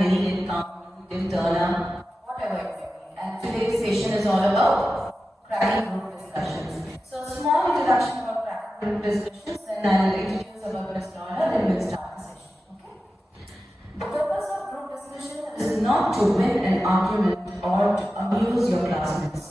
mini income, medium turn up, whatever it may be. And today's session is all about cracking group discussions. So, a small introduction about cracking group discussions, then I'll introduce our Ms. Laura, then we'll start the session. Okay? The purpose of group discussion is not to win an argument or to amuse your classmates.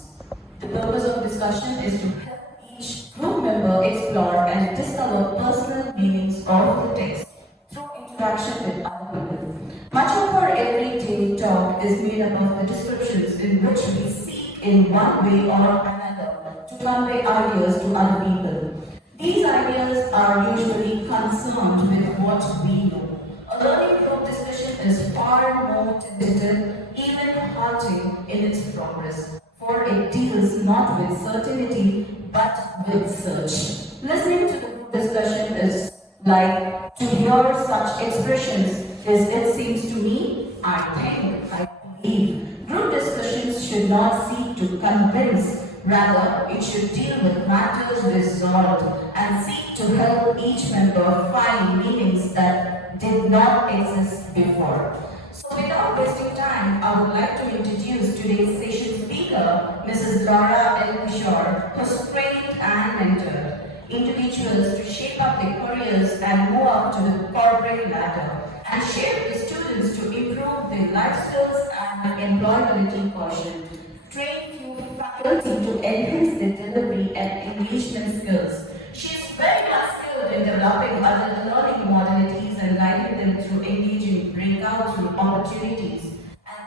The purpose of discussion is to help each group member explore and discover personal meanings of the text through interaction with other people. Much of our everyday talk is made up of the descriptions in which we seek in one way or another to convey ideas to other people. These ideas are usually concerned with what we know. A learning group discussion is far more tentative, even halting in its progress, for it deals not with certainty but with search. Listening to the group discussion is like to hear such expressions is it seems to me, I think, I believe. Group discussions should not seek to convince, rather it should deal with matters resolved and seek to help each member find meanings that did not exist before. So without wasting time, I would like to introduce today's session speaker, Mrs. Laura L. Kishore, who's trained and mentored individuals to shape up their careers and move up to the corporate ladder, and shape with students to improve their life skills and employability quotient. Train few faculty to enhance their delivery and engagement skills. She is very much skilled in developing other learning modalities and guiding them through engaging breakout opportunities,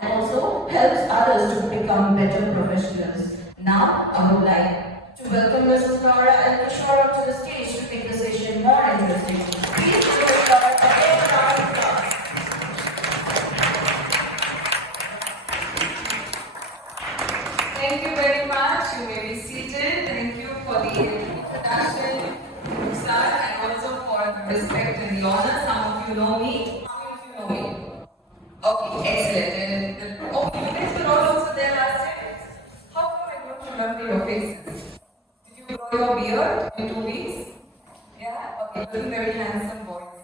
and also helps others to become better professionals. Now, I would like to welcome Mrs. Laura and Kishore up to the stage to make the session more interesting. Please give us Laura a big round of applause. Thank you very much. You may be seated. Thank you for the introduction, sir, and also for the respect and the honor. Some of you know me. How many of you know me? Okay, excellent. Oh, you guys were all also there last time? How come I don't remember your faces? Did you grow your beard in 2 weeks? Yeah? Okay, looking very handsome boys.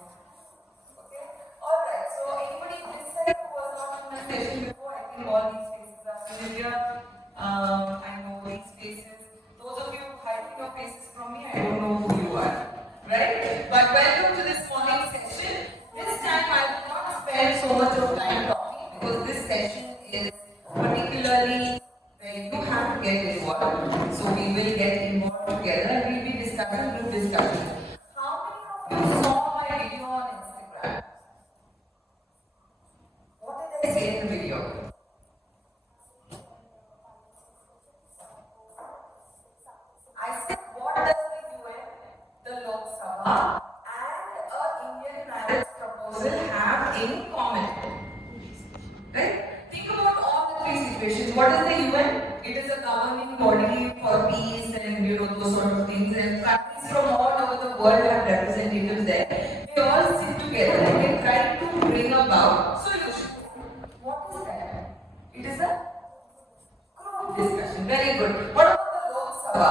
Okay? Alright, so anybody this side who was not in my session before, I think all these faces are familiar. I know these faces. Those of you hiding your faces from me, I don't know who you are. Right? But welcome to this morning session. This time I will not spend so much of time talking because this session is particularly where you have to get involved. So we will get involved together and we'll be discussing group discussions. How many of you saw my video on Instagram? What did I say in the video? I said, what does the UN, the Lok Sabha, and a Indian marriage proposal have in common? Right? Think about all the three situations. What is the UN? It is a governing body for peace and those sort of things. And countries from all over the world have representatives there. They all sit together and they try to bring about solutions. What is that? It is a group discussion. Very good. What about the Lok Sabha?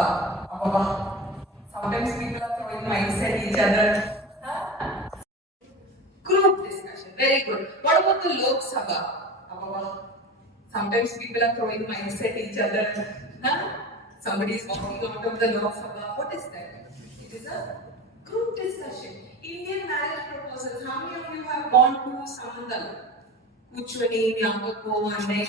Sometimes people are throwing mics at each other. Huh? Group discussion. Very good. What about the Lok Sabha? Sometimes people are throwing mics at each other. Huh? Somebody is walking out of the Lok Sabha. What is that? It is a group discussion. Indian marriage proposals. How many of you have gone to Samandal? Uchwani, Yamako, Annai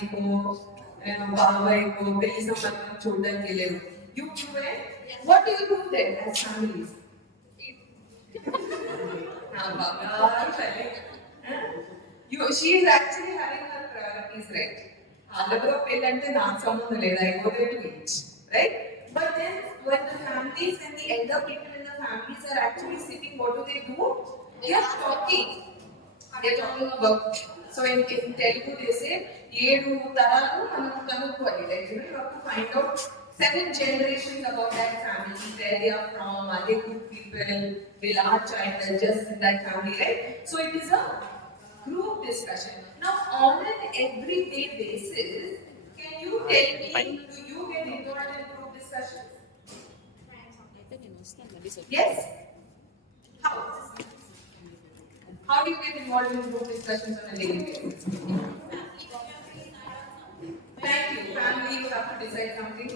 Baba ko, Peli Samandal Chodan ke liye. You do it. What do you do there as families? She is actually having her priorities right. I go there to eat, right? But then when the families and the elder people in the families are actually sitting, what do? They are talking. They are talking about. So in Telugu they say, Yedu Taralu Manu Kanukwali. Like you have to find out 7 generations about that family, where they are from, are they good people, will our child adjust in that family, right? So it is a group discussion. Now, on an everyday basis, can you tell me, do you get involved in group discussions? Yes? How? How do you get involved in group discussions on a daily basis? Thank you. Family, you have to decide something.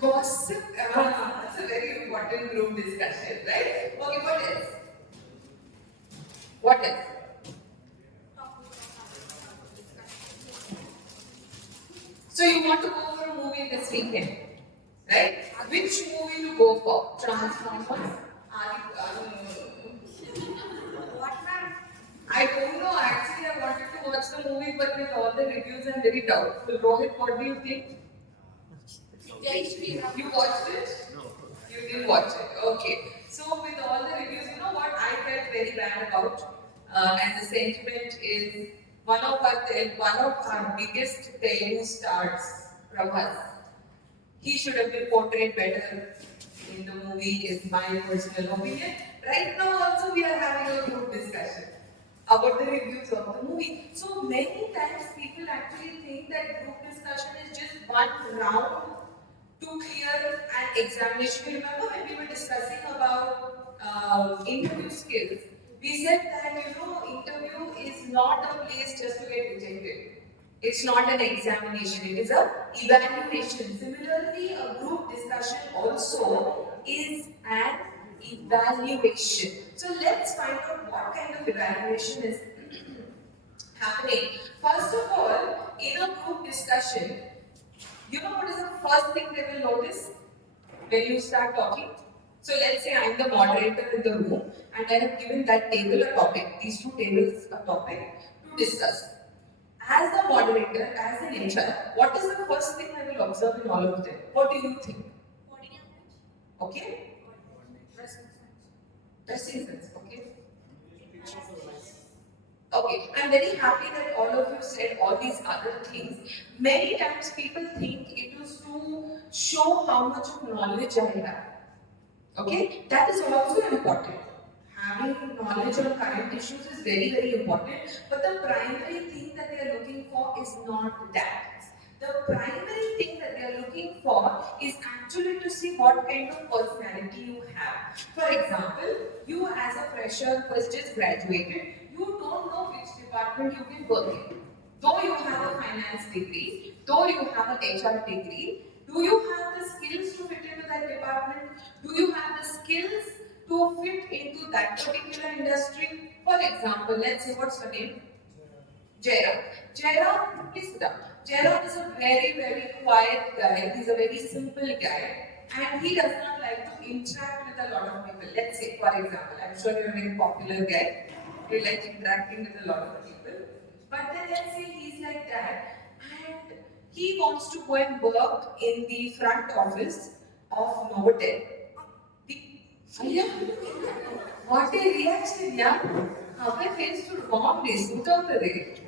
Gossip, that's a very important group discussion, right? Okay, what else? What else? So you want to go for a movie this weekend, right? Which movie to go for? Transformers? I don't know. Actually, I wanted to watch the movie, but with all the reviews, I'm very doubtful. Rohit, what do you think? You watched it? No. You didn't watch it. Okay. So with all the reviews, you know what I felt very bad about, and the sentiment is one of our biggest Telugu stars, Prabhas. He should have been portrayed better in the movie, is my personal opinion. Right now, also we are having a group discussion about the reviews of the movie. So many times people actually think that group discussion is just one round to clear an examination. You remember when we were discussing about interview skills, we said that interview is not a place just to get rejected. It's not an examination, it is a evaluation. Similarly, a group discussion also is an evaluation. So let's find out what kind of evaluation is happening. First of all, in a group discussion, you know what is the first thing they will notice when you start talking? So let's say I'm the moderator in the room and I have given that table a topic, these two tables a topic to discuss. As the moderator, as an HR, what is the first thing I will observe in all of them? What do you think? Body language. Okay? Dressing sense. Okay? Okay, I'm very happy that all of you said all these other things. Many times people think it is to show how much of knowledge I have. Okay, that is also important. Having knowledge on current issues is very, very important. But the primary thing that they are looking for is not that. The primary thing that they are looking for is actually to see what kind of personality you have. For example, you as a fresher who has just graduated, you don't know which department you can work in. Though you have a finance degree, though you have an HR degree, do you have the skills to fit into that department? Do you have the skills to fit into that particular industry? For example, let's say, what's your name? Jairam. Jairam, please sit down. Jairam is a very, very quiet guy. He's a very simple guy. And he does not like to interact with a lot of people. Let's say, for example, I'm sure you're a very popular guy. You like interacting with a lot of people. But then let's say he's like that. And he wants to go and work in the front office of Novotel. What a reaction, yeah? Our face to bomb this without the ray.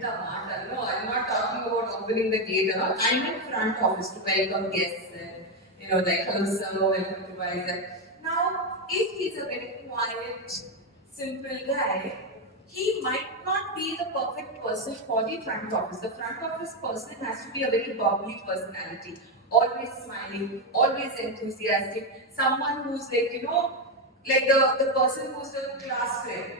No, I'm not talking about opening the gate. I'm in front office to welcome guests and like hello sir, welcome to Vizag. Now, if he's a very quiet, simple guy, he might not be the perfect person for the front office. The front office person has to be a very bubbly personality, always smiling, always enthusiastic, someone who's like the person who's the class friend.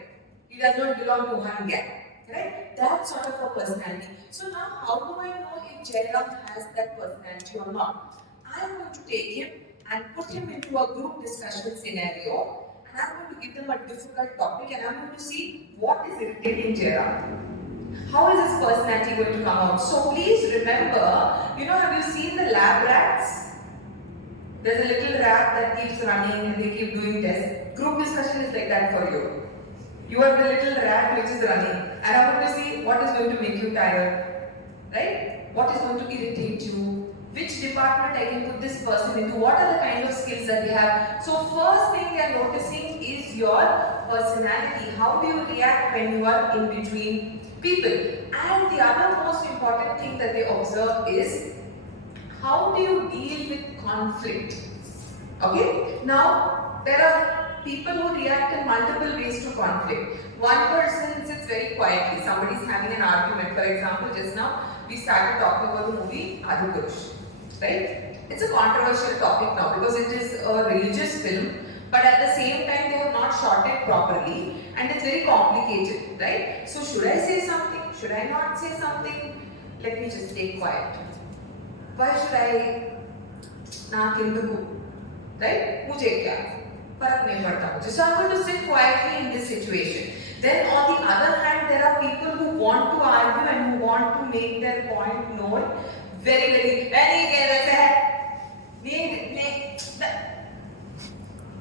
He does not belong to one gang, right? That sort of a personality. So now, how do I know if Jairam has that personality or not? I'm going to take him and put him into a group discussion scenario, and I'm going to give them a difficult topic, and I'm going to see what is irritating Jairam. How is his personality going to come out? So please remember, have you seen the lab rats? There's a little rat that keeps running and they keep doing tests. Group discussion is like that for you. You are the little rat which is running, and I'm going to see what is going to make you tired, right? What is going to irritate you? Which department I can put this person into? What are the kind of skills that they have? So first thing they are noticing is your personality. How do you react when you are in between people? And the other most important thing that they observe is how do you deal with conflict? Okay? Now, there are people who react in multiple ways to conflict. One person sits very quietly. Somebody is having an argument. For example, just now we started talking about the movie Adipurush, right? It's a controversial topic now because it is a religious film. but at the same time they have not shorted properly and it's very complicated, right? So should I say something? Should I not say something? Let me just stay quiet. Why should I? Right? मुझे क्या? फर्क नहीं पड़ता मुझे. So I'm going to sit quietly in this situation. Then on the other hand, there are people who want to argue and who want to make their point known very, very,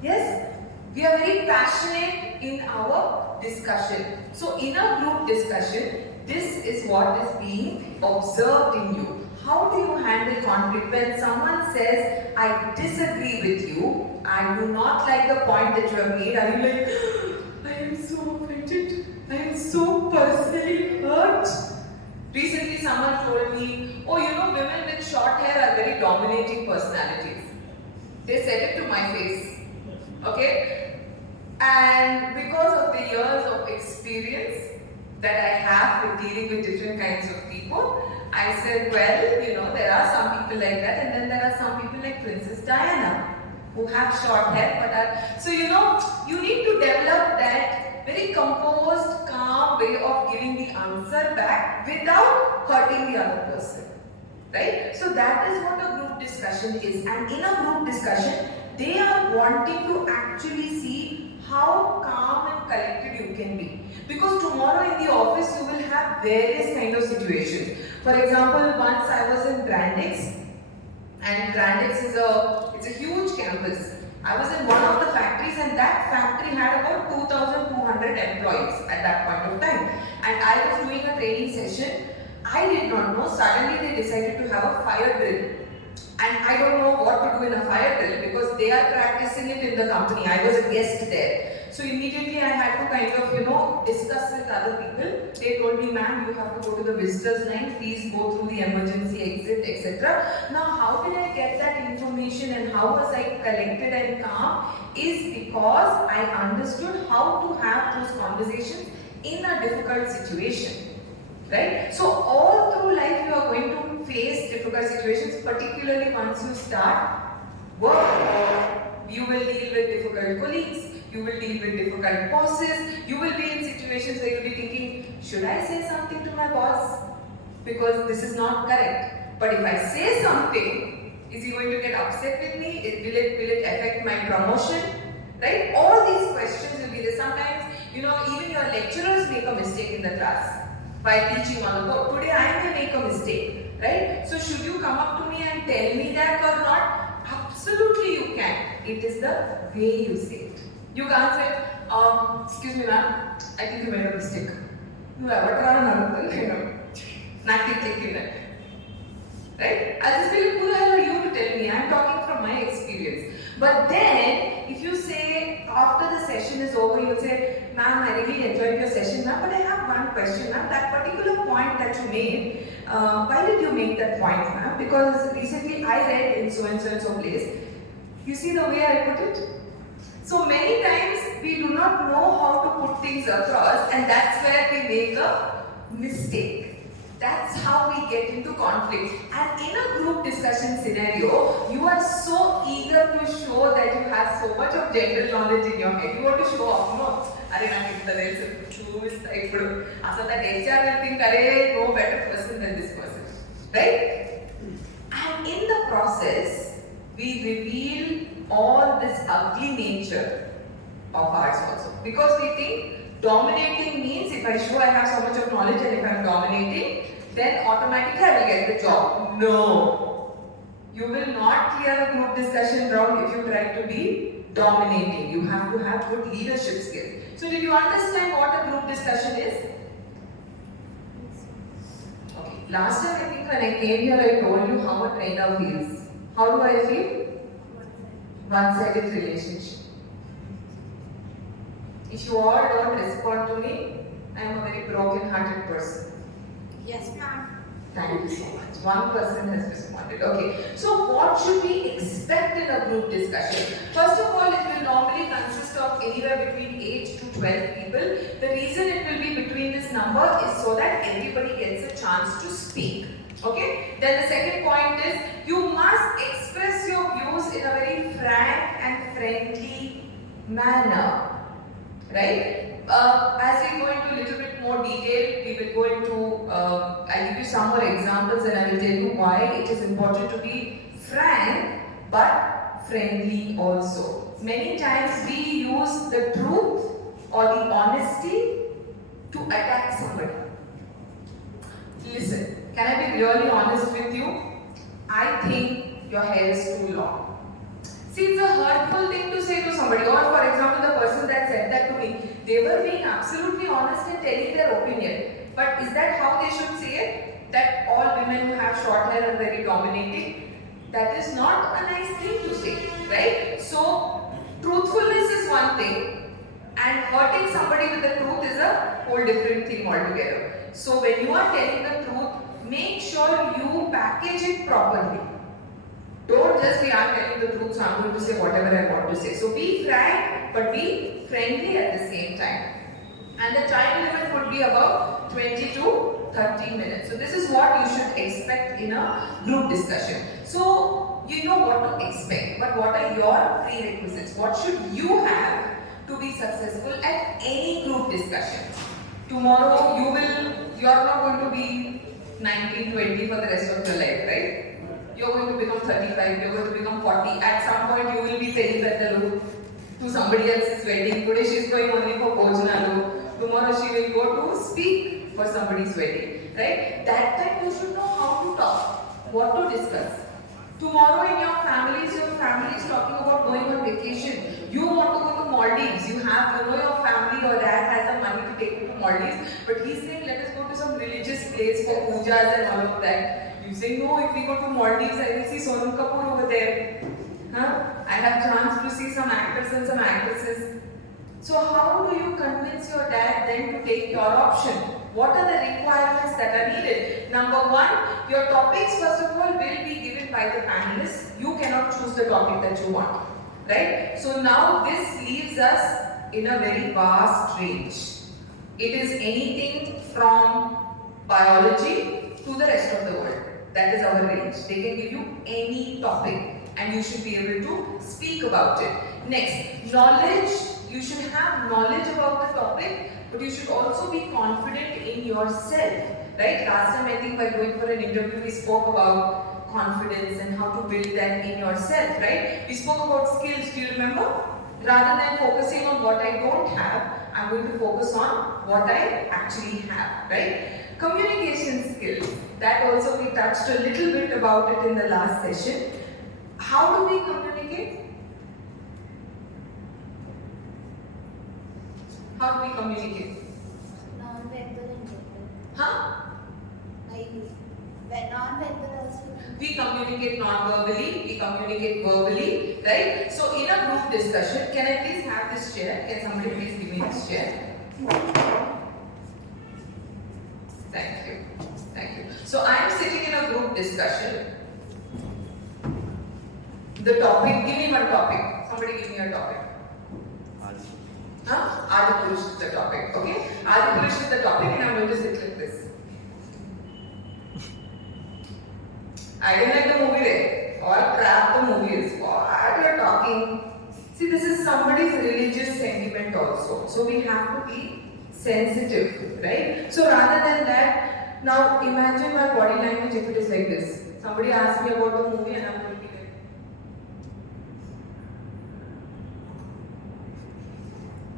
yes, we are very passionate in our discussion. So in a group discussion, this is what is being observed in you. How do you handle conflict when someone says, I disagree with you, I do not like the point that you have made? Are you like, I am so offended, I am so personally hurt? Recently someone told me, oh, you know, women with short hair are very dominating personalities. They said it to my face, okay? And because of the years of experience that I have with dealing with different kinds of people, I said, well, you know, there are some people like that, and then there are some people like Princess Diana who have short hair but are. So, you know, you need to develop that very composed, calm way of giving the answer back without hurting the other person. Right? So, that is what a group discussion is. And in a group discussion, they are wanting to actually see how calm and collected you can be. Because tomorrow in the office, you will have various kind of situations. For example, once I was in Brandex, and Brandex is it's a huge campus. I was in one of the factories, and that factory had about 2,200 employees at that point of time. And I was doing a training session. I did not know, suddenly they decided to have a fire drill. And I don't know what to do in a fire drill because they are practicing it in the company. I was a guest there. So immediately I had to kind of, you know, discuss with other people. They told me, ma'am, you have to go to the visitors line, please go through the emergency exit, etc. Now, how did I get that information and how was I collected and calm? Is because I understood how to have those conversations in a difficult situation. Right? So all through life you are going to face difficult situations, particularly once you start work. You will deal with difficult colleagues, you will deal with difficult bosses, you will be in situations where you will be thinking, should I say something to my boss? Because this is not correct. But if I say something, is he going to get upset with me? Will it affect my promotion? Right? All these questions will be there. Sometimes, you know, even your lecturers make a mistake in the class. By teaching on the board. Today I may make a mistake, right? So should you come up to me and tell me that or not? Absolutely you can. It is the way you say it. You can't say, excuse me ma'am, I think you made a mistake. Right? I'll just be like, who the hell are you to tell me? I'm talking from my experience. But then, if you say, after the session is over, you'll say, ma'am, I really enjoyed your session, ma'am, but I have one question, ma'am. That particular point that you made, why did you make that point, ma'am? Because recently I read in so and so place. You see the way I put it? So many times we do not know how to put things across, and that's where we make a mistake. That's how we get into conflict. And in a group discussion scenario, you are so eager to show that you have so much of general knowledge in your head. You want to show off, no? There is a choose type. So that HR will think, no better person than this person. Right? And in the process, we reveal all this ugly nature of ours also. Because we think dominating means if I show I have so much of knowledge and if I am dominating, then automatically I will get the job. No. You will not clear a group discussion round if you try to be dominating. You have to have good leadership skills. So did you understand what a group discussion is? Okay. Last time I think when I came here I told you how a trainer feels. How do I feel? One-sided relationship. If you all don't respond to me, I am a very broken-hearted person. Yes, ma'am. Thank you so much. One person has responded. Okay. So what should we expect in a group discussion? First of all, it will normally consist of anywhere between 8 to 12 people. The reason it will be between this number is so that everybody gets a chance to speak. Okay? Then the second point is, you must express your views in a very frank and friendly manner. Right? As we go into a little bit more detail, we will go into, I'll give you some more examples and I will tell you why it is important to be frank but friendly also. Many times we use the truth or the honesty to attack somebody. Listen, can I be really honest with you? I think your hair is too long. See, it's a hurtful thing to say to somebody, or for example, the person that said that to me, they were being absolutely honest and telling their opinion. But is that how they should say it? That all women who have short hair are very dominating? That is not a nice thing to say, right? So, truthfulness is one thing, and hurting somebody with the truth is a whole different thing altogether. So, when you are telling the truth, make sure you package it properly. Don't just be, I'm telling the truth, so I'm going to say whatever I want to say. So be frank, but be friendly at the same time. And the time limit would be about 20 to 30 minutes. So this is what you should expect in a group discussion. So you know what to expect, but what are your prerequisites? What should you have to be successful at any group discussion? Tomorrow you're not going to be 19, 20 for the rest of your life, right? You're going to become 35, you're going to become 40. At some point, you will be Peripettalu to somebody else's wedding. Today, she's going only for Bhojanalu. Tomorrow, she will go to speak for somebody's wedding. Right? That time, you should know how to talk, what to discuss. Tomorrow, in your family is talking about going on vacation. You want to go to Maldives. You know your family or dad has the money to take you to Maldives. But he's saying, let us go to some religious place for pujas and all of that. You say, no, if we go to Maldives, I will see Sonam Kapoor over there. I have chance to see some actors and some actresses. So how do you convince your dad then to take your option? What are the requirements that are needed? Number one, your topics first of all will be given by the panelists. You cannot choose the topic that you want. Right? So now this leaves us in a very vast range. It is anything from biology to the rest of the world. That is our range. They can give you any topic and you should be able to speak about it. Next, knowledge. You should have knowledge about the topic, but you should also be confident in yourself. Right? Last time I think by going for an interview we spoke about confidence and how to build that in yourself. Right? We spoke about skills. Do you remember? Rather than focusing on what I don't have, I'm going to focus on what I actually have. Right? Communication skills, that also we touched a little bit about it in the last session. How do we communicate? How do we communicate? Non-verbal and verbal. Huh? Non-verbal also. We communicate non-verbally, we communicate verbally, right? So in a group discussion, can I please have this chair? Can somebody please give me this chair? Thank you. Thank you. So I am sitting in a group discussion. The topic, give me one topic. Somebody give me a topic. Adipurush is the topic. Okay? Adipurush is the topic and I'm going to sit like this. I didn't like the movie there. All crap the movie is. What you're talking. See, this is somebody's religious sentiment also. So we have to be sensitive, right? So rather than that, now imagine my body language if it is like this. Somebody asks me about the movie and I'm going to be like,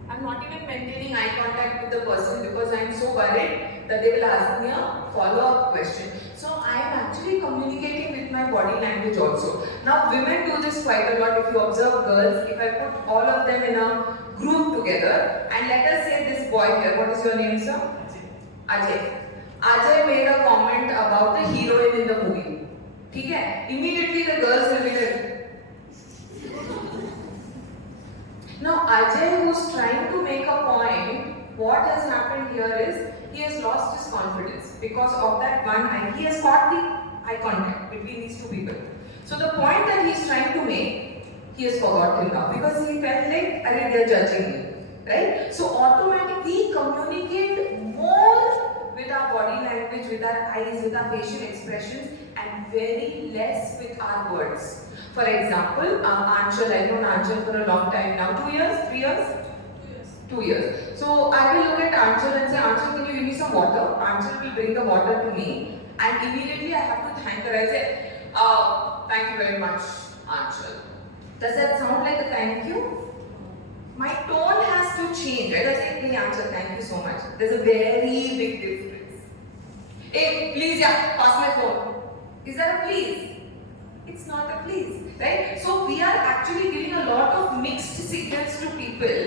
I'm not even maintaining eye contact with the person because I'm so worried that they will ask me a follow-up question. So I am actually communicating with my body language also. Now women do this quite a lot. If you observe girls, if I put all of them in a group together and let us say this boy here, what is your name, sir? Ajay. Ajay made a comment about the heroine in the movie. Okay? Immediately the girls will be like. Now Ajay, who's trying to make a point, what has happened here is he has lost his confidence because of that one eye. He has got the eye contact between these two people. So the point that he's trying to make, he has forgotten now because he felt like, they're judging me. Right? So automatically we communicate more with our body language, with our eyes, with our facial expressions, and very less with our words. For example, Anshul, I've known Anshul for a long time now. 2 years? 3 years? 2 years. So I will look at Anshul and say, Anshul, can you give me some water? Anshul will bring the water to me, and immediately I have to thank her. I say, thank you very much, Anshul. Does that sound like a thank you? My tone has to change, right? I say, hey Anshul, thank you so much. There's a very big difference. Hey, please, yeah, pass my phone. Is that a please? It's not a please, right? So we are actually giving a lot of mixed signals to people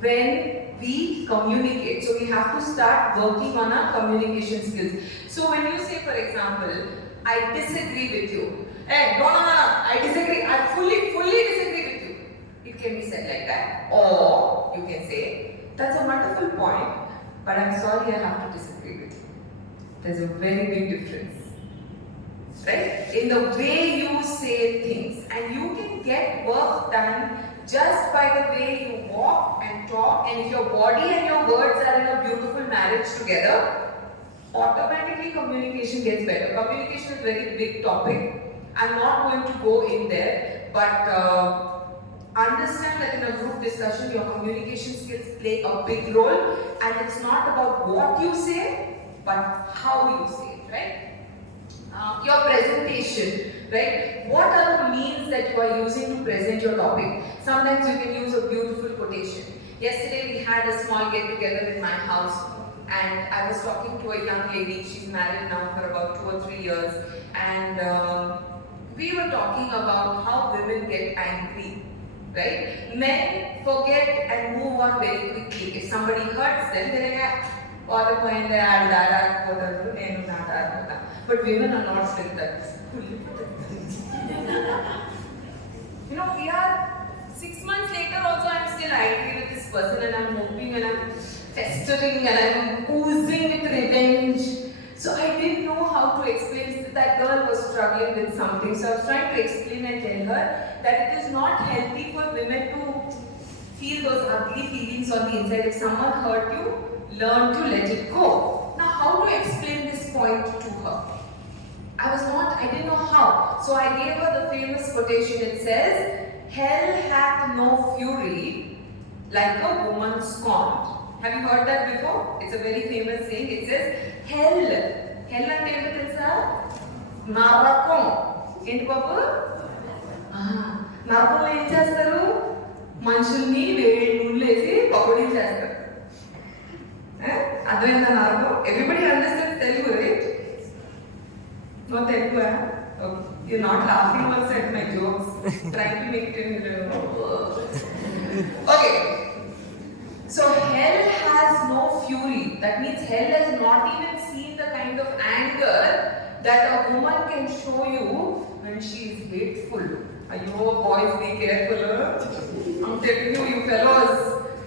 when we communicate. So we have to start working on our communication skills. So when you say, for example, I disagree with you. Hey, no, I disagree. I fully disagree with you. It can be said like that. Or you can say, that's a wonderful point, but I'm sorry I have to disagree with you. There's a very big difference. Right? In the way you say things. And you can get work done just by the way you walk and talk, and if your body and your words are in a beautiful marriage together, automatically communication gets better. Communication is a very big topic. I'm not going to go in there, but understand that in a group discussion, your communication skills play a big role, and it's not about what you say, but how you say it, right? Your presentation, right? What are the means that you are using to present your topic? Sometimes you can use a beautiful quotation. Yesterday we had a small get together in my house, and I was talking to a young lady. She's married now for about 2 or 3 years, and we were talking about how women get angry, right? Men forget and move on very quickly. If somebody hurts them, they're like, but women are not like that. You know, we are 6 months later also, I'm still angry with this person, and I'm moping and I'm festering and I'm oozing with revenge. So I didn't know how to explain. That girl was struggling with something, so I was trying to explain and tell her that it is not healthy for women to feel those ugly feelings on the inside. If someone hurt you, learn to let it go. Now, how to explain this point to her? I didn't know how. So I gave her the famous quotation. It says, hell hath no fury like a woman scorned. Have you heard that before? It's a very famous saying. It says, hell ante ento telusa? Narakom. Enti babu? నరకంలో ఏం చేస్తారు? మనుషుల్ని వేడి నూనెలో వేసి పకోడీ చేస్తారు. అర్థమైందా నరకం? Everybody understands Telugu, right? No Telugu, you're not laughing also at my jokes, trying to make it in Okay. So hell has no fury. That means hell has not even seen the kind of anger that a woman can show you when she is hateful. Ayo, boys, be careful. I'm telling you, you fellows,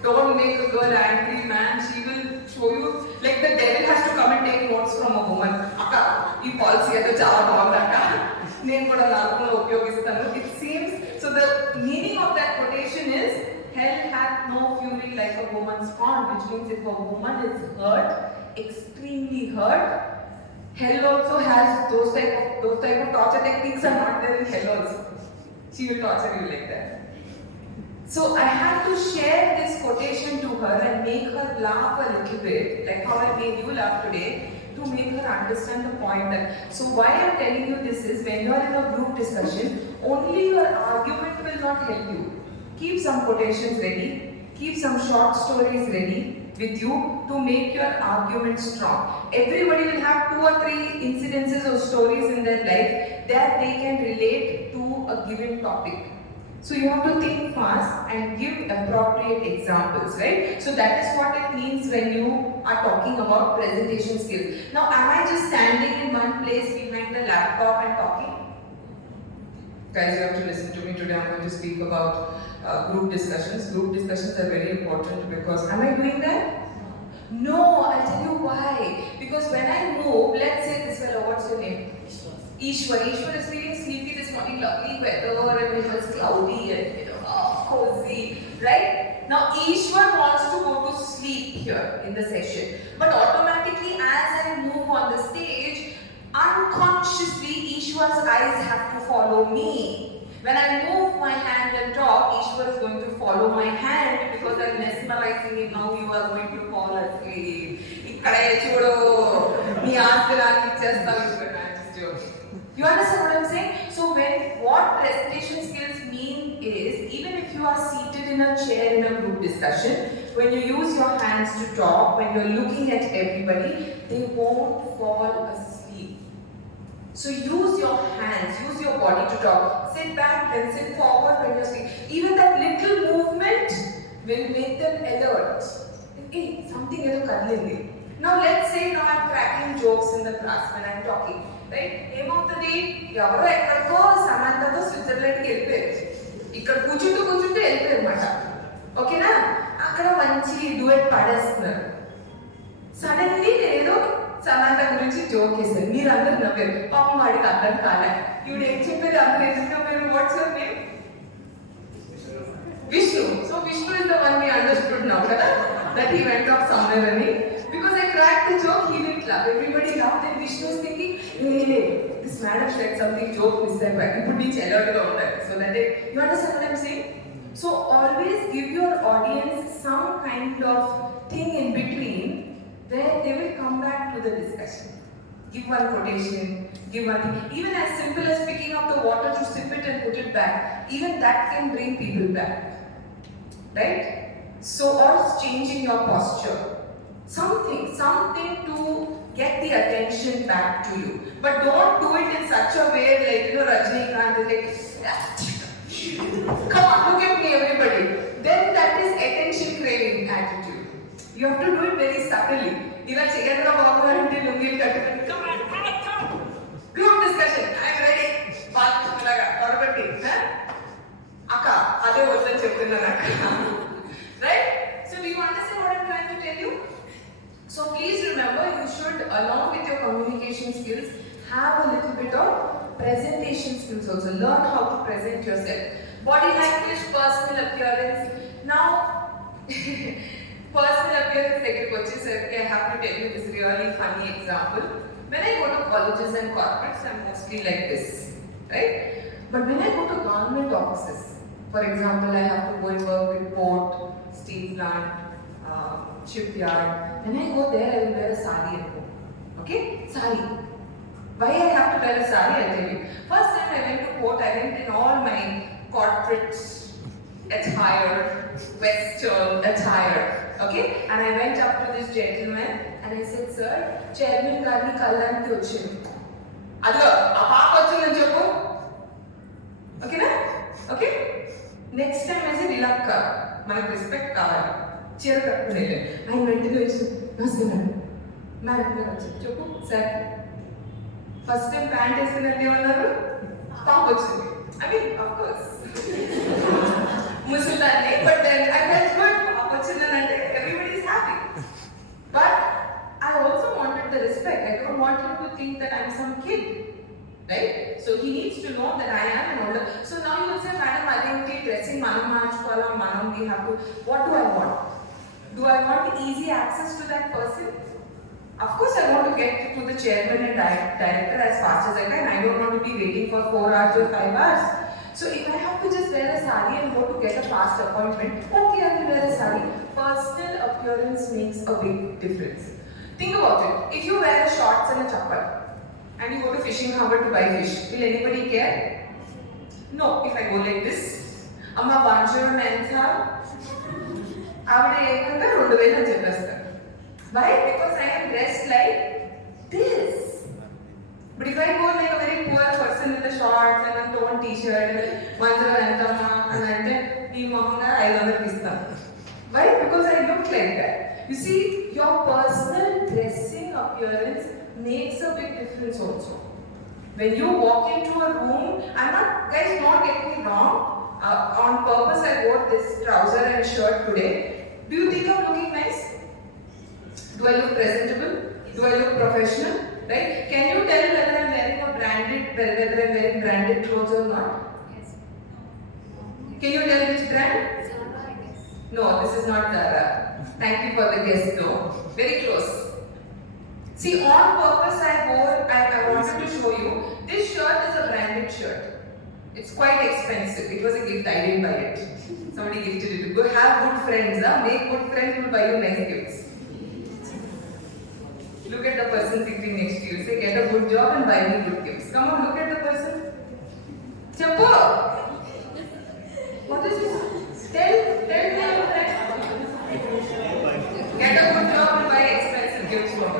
don't make a girl angry, man. She will show you, like the devil has to come and take notes from a woman. Akka, ee policy ado chala bagundaka. Nenu kuda narkamlo upyogistanu. It seems, so the meaning of that quotation is, hell hath no fury like a woman's scorn, which means if a woman is hurt, extremely hurt, hell also has those type of torture techniques are not there in hell also. She will torture you like that. So I had to share this quotation to her and make her laugh a little bit, like how I made you laugh today, to make her understand the point that, so why I'm telling you this is, when you are in a group discussion, only your argument will not help you. Keep some quotations ready, keep some short stories ready with you to make your argument strong. Everybody will have 2 or 3 incidences or stories in their life that they can relate to a given topic. So you have to think fast and give appropriate examples, right? So that is what it means when you are talking about presentation skills. Now, am I just standing in one place behind the laptop and talking? Guys, you have to listen to me today. I'm going to speak about group discussions. Group discussions are very important because, am I doing that? No, I'll tell you why. Because when I move, let's say this fellow, what's your name? Ishwar. Ishwar is feeling sleepy this morning, lovely weather, and it was cloudy and cozy, right? Now Ishwar wants to go to sleep here in the session, but automatically as I move on the stage, unconsciously Ishwar Ishwar's eyes have to follow me. When I move my hand and talk, Ishwar is going to follow my hand because I'm mesmerizing him. Now you are going to fall asleep. You understand what I'm saying? So what presentation skills mean is, even if you are seated in a chair in a group discussion, when you use your hands to talk, when you're looking at everybody, they won't fall asleep. So use your hands, use your body to talk. Sit back and sit forward when you're speaking. Even that little movement will make them alert. Hey, something is cuddling. Now let's say now I'm cracking jokes in the class when I'm talking. Right? ఏమవుతుంది ఎవరో ఎక్కడికో సమాంతతో స్విట్జర్లాండ్కి వెళ్ళిపోయారు. ఇక్కడ కూర్చుంటూ వెళ్ళిపోయారు అనమాట. ఓకేనా? అక్కడ మంచి డ్యూయట్ పాడేస్తున్నారు. సడన్లీ నేనేదో సమాంత గురించి జోక్ చేశాను. మీరు అందరూ నవ్వారు. పాపం వాడికి అర్థం కాలే. ఇప్పుడు ఏం చెప్పారు? అందరూ ఎందుకు నవ్వారు? What's your name? Vishnu. So Vishnu is the one we understood now, kada? That he went off somewhere and because I cracked the joke, he didn't laugh. Everybody laughed and Vishnu was thinking, hey, this madam said something joke this time back. He put me alert about that. So that you understand what I'm saying? So always give your audience some kind of thing in between where they will come back to the discussion. Give one quotation, give one thing. Even as simple as picking up the water to sip it and put it back, even that can bring people back. Right? So, or changing your posture. Something to get the attention back to you. But don't do it in such a way like, Rajinikanth is like, come on, look at me everybody. Then that is attention craving attitude. You have to do it very subtly. Even Chayendra Babu and Lungi Kattukoni, come on, come. Group discussion, I'm ready. Akka, ade vadan cheptunna. Right? So do you understand what I'm trying to tell you? So please remember, you should, along with your communication skills, have a little bit of presentation skills also. Learn how to present yourself. Body language, personal appearance. Now, personal appearance, I have to tell you this really funny example. When I go to colleges and corporates, I'm mostly like this, right? But when I go to government offices, for example, I have to go and work with port, steel plant, shipyard. When I go there, I will wear a sari at home. Okay? Sari. Why I have to wear a sari, I'll tell you. First time I went to port, I went in all my corporate attire, western attire. Okay? And I went up to this gentleman and I said, sir, chairman garni kallanti vachindi. Adlo, apa vachindani cheppu. Okay na? Okay? Next time I said, ilakka, manaku respect kavali. Cheer kattukoni. I went to the namaskaram. Madam garu vachindi. Cheppu, sir. First time pant eskunante emannaru? Paap vachindi. I mean, of course. Musulani, but then I felt good. Everybody is happy. But I also wanted the respect. I don't want him to think that I'm some kid. Right? So he needs to know that I am an older. So now you will say, Madam, I think dressing Manam, we have to. What do I want? Do I want easy access to that person? Of course, I want to get to the chairman and director as fast as I can. I don't want to be waiting for 4 hours or 5 hours. So if I have to just wear a sari and go to get a fast appointment, okay, I will wear a sari. Personal appearance makes a big difference. Think about it. If you wear a shorts and a chappal and you go to fishing harbor to buy fish, will anybody care? No. If I go like this, Amma Banjur Mentha, why? Because I am dressed like this. But if I go like a very poor person with a shorts and a torn t-shirt and Manjara Antama and then I love this stuff. Why? Because I look like that. You see, your personal dressing appearance makes a big difference also. When you walk into a room, guys, don't get me wrong. On purpose, I wore this trouser and shirt today. Do you think I'm looking nice? Do I look presentable? Do I look professional? Right? Can you tell whether I'm wearing branded clothes or not? Yes. Can you tell which brand? Zara, I guess. No, this is not Zara. Thank you for the guess. No, very close. See, on purpose I wanted to show you This shirt is a branded shirt. It's quite expensive. It was a gift. I didn't buy it. Somebody gifted it. Go have good friends. Make good friends who will buy you nice gifts. Look at the person sitting next to you. Say, get a good job and buy me good gifts. Come on, look at the person. Chapo! What is this? Tell me your friend. Get a good job and buy expensive gifts for me.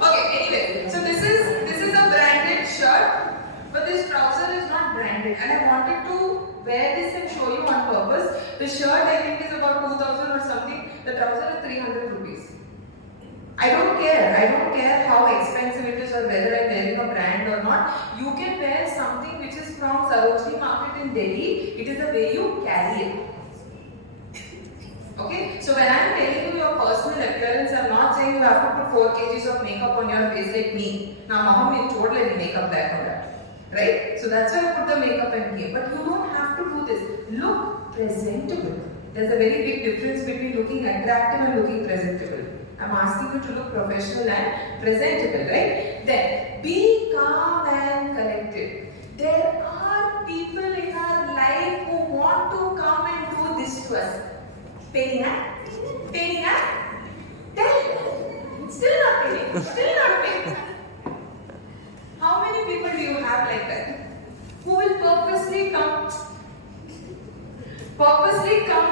Okay, anyway. So this is a branded shirt, but this trouser is not branded. And I wanted to wear this and show you on purpose. The shirt I think is about 2000 or something. The trouser is 300 rupees. I don't care how expensive it is or whether I'm wearing a brand or not. You can wear something which is from Sarojini Market in Delhi. It is the way you carry it. Okay? So when I'm telling you your personal appearance, I'm not saying you have to put 4 kgs of makeup on your face like me. Now, mama made told any makeup back on that. Right? So that's why I put the makeup and came. But you don't have to do this. Look presentable. There's a very big difference between looking attractive and looking presentable. I'm asking you to look professional and presentable, right? Then, be calm and collected. There are people in our life who want to come and do this to us. Paying, Paying, Tell. Still not paying. How many people do you have like that? Who will purposely come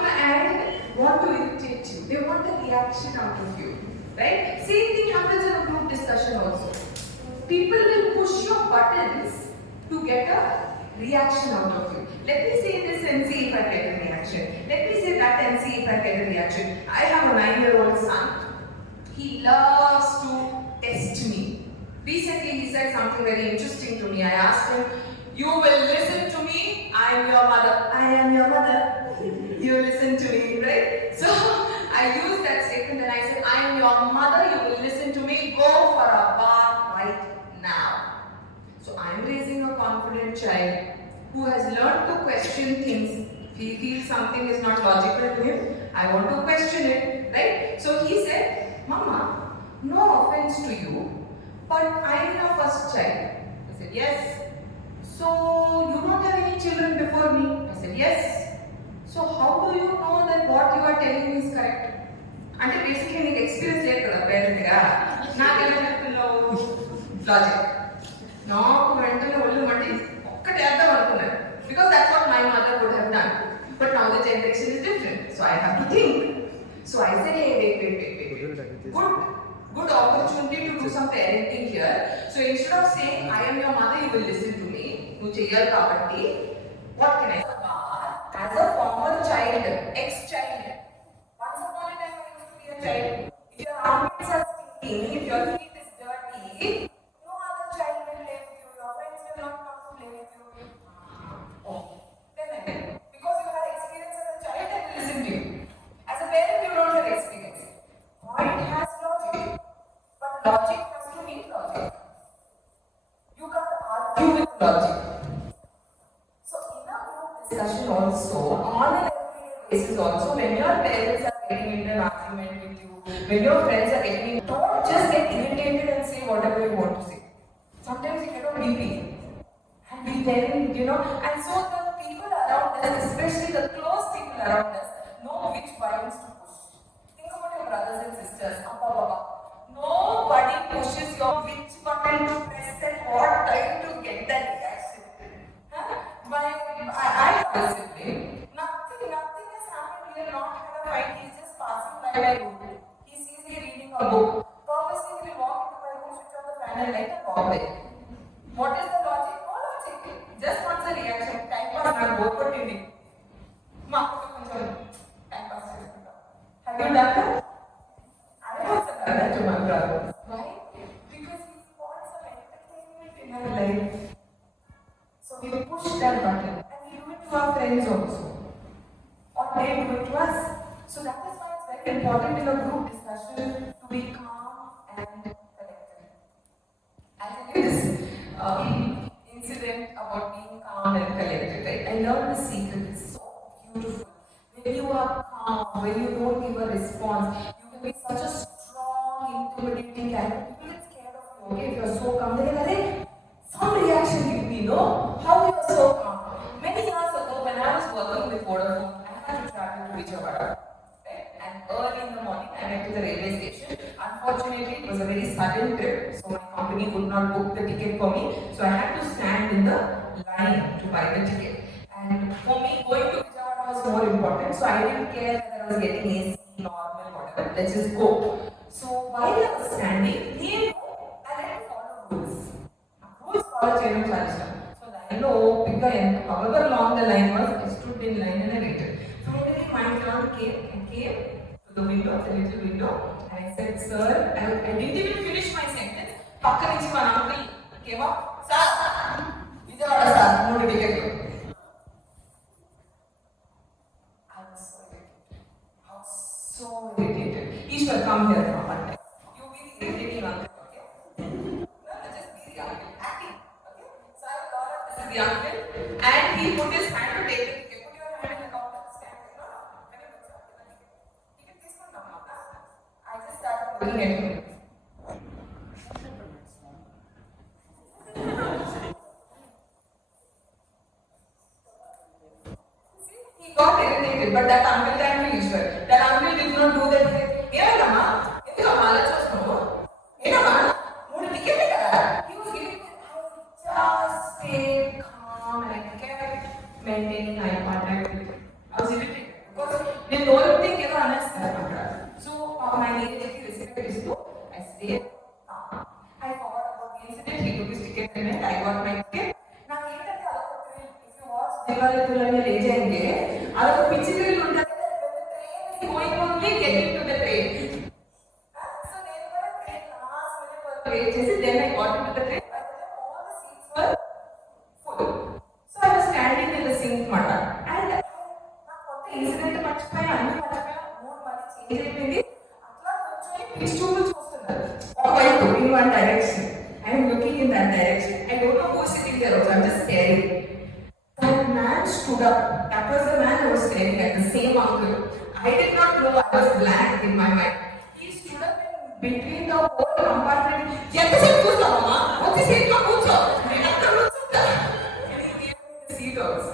and want to irritate you? They want a reaction out of you. Right? Same thing happens in a group discussion also. People will push your buttons to get a reaction out of you. Let me say this and see if I get a reaction. Let me say that and see if I get a reaction. I have a 9-year-old son. He loves to test me. Recently he said something very interesting to me. I asked him, you will listen to me, I am your mother. I am your mother. You listen to me, right? So I used that statement and I said, I am your mother, you will listen to me, go for a bath right now. So I am raising a confident child who has learned to question things. If he feels something is not logical to him, I want to question it, right? So he said, Mama, no offense to you, but I am your first child. I said, yes. So you don't have any children before me? I said, yes. So how do you know that what you are telling me is correct? And basically I experience it parent logic. Because that's what my mother would have done. But now the generation is different. So I have to think. So I said, hey, wait. Good opportunity to do some parenting here. So instead of saying, I am your mother, you will listen to me. What can I say? As a former child, ex-child, once upon a time I used to be a child. If your armpits are stinking, if your feet is dirty, no other child will play with you. Your friends will not come to play with you. Oh, definitely. Because you had experience as a child, they will listen to you. As a parent, you don't have experience. Point has logic, but logic has to meet logic. You can't argue with logic. Discussion also, on an everyday basis also, when your parents are getting into an argument with you, when your friends are getting into, don't just get irritated and say whatever you want to say. Sometimes you get on BP. And we then, and so the people around us, especially the close people around us, know which buttons to push. Think about your brothers and sisters. Nobody pushes your which button to press at what time to get that reaction. I have a sibling. Nothing has happened. We have not had a fight. He's just passing by my room. He sees me reading a book. Purposely, he will walk into my room, switch on the fan, and light a bomb. What is the logic? No logic. Just wants a reaction. Time pass not go for TV. Time pass. Have you done that? I have also done that to my brother. Why? Because he wants some entertainment in her life. So we push that button and we do it to our friends also. Or they do it to us. So that is why it's very important in a group discussion to be calm and collected. I'll tell you this incident about being calm and collected. Right? I learned the secret. It's so beautiful. When you are calm, when you don't give a response, you can be such a strong, intimidating character. People get scared of you. Okay, if you are so calm, they say, some reaction give me, how you are so calm. Many years ago, when I was working with Vodafone, I had to travel to Vijayawada. Right? And early in the morning, I went to the railway station. Unfortunately, it was a very sudden trip, so my company could not book the ticket for me. So I had to stand in the line to buy the ticket. And for me, going to Vijayawada was more important, so I didn't care whether I was getting AC, normal, whatever. Let's just go. So while I was standing, he knew I had to follow rules. Rules follow chain of custody. So I know, however long the line was, I stood in line and I waited. Finally, my turn came. I came to the window, the little window, and I said, "Sir," I didn't even finish my sentence. Pakka nichi one uncle came up, "Sir, Vijayawada sir, no ticket." I was so irritated. Ishwar, come here for one time. You be the irritating uncle, okay? No, just be the uncle, acting, okay? So I thought this is the uncle, and he put his hand to take the ticket. Put your hand in the counter, stand there. No, can you put your ticket? This one, no. I just started looking at him. He got irritated, but that uncle can be Ishwar. That uncle did not do that. Yenamma, endukama alachostunu? Yenamma, moonu ticket kada. He was giving me. I just stayed calm and I kept maintaining eye contact with him. I was irritated because నేను don't think ఏదో అనేస్తారు అక్కడ. So my age respect istu, I stayed calm. I forgot about the incident. He took his ticket and I got my ticket. నాకు ఏంటంటే అదొక thrill. If you watch Diwali తులని లే జాయేంగే, అదొక పిచ్చి thrill ఉంటుంది. Going only getting to the train. So then for a train last minute for wait chesi, then I got into the train. By the time all the seats were full. So I was standing in the sink mata. And na kotta incident marchipaya, anni marchipaya, mood mali change ayipindi. Atla konchoni pitch tube chustunnaru. Okaitu in one direction. I am looking in that direction. I don't know who is sitting there also. I'm just staring. That man stood up. That was the man I was staring at, the same uncle. I did not know, I was blank in my mind. He stood up in between the whole compartment. Entasep కూర్చోవమ్మా, ఒక seat లో కూర్చో. నేను అక్కడ కూర్చుంటా. And he gave me the seat also.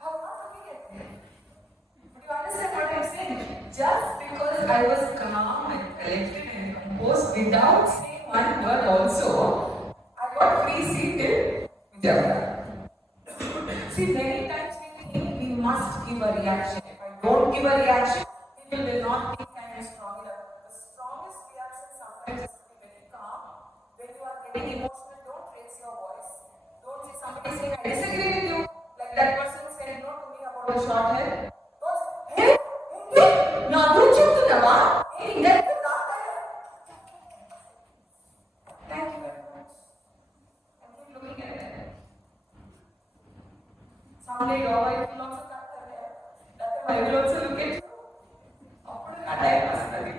I was not looking at him. But you understand what I'm saying? Just because I was calm and collected and composed without saying one word also, I got free seat in Vijayawada. See, many times we must give a reaction. If I don't give a reaction, people will not think I am strong enough. The strongest reaction sometimes is to be very calm. When you are getting emotional, don't raise your voice. Don't say somebody saying, "I disagree with you," like that person said no to me about the short hair. Don't say, "Hey, na gurinchi cheptunnava? Hey, indirect ga Thank you very much. And keep looking at it. Someday your wife will also cut her hair. That time I will also look at you. Appudu na time vastadi.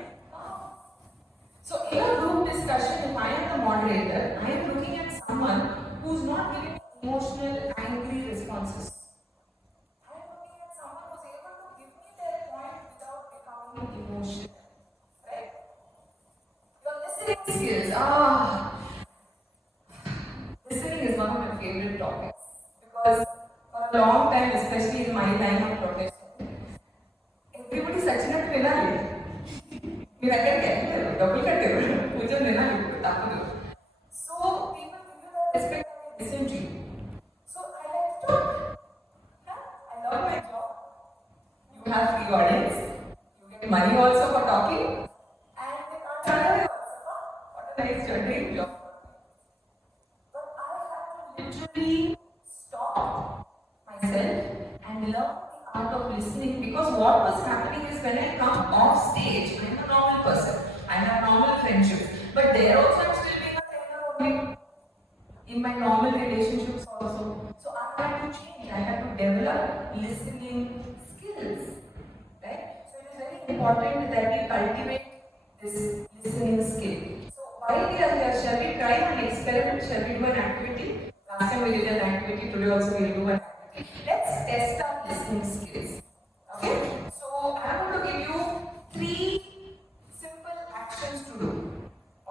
So in a group discussion, if I am the moderator, I am looking at someone who is not giving emotional, angry responses. I am looking at someone who is able to give me their point without becoming emotional. Right? Your listening skills. Listening is one of my favorite topics because for a long time, especially in my line of profession, everybody సచ్చినట్టు వినాలి. మీరు ఎక్కడికి వెళ్ళారు, డబ్బులు కట్టారు, కూర్చొని వినాలి, తప్పదు. So people give you the respect and they listen to you. So I like to talk. I love my job. You have free audience. You get money also for talking. And they can't turn away also. What a nice dream job. But I had to literally stop myself and learn the art of listening, because what was happening is when I come off stage, I am a normal person. I have normal friendships. But there also I'm still being a trainer only. In my normal relationships also. So I had to change. I had to develop listening skills. Right? So it is very important that we cultivate this listening skill. So while we are here, shall we try an experiment? Shall we do an activity? Last time we did an activity, today also we will do an activity. Let's test our listening skills. Okay? So I am going to give you 3 simple actions to do.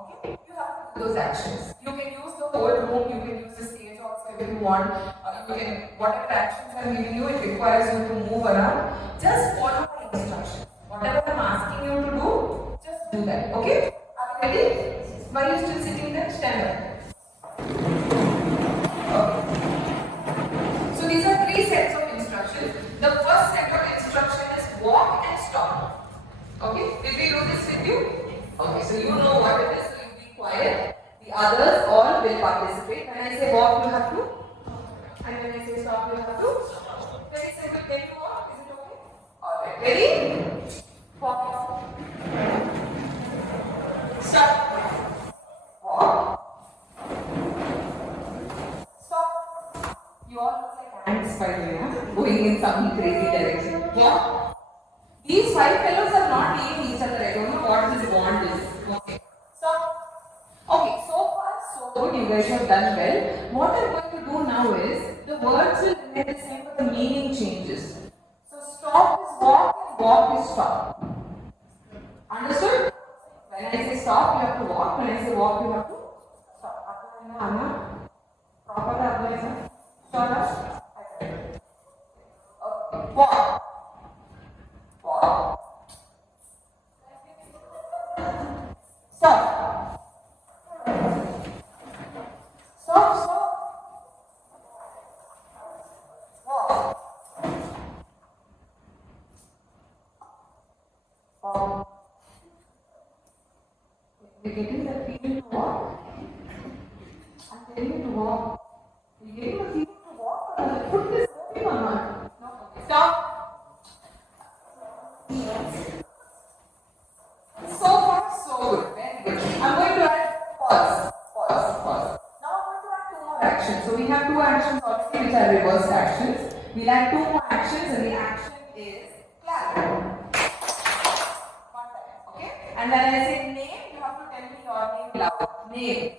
Okay? You have to do those actions. You can use want, you can, whatever actions I'm giving you, it requires you to move around. Just follow my instructions. Whatever I'm asking you to do, just do that. Okay? Are you ready? Why are you still sitting there? Stand up. So these are 3 sets of instructions. The first set of instruction is walk and stop. Okay? Did we do this with you? Okay, so you know what it is, so you be quiet. The others all will participate. When I say walk, you have to. And when I say stop, you have to. Very simple. Can you walk? Is it okay? Alright. Ready? Walk. Stop. Walk. Stop. You all look like ants by the way, huh? Going in some crazy direction. Walk. These 5 fellows are not eating each other. I don't know what this bond is. Okay. Stop. Okay, so far so good. You guys have done well. What I'm going to do now is the words will remain the same, but the meaning changes. So stop is walk and walk is stop. Understood? When I say stop, you have to walk. When I say walk, you have to stop. Anna, proper Abhay, shut up. Okay. Walk. Walk. Stop. Stop, stop. Walk. You're getting the feeling to walk? I'm telling you to walk. You're getting the feeling to walk or the foot is moving or not? No. Okay. Stop. So far, so good. Very good. I'm going to add pause. Now I'm going to add 2 more actions. So we have 2 actions already which are reverse actions. We'll add 2 more actions and the action is clap. One time. Okay? And when I say name, you have to tell me your name loud. Name.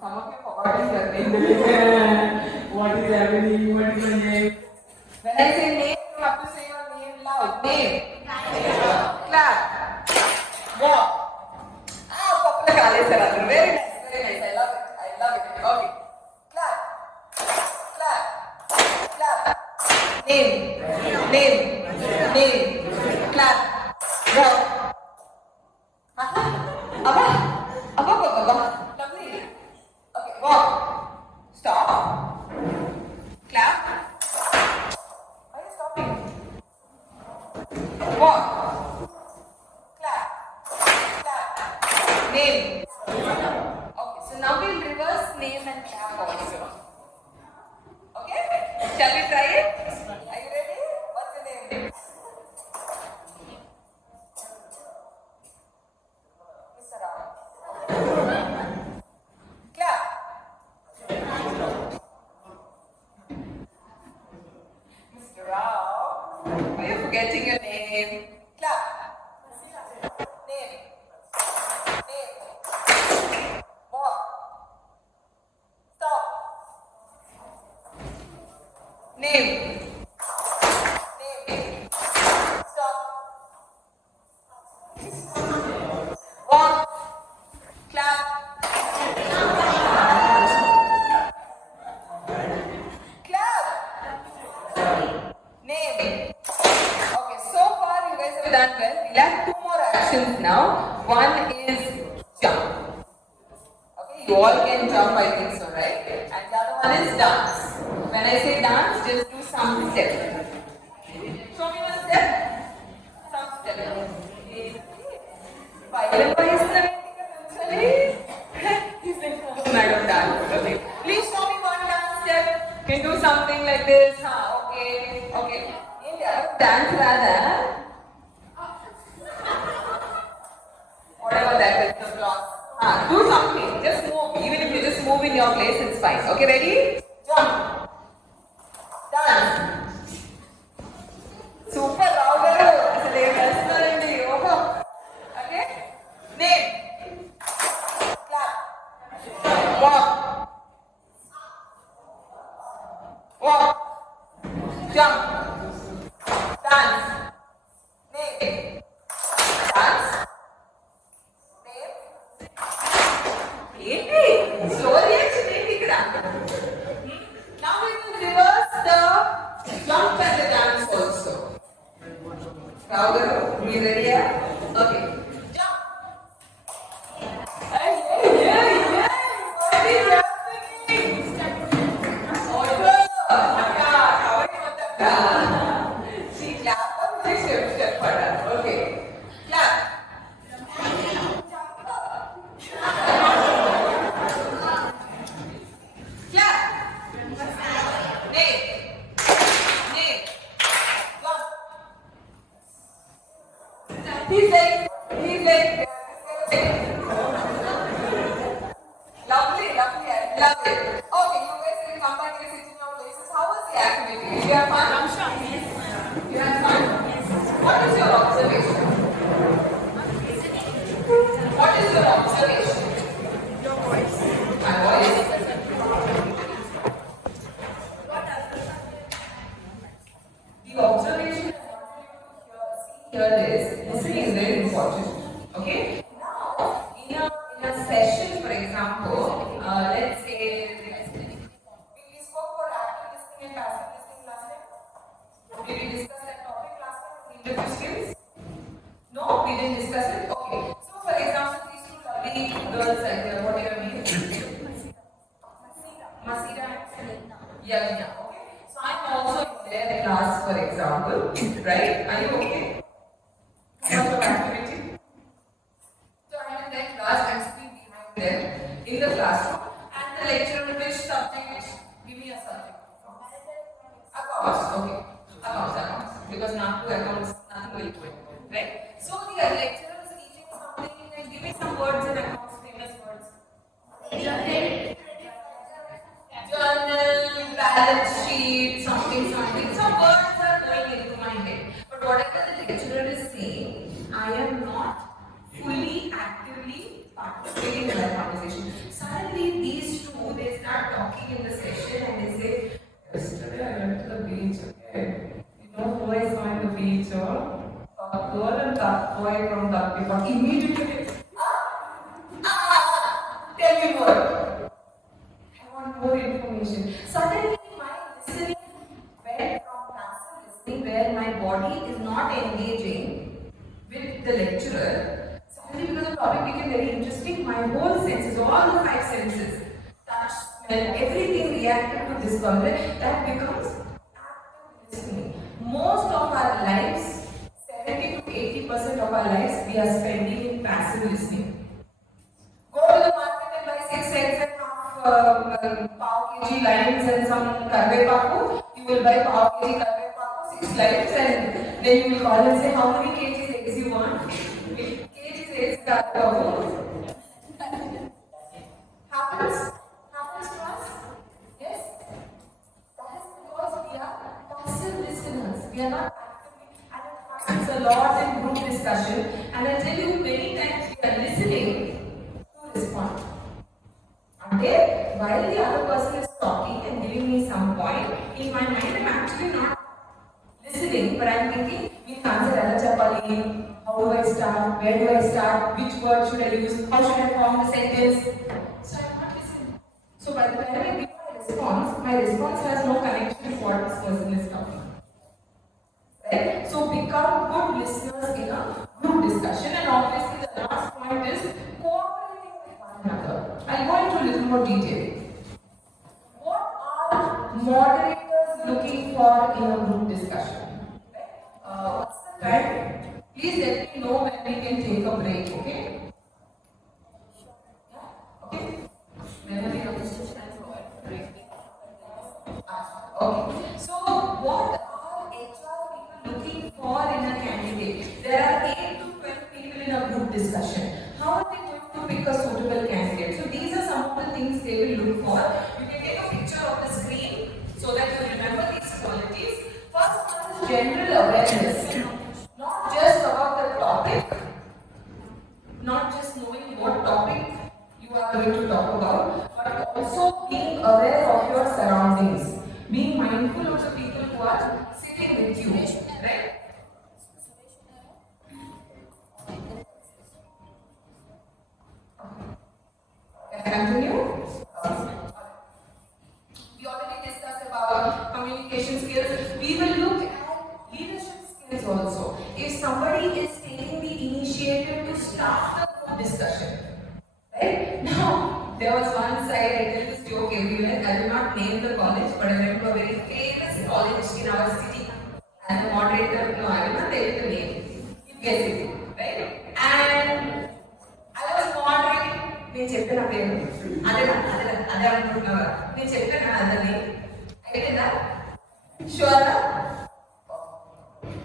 Some of you forgotten your name. What is happening? What is my name? When I say name, you have to say your name loud. Name. Clap. Walk. Popular college sir. Very nice, very nice. I love it. Okay. Clap. Name. Clap. Walk. Abba. Lovely. Okay, walk. Stop. Clap. Why are you stopping? Walk. Name. Okay, so now we'll reverse name and clap also. Okay? Shall we try it? Are you ready? What's your name? Mr. Rao. Clap. Mr. Rao. Are you forgetting your name? Clap. Name. Walk. Stop. Name. Stop. Walk. Clap. Clap. Name. Okay, so far you guys have done well. We'll have 2 more actions now. One is jump. Okay, you all can jump, I think so, right? And the other one is dance. When I say dance, just do some step. Show me one step. Some step. He's like, oh, I don't dance. Okay. Please show me one dance step. Can do something like this. Okay. India, dance rather. Whatever that is, the block. Do something. Just move. Even if you just move in your place, it's fine. Okay, ready? Jump. Dance. Super, Rao. Okay? Name. Clap. Walk. Jump. Dance. Name. Dance. Name. Slowly, actually, Okay. Jump. Hey, hey, hey, hey. What is happening? Oh, yeah. See, clap up, step for her. Okay. Clap. Clap. Nay. Nay. One. He's like, lovely, lovely, I love it. Okay, you guys can come back and sit in your places. How was the activity? Did you have fun? You had fun? What is your observation? What is your observation? My voice? The observation I want you to here is listening is very important. Okay? Now, in a session, for example, let's say we spoke about active listening and passive listening last time. Did we discuss that topic last time? Interview skills? No, we didn't discuss it. Okay. So, for example, these two lovely girls right there, what are your names? Masira and Yagna. Okay. So, I'm also in their class, for example. Right? Are you okay? How much of activity? So, I'm in their class, I'm sitting behind them in the classroom, and the lecturer will which subject? Give me a subject. Accounts. Okay. Accounts. Because now to accounts, nothing will do it. Right? So, the lecturer is teaching something and give me some words in accounts, famous words. Journal, balance sheet, something. Some words are going into my head. But whatever the lecturer is saying, I am not fully, actively participating in that conversation. Suddenly, these two, they start talking in the session and they say, yesterday I went to the beach, okay? You know who I saw in the beach, or? Girl and that boy from that paper. Immediately, tell me more. I want more information. Suddenly, my listening went from passive listening, where my body is not engaging with the lecturer. Suddenly, because the topic became very interesting, my whole senses, all the five senses, touch, smell, everything reacted to this concept. That becomes active listening. Most of our lives, 70 to 80% of our lives, we are spending in passive listening. Go to the market and buy 6 eggs and half pav kg limes and some karvepaku. You will buy pav kg karvepaku, 6 limes, and then you will call and say how many kgs eggs you want. Kgs eggs karvepaku. Happens to us. Yes. That is because we are passive listeners. We are not actively, and it happens a lot in group discussion. And I tell you, many times we are listening to respond. Until while the other person is talking and giving me some point, in my mind I'm actually not listening, but I'm thinking, which answer chapali, how do I start, where do I start, which word should I use, how should I form the sentence. So I'm not listening. So by the time I give my response has no connection to what this person is talking. Right? So become good listeners in a group discussion, and obviously the last point is cooperating with one another. I'll go into a little more detail. What are moderators looking for in a group discussion? What's the time? Please let me know when we can take a break, okay? Yeah? Okay? When are we going to take a break? Okay. So, what are HR people looking for in a candidate? There are 8 to 12 people in a group discussion. How are they going to pick a suitable candidate? So, these are some of the things they will look for. You can take a picture of the screen so that you remember these qualities. First one is general awareness. Not just about the topic, not just knowing what topic you are going to talk about, but also being aware of your surroundings. Being mindful of the people who are sitting with you, right? Can I continue? We already discussed about communication skills. We will look at leadership skills also. If somebody is taking the initiative starts the group discussion. Right? Now, there was one side, I tell this joke everywhere. I will not name the college, but I went to a very famous college in our city. And the moderator, no, I will not tell you the name. You guess it, right? And I was moderating. నేను చెప్పిన పేరు అదే అనుకుంటున్నావా నేను చెప్పాను అదని అయిపోయిందా షూరా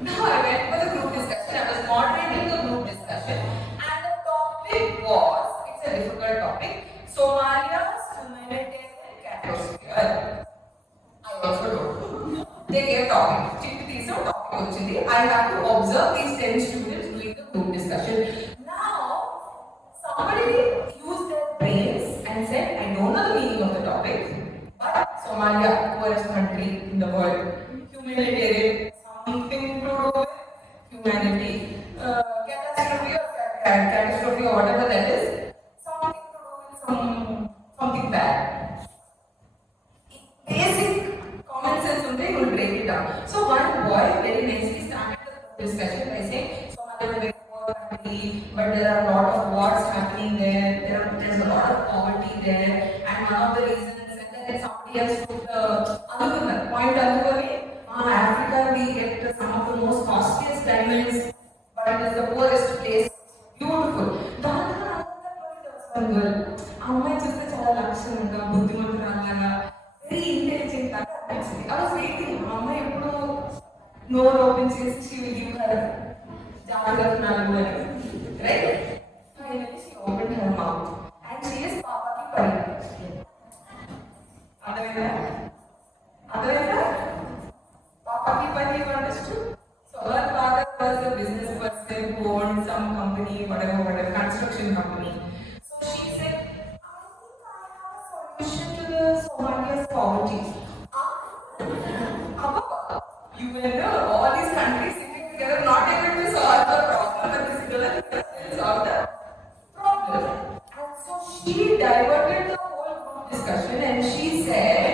Now I went for the group discussion. I was moderating the group discussion, and the topic was, it's a difficult topic, Somalia's humanitarian catastrophe. I also don't know. They gave topic. These are topic actually. I have to observe these 10 students doing the group discussion. Now, somebody used their brains and said, I don't know the meaning of the topic, but Somalia, poorest country in the world, humanitarian, something to do with humanity, catastrophe or whatever that is, something to do with something bad. Basic common sense only will break it down. So one boy very nicely started the discussion by saying Somalia is a very poor country, but there are a lot of wars happening there. There's a lot of poverty there, and one of the reasons, and then somebody else put another point Africa we get some of the most costliest diamonds, but it is the poorest place. Beautiful. One girl, అమ్మాయి చూస్తే చాలా లక్షణంగా బుద్ధిమంతురాలుగా very intelligent లాగా అనిపించింది. I was waiting. అమ్మాయి ఎప్పుడు నోరు open చేసి she will give her జాగ్రత్తలు అని, right? Finally she opened her mouth and she is పాపకి పని. అర్థమైందా? Papa Pani, you understood? So her father was a business person who owned some company, whatever, construction company. So she said, I think I have a solution to the Somalia's poverty. You will know all these countries sitting together not able to solve the problem, but this girl will solve the problem. And so she diverted the whole group discussion and she said,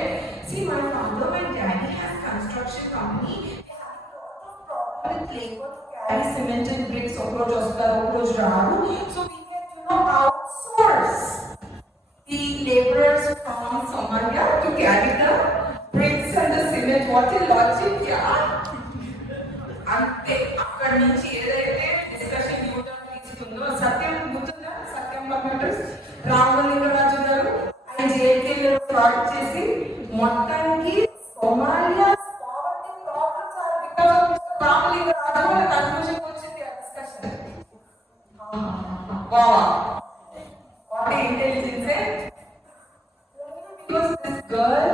see, my father and daddy has construction company. They have a lot of problem with labor to carry cement and bricks, approach Rahu. So we can, outsource the laborers from Somalia to carry the bricks and the cement. What a logic, yeah. అంతే అక్కడి నుంచి ఏదైతే discussion U turn తీసుకుందో సత్యం గుర్తుందా సత్యం computers Ramalinga Raju గారు ఆయన జేఎల్కేలో fraud చేసి మొత్తానికి Somalia poverty problems are because of Ramalingaraju వాళ్ళ కన్క్లూజన్ వచ్చింది ఆ discussion. Wow what intelligence because this girl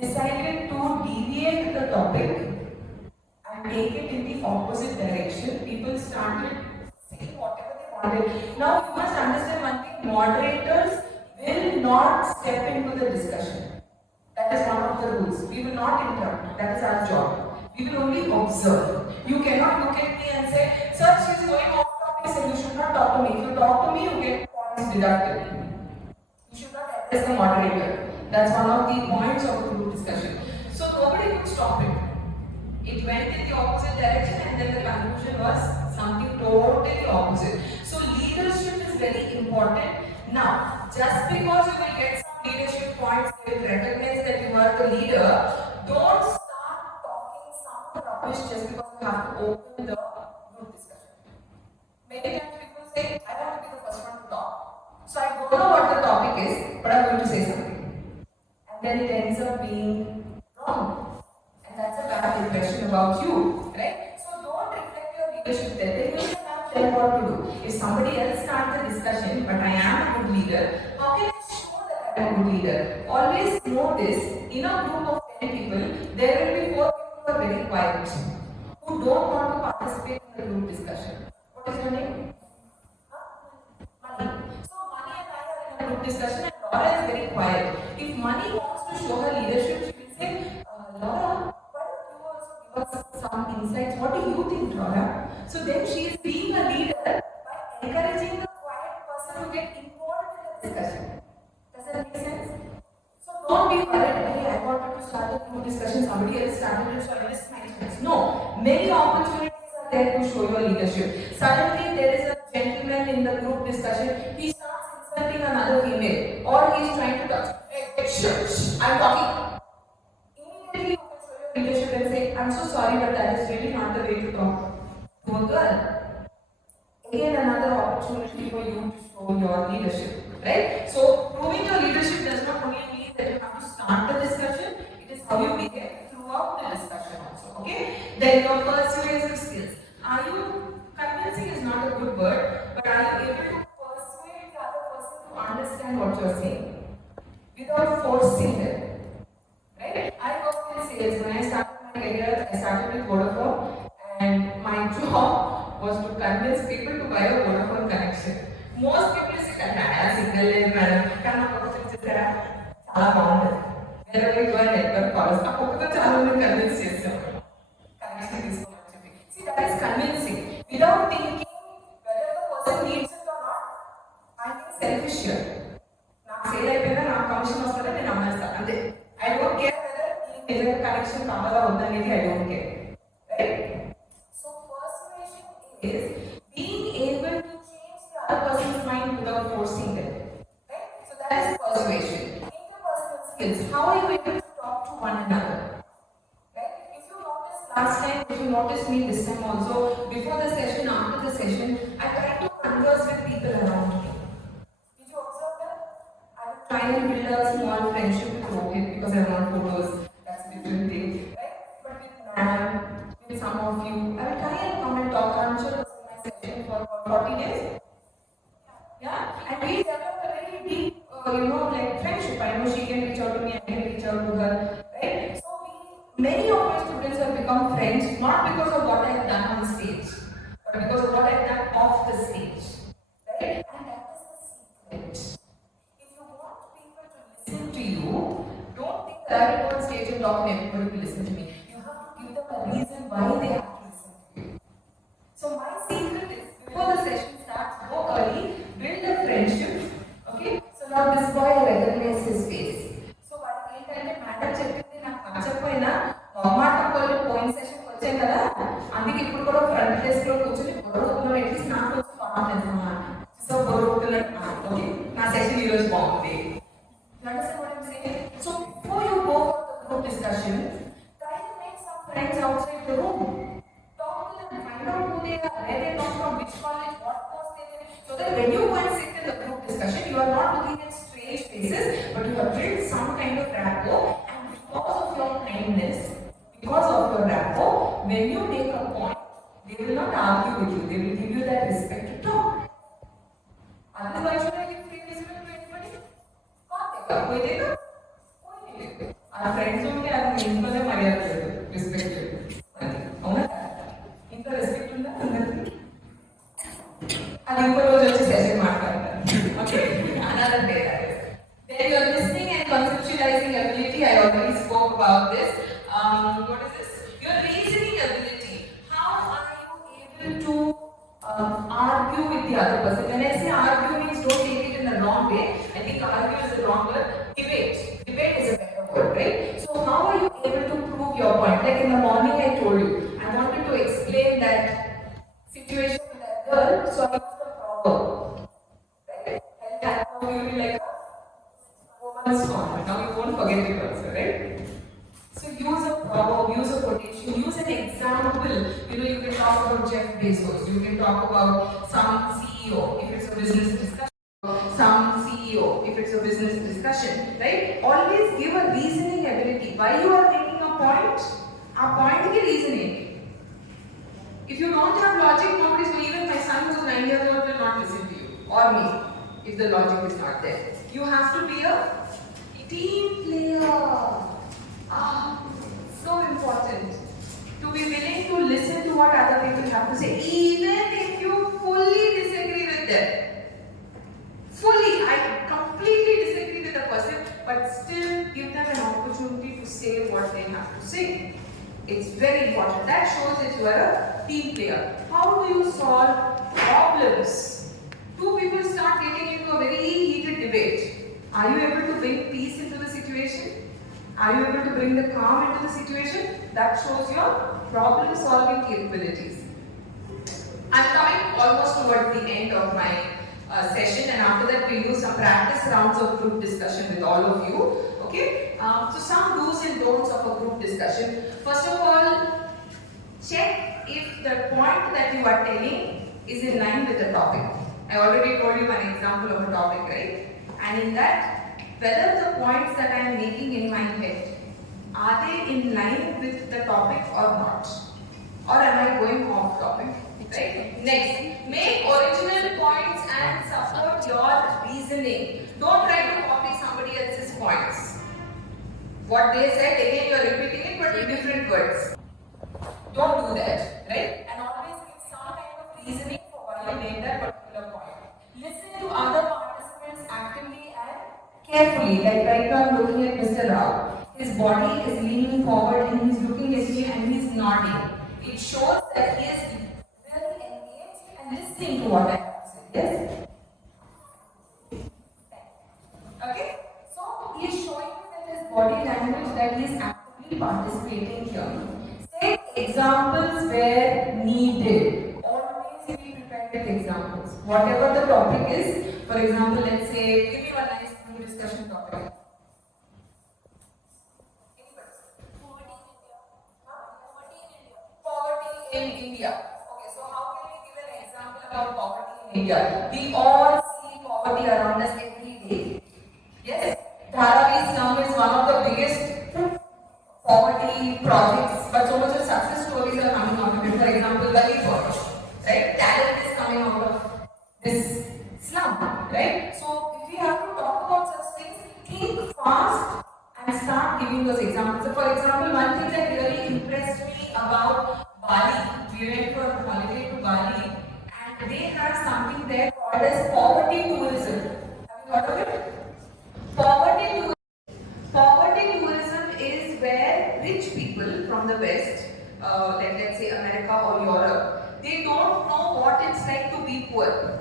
decided to deviate the topic and take it in the opposite direction. People started saying whatever they wanted. Now you must understand one thing, moderators will not step into the discussion. That is one of the rules. We will not interrupt. That is our job. We will only observe. You cannot look at me and say, sir, she is going off topic, so you should not talk to me. If you talk to me, you get points deducted. You should not address the moderator. That's one of the points of the group discussion. So nobody could stop it. It went in the opposite direction and then the conclusion was something totally opposite. So leadership is very important. Now, just because you will get some leadership points, they will recognize that you are the leader. Don't start talking some rubbish just because you have to open the group discussion. Many times people say, I want to be the first one to talk. So I don't know what the topic is, but I'm going to say something. And then it ends up being wrong. And that's a bad impression about you, right? So don't reflect your leadership there. They will have tell what to do. If somebody else starts the discussion, but I am a good leader, how can I show that I am a good leader? Always know this, in a group of 10 people, there will be 4 people who are very quiet, who don't want to participate in the group discussion. What is your name? Money. So Money and I are in a group discussion and Laura is very quiet. If Money wants to show her leadership, she will say, Laura, why don't you also give us some insights? What do you think, Laura? So then she is being a leader by encouraging the quiet person to get involved in the discussion. Does that make sense? So don't be worried, hey, I wanted to start a group discussion, somebody else started it, so I missed my chance. No, many opportunities are there to show your leadership. Suddenly there is a gentleman female in the group discussion, he starts insulting another female, or he is trying to touch. Hey, shh, I'm talking. Immediately you can show your leadership and say, I'm so sorry, but that is really not the way to talk to a girl. Again, another opportunity for you to show your leadership, right? So, proving your leadership does not only mean that you have to start the discussion, it is how you behave throughout the discussion also, okay? Then your persuasive skills. Are you, convincing is not a good word, but are you able to persuade the other person to understand what you are saying without forcing them, right? I worked in sales. When I started my career, I started with Vodafone, and my job was to convince people to buy a Vodafone connection. Most people say, signal లేదు madam కానీ నాకు ఒక చూసారా చాలా బాగుంటుంది వేరే ఎక్కువ network calls ఆ ఒక్కతో చాలా మంది కన్విన్స్ చేస్తాం కనెక్షన్ తీసుకోమని చెప్పి. See, that is convincing without thinking whether the person needs it or not. I think selfish here. నాకు సేల్ అయిపోయినా నాకు కమిషన్ వస్తుందా నేను అమ్మేస్తాను అంతే. I don't care whether ఈ నిజంగా కనెక్షన్ కావాలా వద్దనేది I don't care, right? So persuasion is being able to change the other person's mind without forcing them, right? So that is persuasion. Interpersonal skills. How are you able to talk to one another, right? If you noticed last time, if you noticed me this time also, before the session, after the session, I try to converse with people around me. Did you observe that? I will try and build a small friendship with Rohit because I want photos. That's a different thing, right? But with Nam, with some of you, I will try and come and talk. I'm sure was in my session for about 40 days. Yeah, and we developed a very deep, like friendship. I know she can reach out to me, I can reach out to her, right? So many of my students have become friends not because of what I have done on stage, but because of what I have done off the stage, right? And that is the secret. If you want people to listen to you, don't think that I will go on stage and talk and everybody will listen to me. You have to give them a reason why they have to listen to you. So my secret is, before the session starts, go early, build a friendship, okay? So now this boy, I recognize his face. So what ఏంటంటే madam చెప్పింది నాకు నచ్చకపోయినా మొహమాటం వల్ల పోయిన సెషన్కి వచ్చాం కదా అందుకే ఇప్పుడు కూడా ఫ్రంట్ డెస్క్ లో కూర్చొని గొడవకున్నాను అట్లీస్ట్ నాకు వచ్చి బాగుంటుంది అన్నమాట. సో గొడవకున్నట్టు ఓకే నా సెషన్ ఈరోజు బాగుంది. Understand what I'm saying? So before you go for the group discussion, try to make some friends outside the room. Talk to them, find out who they are, where they come from, which college, what course they did, so that when you go and sit in the group discussion, you are not looking at strange faces, but you have built some kind of rapport, and because of your kindness, because of your rapport, when you make a point, they will not argue with you, they will give you that respect to talk. Otherwise, should I give free respect to anybody? कोई देगा कोई नहीं देगा our friends होंगे आप इनको ने मर्यादा दे दो respect होना इनका respect होना अंदर अब इनको रोज अच्छे सेशन मारता है okay another day then your listening and conceptualizing ability I already spoke about this what is this your reasoning ability how are you able to argue with the other person. When I say argue means don't take it in the wrong way. I think argue is the wrong word. Debate is a better word, right? So how are you able to prove your point? Like in the morning I told you, I wanted to explain that situation with that girl, so I used the proverb, right? And that now you will be like a woman's corner. Now you won't forget it also, right? So use a proverb, use a quotation, use an example. You can talk about Jeff Bezos, you can talk about some CEO if it's a business discussion, some CEO if it's a business discussion, right? Always give a reasoning ability. Why you are making a point is reasoning. If you don't have logic, nobody's going. Even my son who's 9 years old will not listen to you or me if the logic is not there. You have to be a team player. So important to be willing to listen to what other people have to say, even if you fully disagree with them. I completely disagree with the person, but still give them an opportunity to say what they have to say. It's very important. That shows that you are a team player. How do you solve problems? Two people start getting into a very heated debate. Are you able to bring peace into the situation? Are you able to bring the calm into the situation? That shows your problem solving capabilities. I'm coming almost towards the end of my session, and after that we'll do some practice rounds of group discussion with all of you. Okay? So some do's and don'ts of a group discussion. First of all, check if the point that you are telling is in line with the topic. I already told you an example of a topic, right? And in that, whether the points that I am making in my head, are they in line with the topic or not? Or am I going off topic? Right? Next, make original points and support your reasoning. Don't try to copy somebody else's points. What they said, again you are repeating it but in different words. Don't do that, right? And always give some kind of reasoning for why you made that particular point. Listen to other participants actively and carefully. Like right now I'm looking at Mr. Rao. His body is leaning forward and he's looking at me and he's nodding. It shows that he is very engaged and listening to what I have to say. Yes? Okay? So he is showing me that his body language that he is actively participating here. Take examples where needed. Always be prepared with examples. Whatever the topic is, for example, let's say, give me one nice new discussion topic. Poverty in India. Okay, so how can we give an example about poverty in India? We all see poverty around us every day. Yes? Dharavi's slum is one of the biggest poverty projects, but so much of success stories are coming out of it. For example, Gully Boy, right? Talent is coming out of this slum, right? So if we have to talk about such things, think fast and start giving those examples. So for example, one thing that really impressed me about Bali, we went for a holiday to Bali, and they have something there called as poverty tourism. Have you heard of it? Poverty tourism is where rich people from the West, like let's say America or Europe, they don't know what it's like to be poor.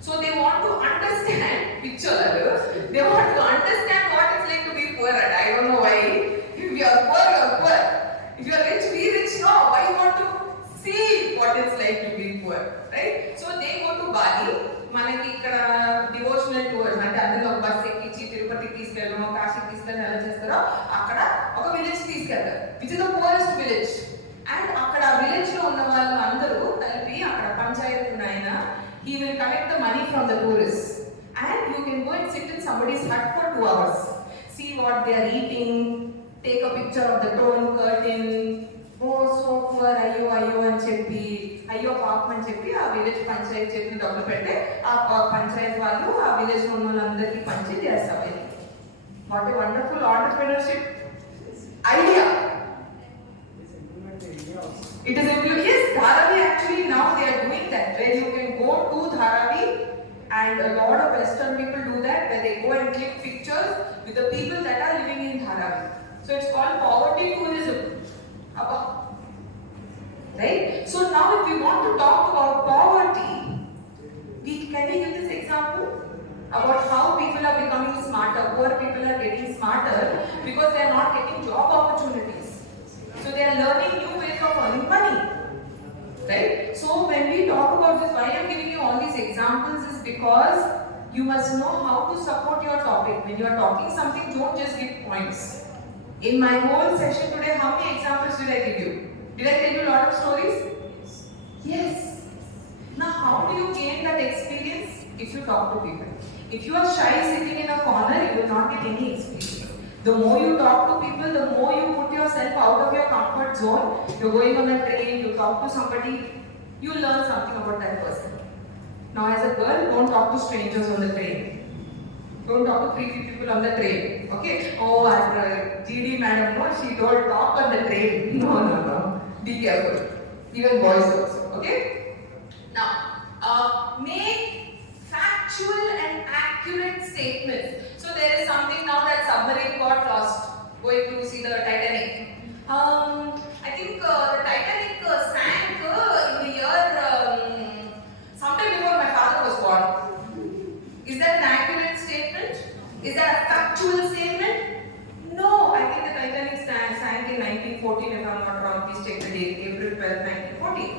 So they want to understand, picture, they want to understand what it's like to be poor. And I don't know why. If you are poor, you are poor. If you are rich, be rich. No, why you want to see what it's like to be poor, right? So they go to Bali. మనకి ఇక్కడ devotional tours అంటే అందులో bus ఎక్కించి తిరుపతికి తీసుకెళ్ళడం కాశీకి తీసుకెళ్ళడం ఎలా చేస్తారో అక్కడ ఒక విలేజ్ తీసుకెళ్తారు which is the poorest village and అక్కడ విలేజ్ లో ఉన్న వాళ్ళు అందరూ కలిపి అక్కడ panchayat ఉన్నాయన he will collect the money from the tourists and you can go and sit in somebody's hut for 2 hours, see what they are eating, take a picture of the torn curtain. Oh, so poor, అయ్యో అని చెప్పి అయ్యో పాపం అని చెప్పి ఆ village panchayat చేతిని డబ్బులు పెడితే ఆ పంచాయతీ వాళ్ళు ఆ విలేజ్ ఉన్న వాళ్ళందరికీ పంచి చేస్తారు. What a wonderful entrepreneurship idea. It is implemented. Yes, Dharavi actually now they are doing that, where you can go to Dharavi and a lot of Western people do that, where they go and click pictures with the people that are living in Dharavi. So it's called poverty tourism. Right? So now if we want to talk about poverty, can we give this example about how people are becoming smarter? Poor people are getting smarter because they are not getting job opportunities. So they are learning new ways of earning money. Right? So when we talk about this, why I am giving you all these examples is because you must know how to support your topic. When you are talking something, don't just give points. In my whole session today, how many examples did I give you? Did I tell you a lot of stories? Yes. Now how do you gain that experience? If you talk to people. If you are shy sitting in a corner, you will not get any experience. The more you talk to people, the more you put yourself out of your comfort zone. You're going on a train, you talk to somebody, you learn something about that person. Now as a girl, don't talk to strangers on the train. Don't talk to 3 people on the train. Okay? Oh, as GD madam, no, she told talk on the train. No. Be careful. Even boys also. Okay? Now, make factual and accurate statements. So there is something now that submarine got lost going to see the Titanic. I think the Titanic sank in the year sometime before my father was born. Is that an accurate statement? Is that a factual statement? No, I think the Titanic sank in 1914 if I'm not wrong. Please check the date, April 12, 1914.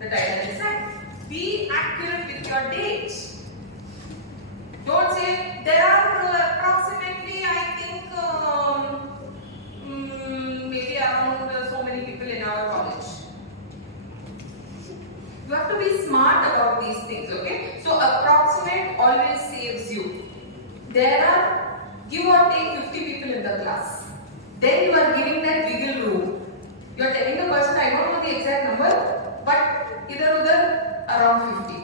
The Titanic sank. Be accurate with your dates. Don't say there are approximately, I think, maybe around so many people in our college. You have to be smart about these things, okay? So approximate always saves you. There are, give or take, 50 people in the class. Then you are giving that wiggle room. You are telling the person, I don't know the exact number, but either around 50.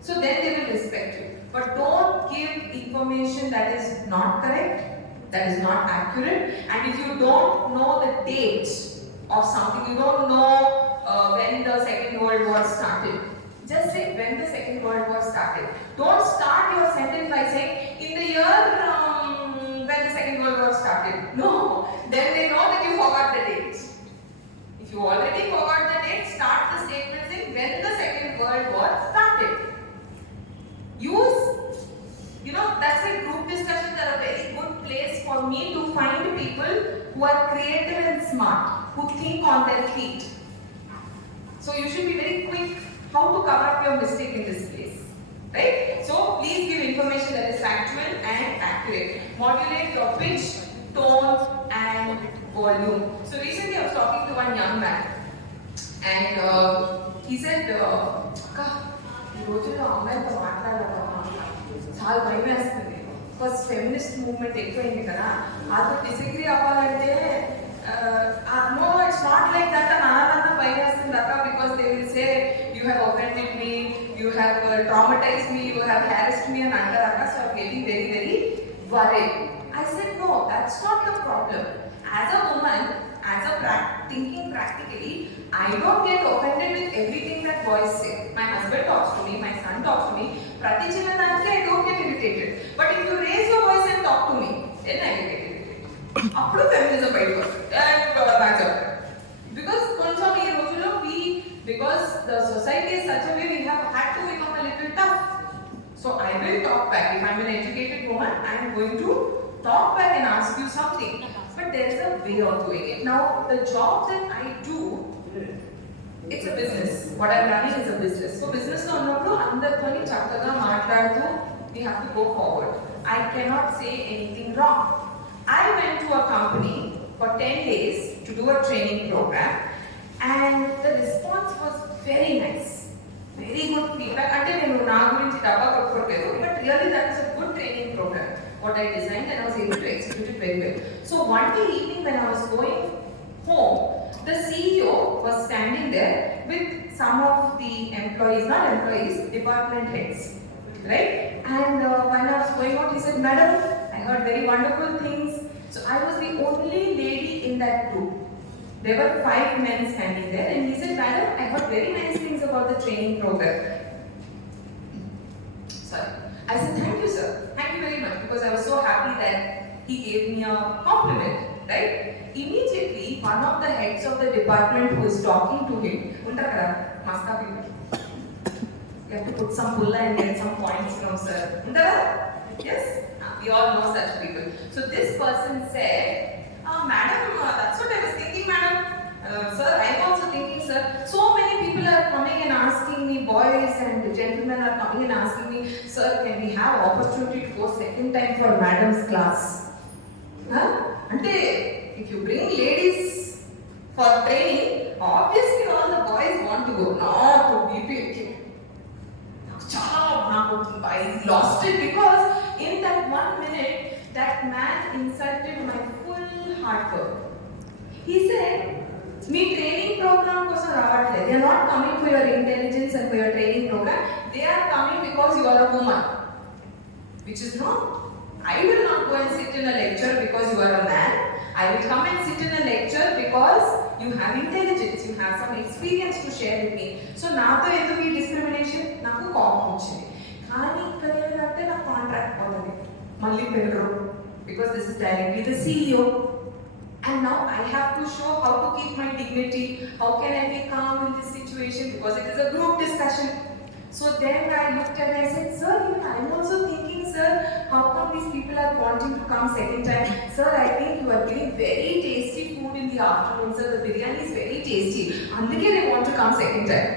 So then they will respect you. But don't give information that is not correct, that is not accurate. And if you don't know the dates of something, you don't know when the Second World War started, just say when the Second World War started. Don't start your sentence by saying in the year when the Second World War started. No, then they know that you forgot the dates. If you already forgot the date, start the statement saying when the Second World War started. Use, that's why group discussions are a very good place for me to find people who are creative and smart, who think on their feet. So you should be very quick how to cover up your mistake in this place. Right? So please give information that is factual and accurate. Modulate your pitch, tone and volume. So recently I was talking to one young man and he said, because feminist movement ఎక్కువైంది కదా అది disagree అవ్వాలంటే no, it's not like that అనాలన్న భయమేస్తుంది అక్క because they will say you have offended me, you have traumatized me, you have harassed me and another akka, so I'm getting very very worried. I said no, that's not the problem. As a woman, as a thinking practically, I don't get offended with everything that boys say. My husband talks to me, my son talks to me. Prati chinna daniki I don't get irritated. But if you raise your voice and talk to me, then I get irritated. Appudu feminism bite vastundi. Because koncham ee rojulo because the society is such a way, we have had to become a little tough. So I will talk back. If I'm an educated woman, I am going to talk back and ask you something. But there is a way of doing it. Now, the job that I do, it's a business. What I'm running is a business. So business lo unnappudu andartoni chakkaga maatladutu we have to go forward. I cannot say anything wrong. I went to a company for 10 days to do a training program and the response was very nice. Very good feedback. Ante nenu na gurinchi dabba kottkoledu, but really that was a good training program. What I designed and I was able to execute it very well. So one day evening when I was going home, the CEO was standing there with some of the employees, not employees, department heads, right? And when I was going out, he said, "Madam, I heard very wonderful things." So I was the only lady in that group. There were 5 men standing there, and he said, "Madam, I heard very nice things about the training program." Sorry. I said, "Thank you, sir. Thank you very much," because I was so happy that he gave me a compliment, right? Immediately, one of the heads of the department who is talking to him, Untakara, Masta people. You have to put some bulla and get some points from sir. Untakara? Yes? We all know such people. So this person said, "Madam, that's what I was thinking, madam. Sir, I'm also thinking, sir. So many people are coming and asking me, boys and gentlemen are coming and asking me, sir, can we have opportunity to go second time for madam's class?" Huh? Ante, if you bring ladies for training, obviously all the boys want to go. Not to BPK. I lost it because in that 1 minute, that man insulted my full hard work. He said, "Me training program kosa ravatle. They are not coming for your intelligence and for your training program. They are coming because you are a woman," which is wrong. I will not go and sit in a lecture because you are a man. I will come and sit in a lecture because you have intelligence, you have some experience to share with me. So nato enduku discrimination naku common ochindi. Kani ikkada ante na contract podadi. Malli pelru because this is directly the CEO. And now I have to show how to keep my dignity, how can I be calm in this situation because it is a group discussion. So then I looked and I said, "Sir, even I am also thinking, sir, how come these people are wanting to come second time? Sir, I think you are giving very tasty food in the afternoon, sir. The biryani is very tasty. Andike they want to come second time."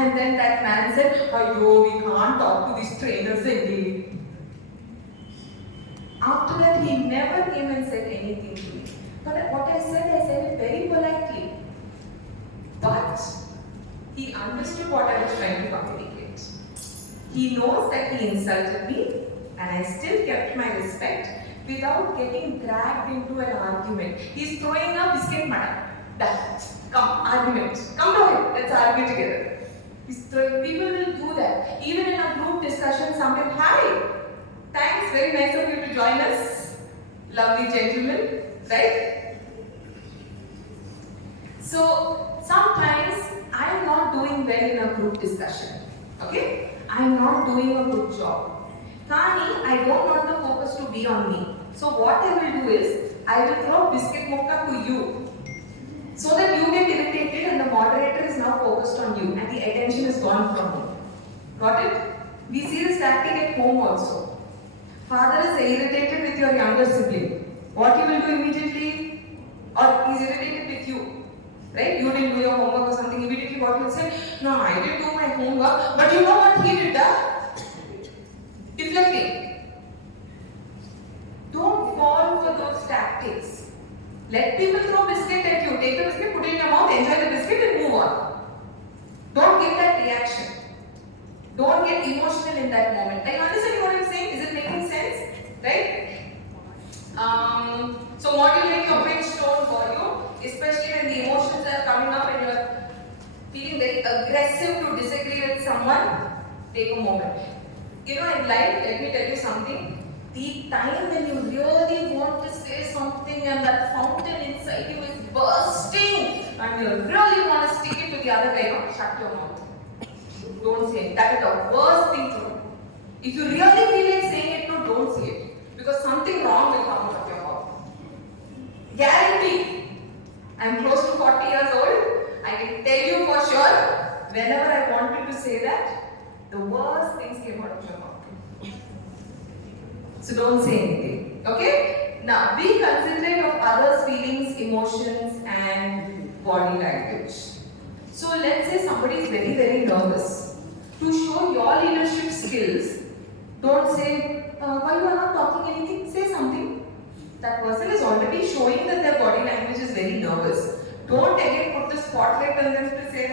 And then that man said, "Ayyo, we can't talk to these trainers again." After that, he never came and said anything to me. But what I said it very politely. But he understood what I was trying to communicate. He knows that he insulted me, and I still kept my respect without getting dragged into an argument. He's throwing a biscuit, madam. That, come, argument. Come to him, let's argue together. He's throwing, people will do that. Even in a group discussion, sometimes, hi, thanks, very nice of you to join us. Lovely gentlemen, right? So, sometimes I'm not doing well in a group discussion. Okay? I'm not doing a good job. Kani, I don't want the focus to be on me. So what I will do is, I will throw biscuit mukka to you. So that you get irritated and the moderator is now focused on you and the attention is gone from me. Got it? We see this tactic at home also. Father is irritated with your younger sibling. What you will do immediately? Or he's irritated with you. Right? You didn't do your homework or something. Immediately what you will say? No, I didn't do my homework. But you know what he did? Deflecting. Don't fall for those tactics. Let people throw biscuit at you. Take the biscuit, put it in your mouth, enjoy the biscuit and move on. Don't give that reaction. Don't get emotional in that moment. Are you understanding what I'm saying? Is it making sense? Right? So modulate your pitch, tone, volume, especially when the emotions are coming up and you're feeling very aggressive to disagree with someone. Take a moment. You know, in life, let me tell you something. The time when you really want to say something and that fountain inside you is bursting and you really want to stick it to the other guy, no, shut your mouth. Don't say it. That is the worst thing to do. If you really feel like saying it, no, don't say it. Because something wrong will come out of your mouth. Guarantee. I am close to 40 years old. I can tell you for sure, whenever I wanted to say that, the worst things came out of your mouth. So don't say anything. Okay? Now, be considerate of others' feelings, emotions, and body language. So let's say somebody is very, very nervous. To show your leadership skills, don't say, why you are not talking anything? Say something. That person is already showing that their body language is very nervous. Don't again put the spotlight on them to say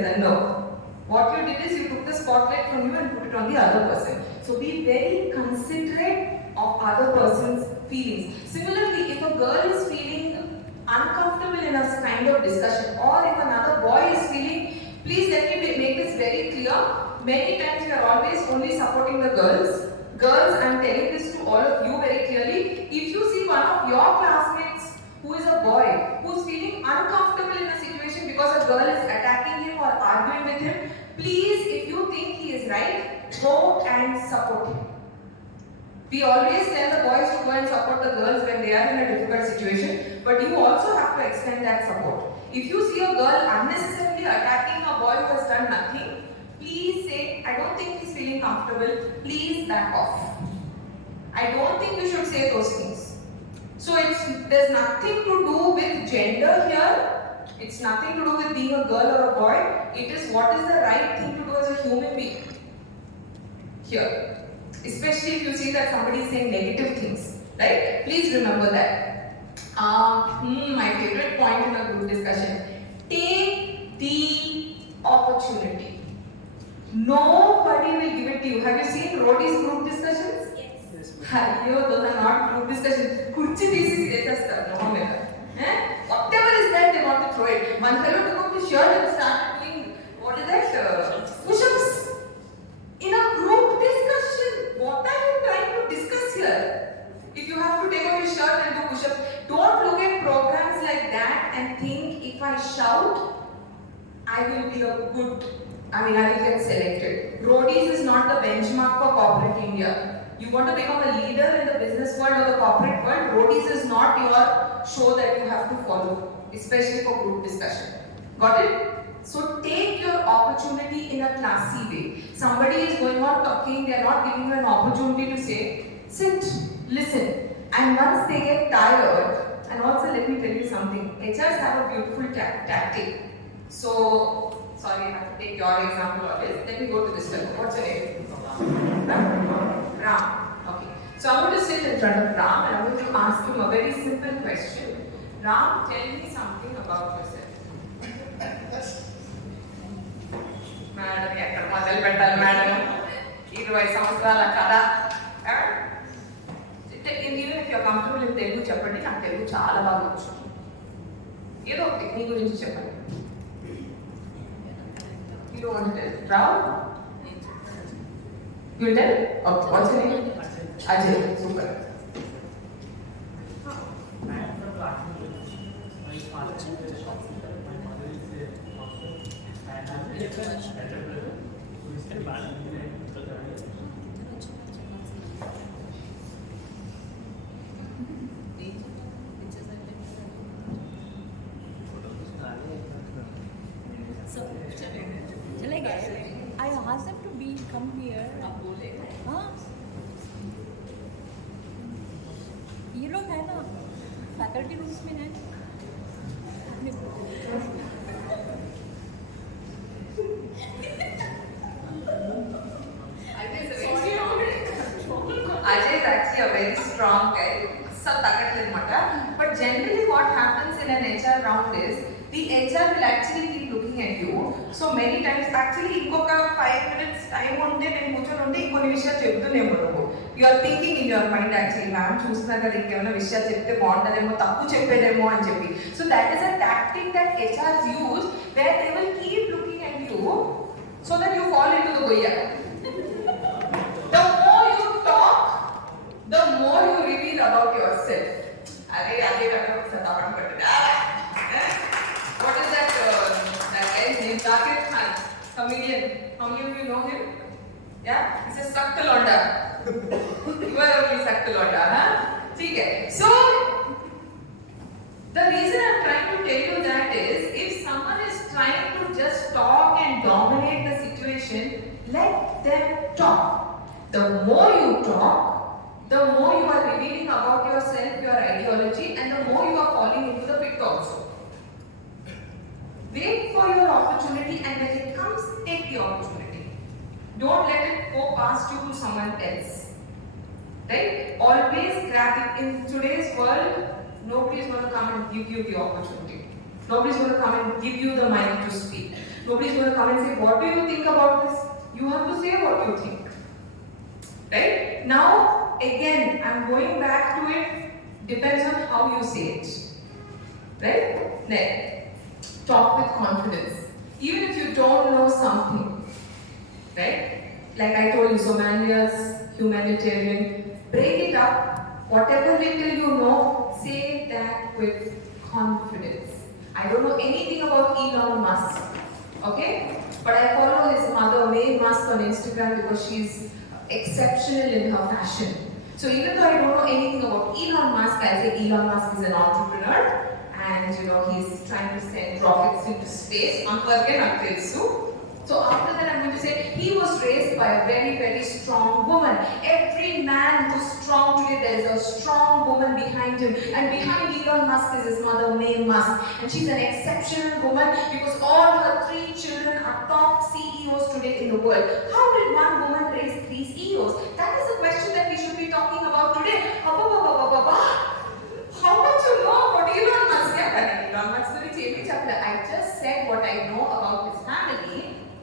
that, no. What you did is you took the spotlight from you and put it on the other person. So be very considerate of other person's feelings. Similarly, if a girl is feeling uncomfortable in a kind of discussion, or if another boy is feeling, please let me make this very clear. Many times we are always only supporting the girls. Girls, I am telling this to all of you very clearly. If you see one of your classmates who is a boy, who is feeling uncomfortable in a situation because a girl is attacking him or arguing with him, please, if you think he is right, go and support him. We always tell the boys to go and support the girls when they are in a difficult situation, but you also have to extend that support. If you see a girl unnecessarily attacking a boy who has done nothing, please say, I don't think he's feeling comfortable, please back off. I don't think you should say those things. So there's nothing to do with gender here. It's nothing to do with being a girl or a boy. It is what is the right thing to do as a human being here. Especially if you see that somebody is saying negative things, right? Please remember that. My favorite point in a group discussion. Take the opportunity. Nobody will give it to you. Have you seen Rodi's group discussions? Yes. Those are not group discussions. Kurchi thesis is no matter. Whatever is there, they want to throw it. One fellow took up his shirt and started doing, what is that? Push-ups. In a group discussion, what are you trying to discuss here? If you have to take off your shirt and do push-ups, don't look at programs like that and think if I shout, I will will get selected. Roadies is not the benchmark for corporate India. You want to become a leader in the business world or the corporate world, Roadies is not your show that you have to follow, especially for group discussion. Got it? So take your opportunity in a classy way. Somebody is going on talking, they are not giving you an opportunity to say, sit, listen. And once they get tired And also let me tell you something. HRs have a beautiful tactic. So, sorry, I have to take your example of this. Let me go to this level. What's your name? Ram. Okay. So I'm going to sit in front of Ram and I'm going to ask him a very simple question. Ram, tell me something about yourself. Madam, ఎక్కడ మొదలు పెట్టాలి madam 20 సంవత్సరాల కథ even if you're comfortable in Telugu చెప్పండి నాకు తెలుగు చాలా బాగా వచ్చు ఏదో ఒకటి మీ గురించి చెప్పండి you don't want to tell Rao you will tell okay what's your name Ajay super I asked them to come here. हाँ ये लोग है ना फैकल्टी रूम्स में है Ajay is actually a very strong guy. But generally what happens in an HR round is the HR will actually keep looking at you. So many times actually inkoka 5 minutes time unte nenu kuchoni inkoni vishaya cheptunemo nuvu. You are thinking in your mind actually ma'am chusna kada inkemana vishaya chepte baundademo tappu cheppedemo ani cheppi. So that is a tactic that HRs use where they will keep looking at you so that you fall into the goya. The more you talk, the more you reveal about yourself. What is that guy's name? Zakir Khan, comedian. How many of you know him? Yeah? He's a Saktalonda. You are only Saktalonda, huh? Okay. So, the reason I'm trying to tell you that is, if someone is trying to just talk and dominate the situation, let them talk. The more you talk, the more you are revealing about yourself, your ideology, and the more you are falling into the pit also. Wait for your opportunity, and when it comes, take the opportunity. Don't let it go past you to someone else. Right? Always grab it. In today's world, nobody is going to come and give you the opportunity. Nobody is going to come and give you the mic to speak. Nobody is going to come and say, what do you think about this? You have to say what you think. Right? Now, again, I'm going back to it. Depends on how you say it. Right? Next. Talk with confidence. Even if you don't know something. Right? Like I told you, Somalia's humanitarian. Break it up. Whatever little you know, say that with confidence. I don't know anything about Elon Musk. Okay? But I follow his mother, May Musk, on Instagram because she's exceptional in her fashion. So even though I don't know anything about Elon Musk, I'll say Elon Musk is an entrepreneur and he's trying to send rockets into space. So after that I'm going to say he was raised by a very, very strong woman. Every man who's strong today, there is a strong woman behind him. And behind Elon Musk is his mother, May Musk. And she's an exceptional woman because all her 3 children are top CEOs today in the world. How did one woman raise 3 CEOs? That is a question that we should be talking about today. How much you know about Elon Musk? Elon Musk, I just said what I know about his family.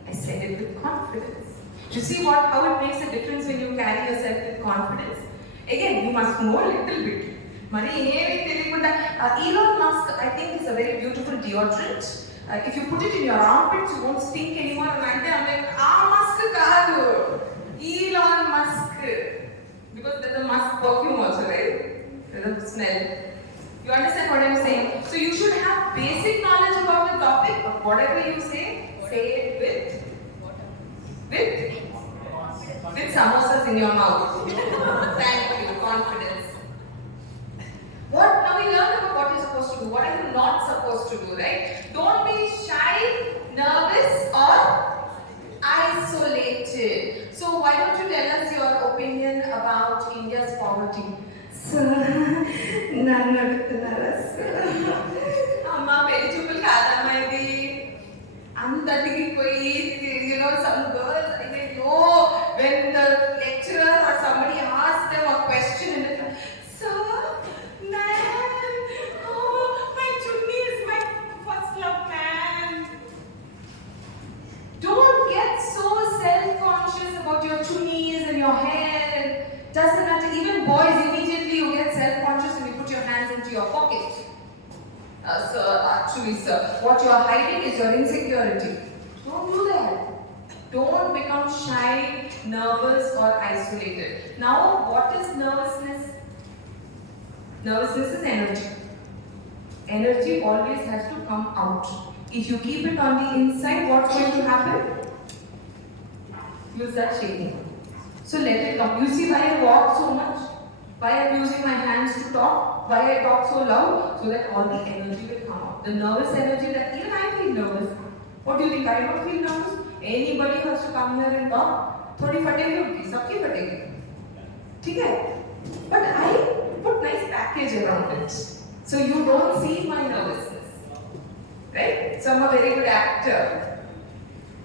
I said it with confidence. You see how it makes a difference when you carry yourself with confidence? Again, you must know a little bit. Elon Musk, I think, is a very beautiful deodorant. If you put it in your armpits, you won't stink anymore. And I'm like, Musk kaadu. Elon Musk. Because there's a Musk perfume also, right? There's a smell. You understand what I'm saying? So you should have basic knowledge about the topic, but whatever you say it with samosas in your mouth. Thank you, confidence. Now we learned about what you're supposed to do, what are you not supposed to do, right? Don't be shy, nervous, or isolated. So why don't you tell us your opinion about India's poverty? ನನ್ನ Amma perijupul kaadamaydi. Antadiki koi, some girls, when the lecturer or somebody asks them a question in the class, sir, ma'am, oh, my chunni is my first love, ma'am. Don't get so self-conscious about your chunnis and your hair. Doesn't matter. Even boys, immediately you get self-conscious and you put your hands into your pocket. Sir, what you are hiding is your insecurity. Don't do that. Don't become shy, nervous, or isolated. Now, what is nervousness? Nervousness is energy. Energy always has to come out. If you keep it on the inside, what's going to happen? You'll start shaking. So let it come. You see why I walk so much? Why I'm using my hands to talk? Why I talk so loud? So that all the energy will come out. The nervous energy that even I feel nervous. What do you think? I don't feel nervous? Anybody who has to come here and talk, थोड़ी फटेगी उनकी, सबकी फटेगी. ठीक है? But I put nice package around it. So you don't see my nervousness. Right? So I'm a very good actor.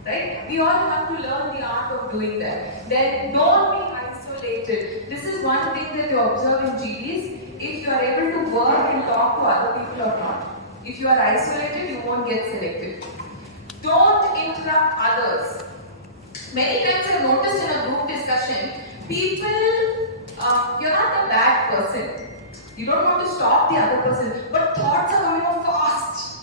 Right? We all have to learn the art of doing that. Then don't be isolated. This is one thing that you observe in GDs. If you are able to work and talk to other people or not. If you are isolated, you won't get selected. Don't interrupt others. Many times I've noticed in a group discussion, people, you're not a bad person. You don't want to stop the other person, but thoughts are coming out fast.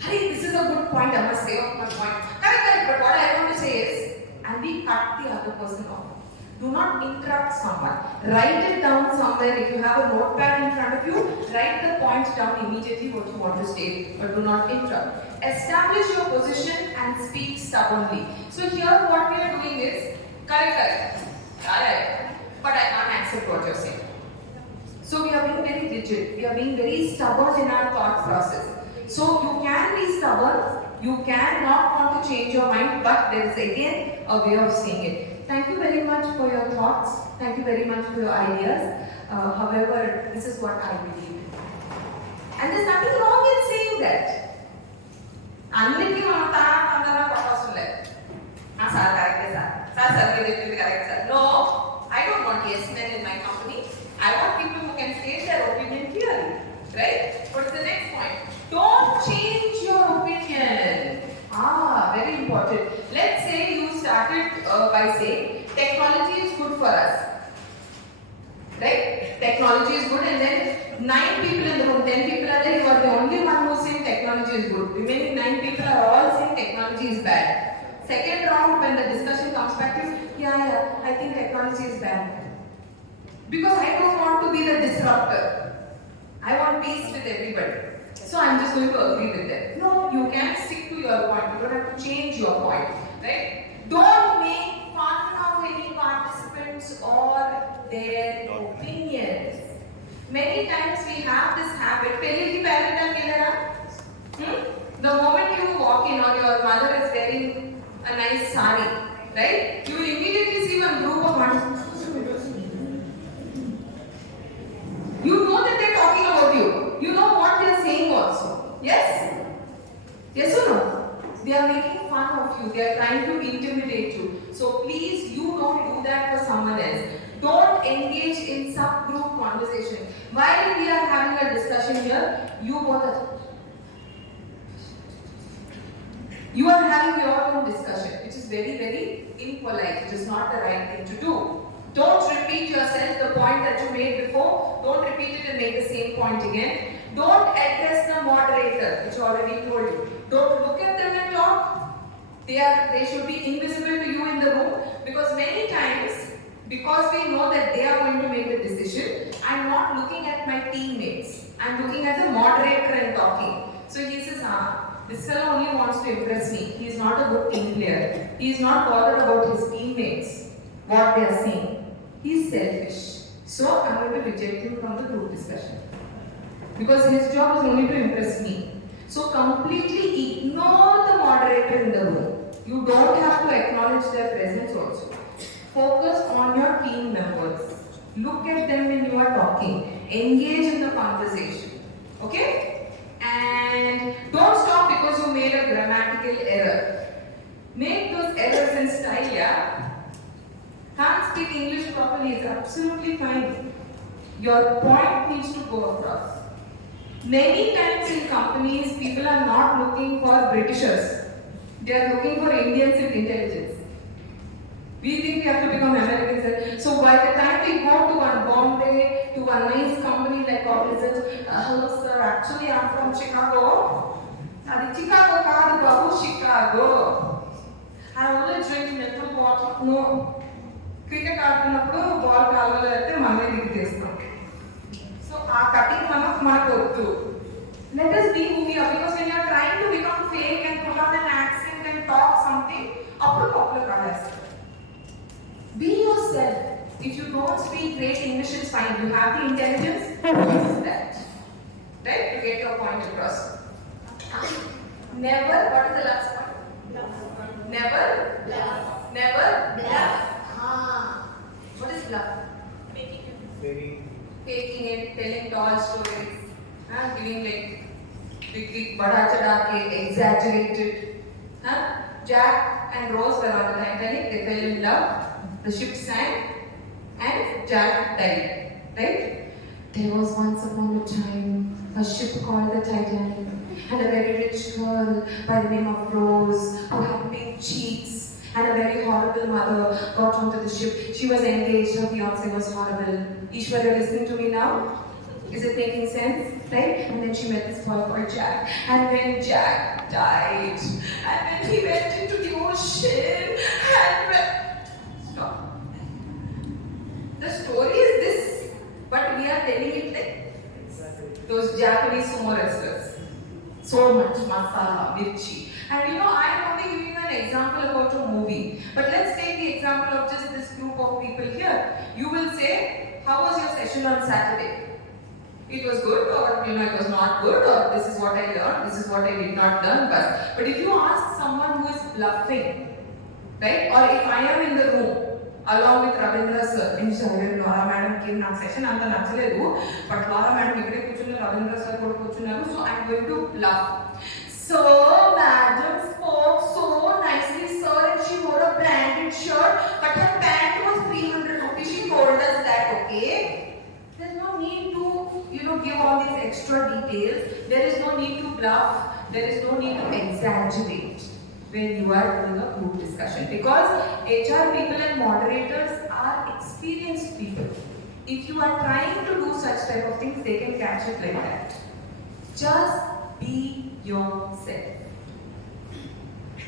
Hey, this is a good point, I must say off my point. Correct, but what I want to say is, and we cut the other person off. Do not interrupt someone. Write it down somewhere. If you have a notepad in front of you, write the points down immediately what you want to state, but do not interrupt. Establish your position and speak stubbornly. So here what we are doing is, correct. Alright, but I can't accept what you're saying. So we are being very rigid. We are being very stubborn in our thought process. So you can be stubborn. You can not want to change your mind, but there is again a way of seeing it. Thank you very much for your thoughts. Thank you very much for your ideas. However, this is what I believe. And there's nothing wrong in saying that. Unlike you, I'm No, I don't want yes men in my company. I want people who can state their opinion clearly. Right? What's the next point? Don't change your opinion. Very important. Let's say you started by saying technology is good for us. Right? Technology is good, and then 9 people in the room, 10 people are there, you are the only one who is saying technology is good. Remaining 9 people are all saying technology is bad. Second round, when the discussion comes back to, I think technology is bad. Because I don't want to be the disruptor. I want peace with everybody. So I'm just going to agree with them. No, you can stick to your point. You don't have to change your point. Right? Don't make fun of any participants or their opinions. Many times we have this habit. The moment you walk in or your mother is wearing a nice sari, right? You will immediately see one group of participants. You know that they're talking about you. You know what they're saying also. Yes? Yes or no? They are making fun of you. They are trying to intimidate you. So please, you don't do that for someone else. Don't engage in subgroup conversation. While we are having a discussion here, you are having your own discussion, which is very, very impolite. It is not the right thing to do. Don't repeat yourself the point that you made before. Don't repeat it and make the same point again. Don't address the moderator, which I already told you. Don't look at them and talk. They should be invisible to you in the room, because many times, because we know that they are going to make the decision, I'm not looking at my teammates. I'm looking at the moderator and talking. So he says, this fellow only wants to impress me. He is not a good team player. He is not bothered about his teammates, what they are saying. He is selfish. So I'm going to reject him from the group discussion. Because his job is only to impress me. So completely ignore the moderator in the room. You don't have to acknowledge their presence also. Focus on your team members. Look at them when you are talking. Engage in the conversation. Okay? And don't stop because you made a grammatical error. Make those errors in style, yeah? Can't speak English properly, it's absolutely fine. Your point needs to go across. Many times in companies, people are not looking for Britishers. They are looking for Indians with intelligence. We think we have to become Americans. So by the time we go to one Bombay, to a nice company like Cognizant, hello sir, actually I'm from Chicago. Adi Chicago kaadu babu, Chicago. I always drink mental water. No. Cricket ఆడుతున్నప్పుడు ball కాలువలో అయితే మనమే దిగి తీస్తాం. So ఆ cutting మనకు వద్దు. Let us be who we are, because when you are trying to become fake and put on an accent and talk something, అప్పుడు popular కాలేస్తారు. Be yourself. If you don't speak great English, it's fine. You have the intelligence, use that. Right? To get your point across. Never, what is the last point? Never? Never? What is bluff? Faking it, telling tall stories, giving like big bada chada ke exaggerated. Jack and Rose were on the Titanic, they fell in love, the ship sank and Jack died. Right? There was once upon a time a ship called the Titanic and a very rich girl by the name of Rose who had pink cheeks and a very horrible mother got onto the ship. She was engaged, her fiance was horrible. Ishwarya, listening to me now? Is it making sense? Right? And then she met this boy called Jack. And when Jack died, and when he went into the ocean, and when... Stop. The story is this, but we are telling it like those Japanese sumo wrestlers. So much masala, mirchi. And you know, I am only giving you an example about a movie. But let's take the example of just this group of people here. You will say, how was your session on Saturday? It was good, or you know, it was not good, or this is what I learned, this is what I did not learn. But if you ask someone who is bluffing, right? Or if I am in the room along with Ravindra sir, in Laura madam came na session anta nachaledu, but Laura madam ikkade kuchunna Ravindra sir kuda kuchunnaru, so I am going to bluff. So madam spoke so nicely, sir, and she wore a branded shirt, but her pant was 300 rupees. She told us that, okay? There's no need to, give all these extra details. There is no need to bluff. There is no need to exaggerate when you are doing a group discussion, because HR people and moderators are experienced people. If you are trying to do such type of things, they can catch it like that. Just be yourself.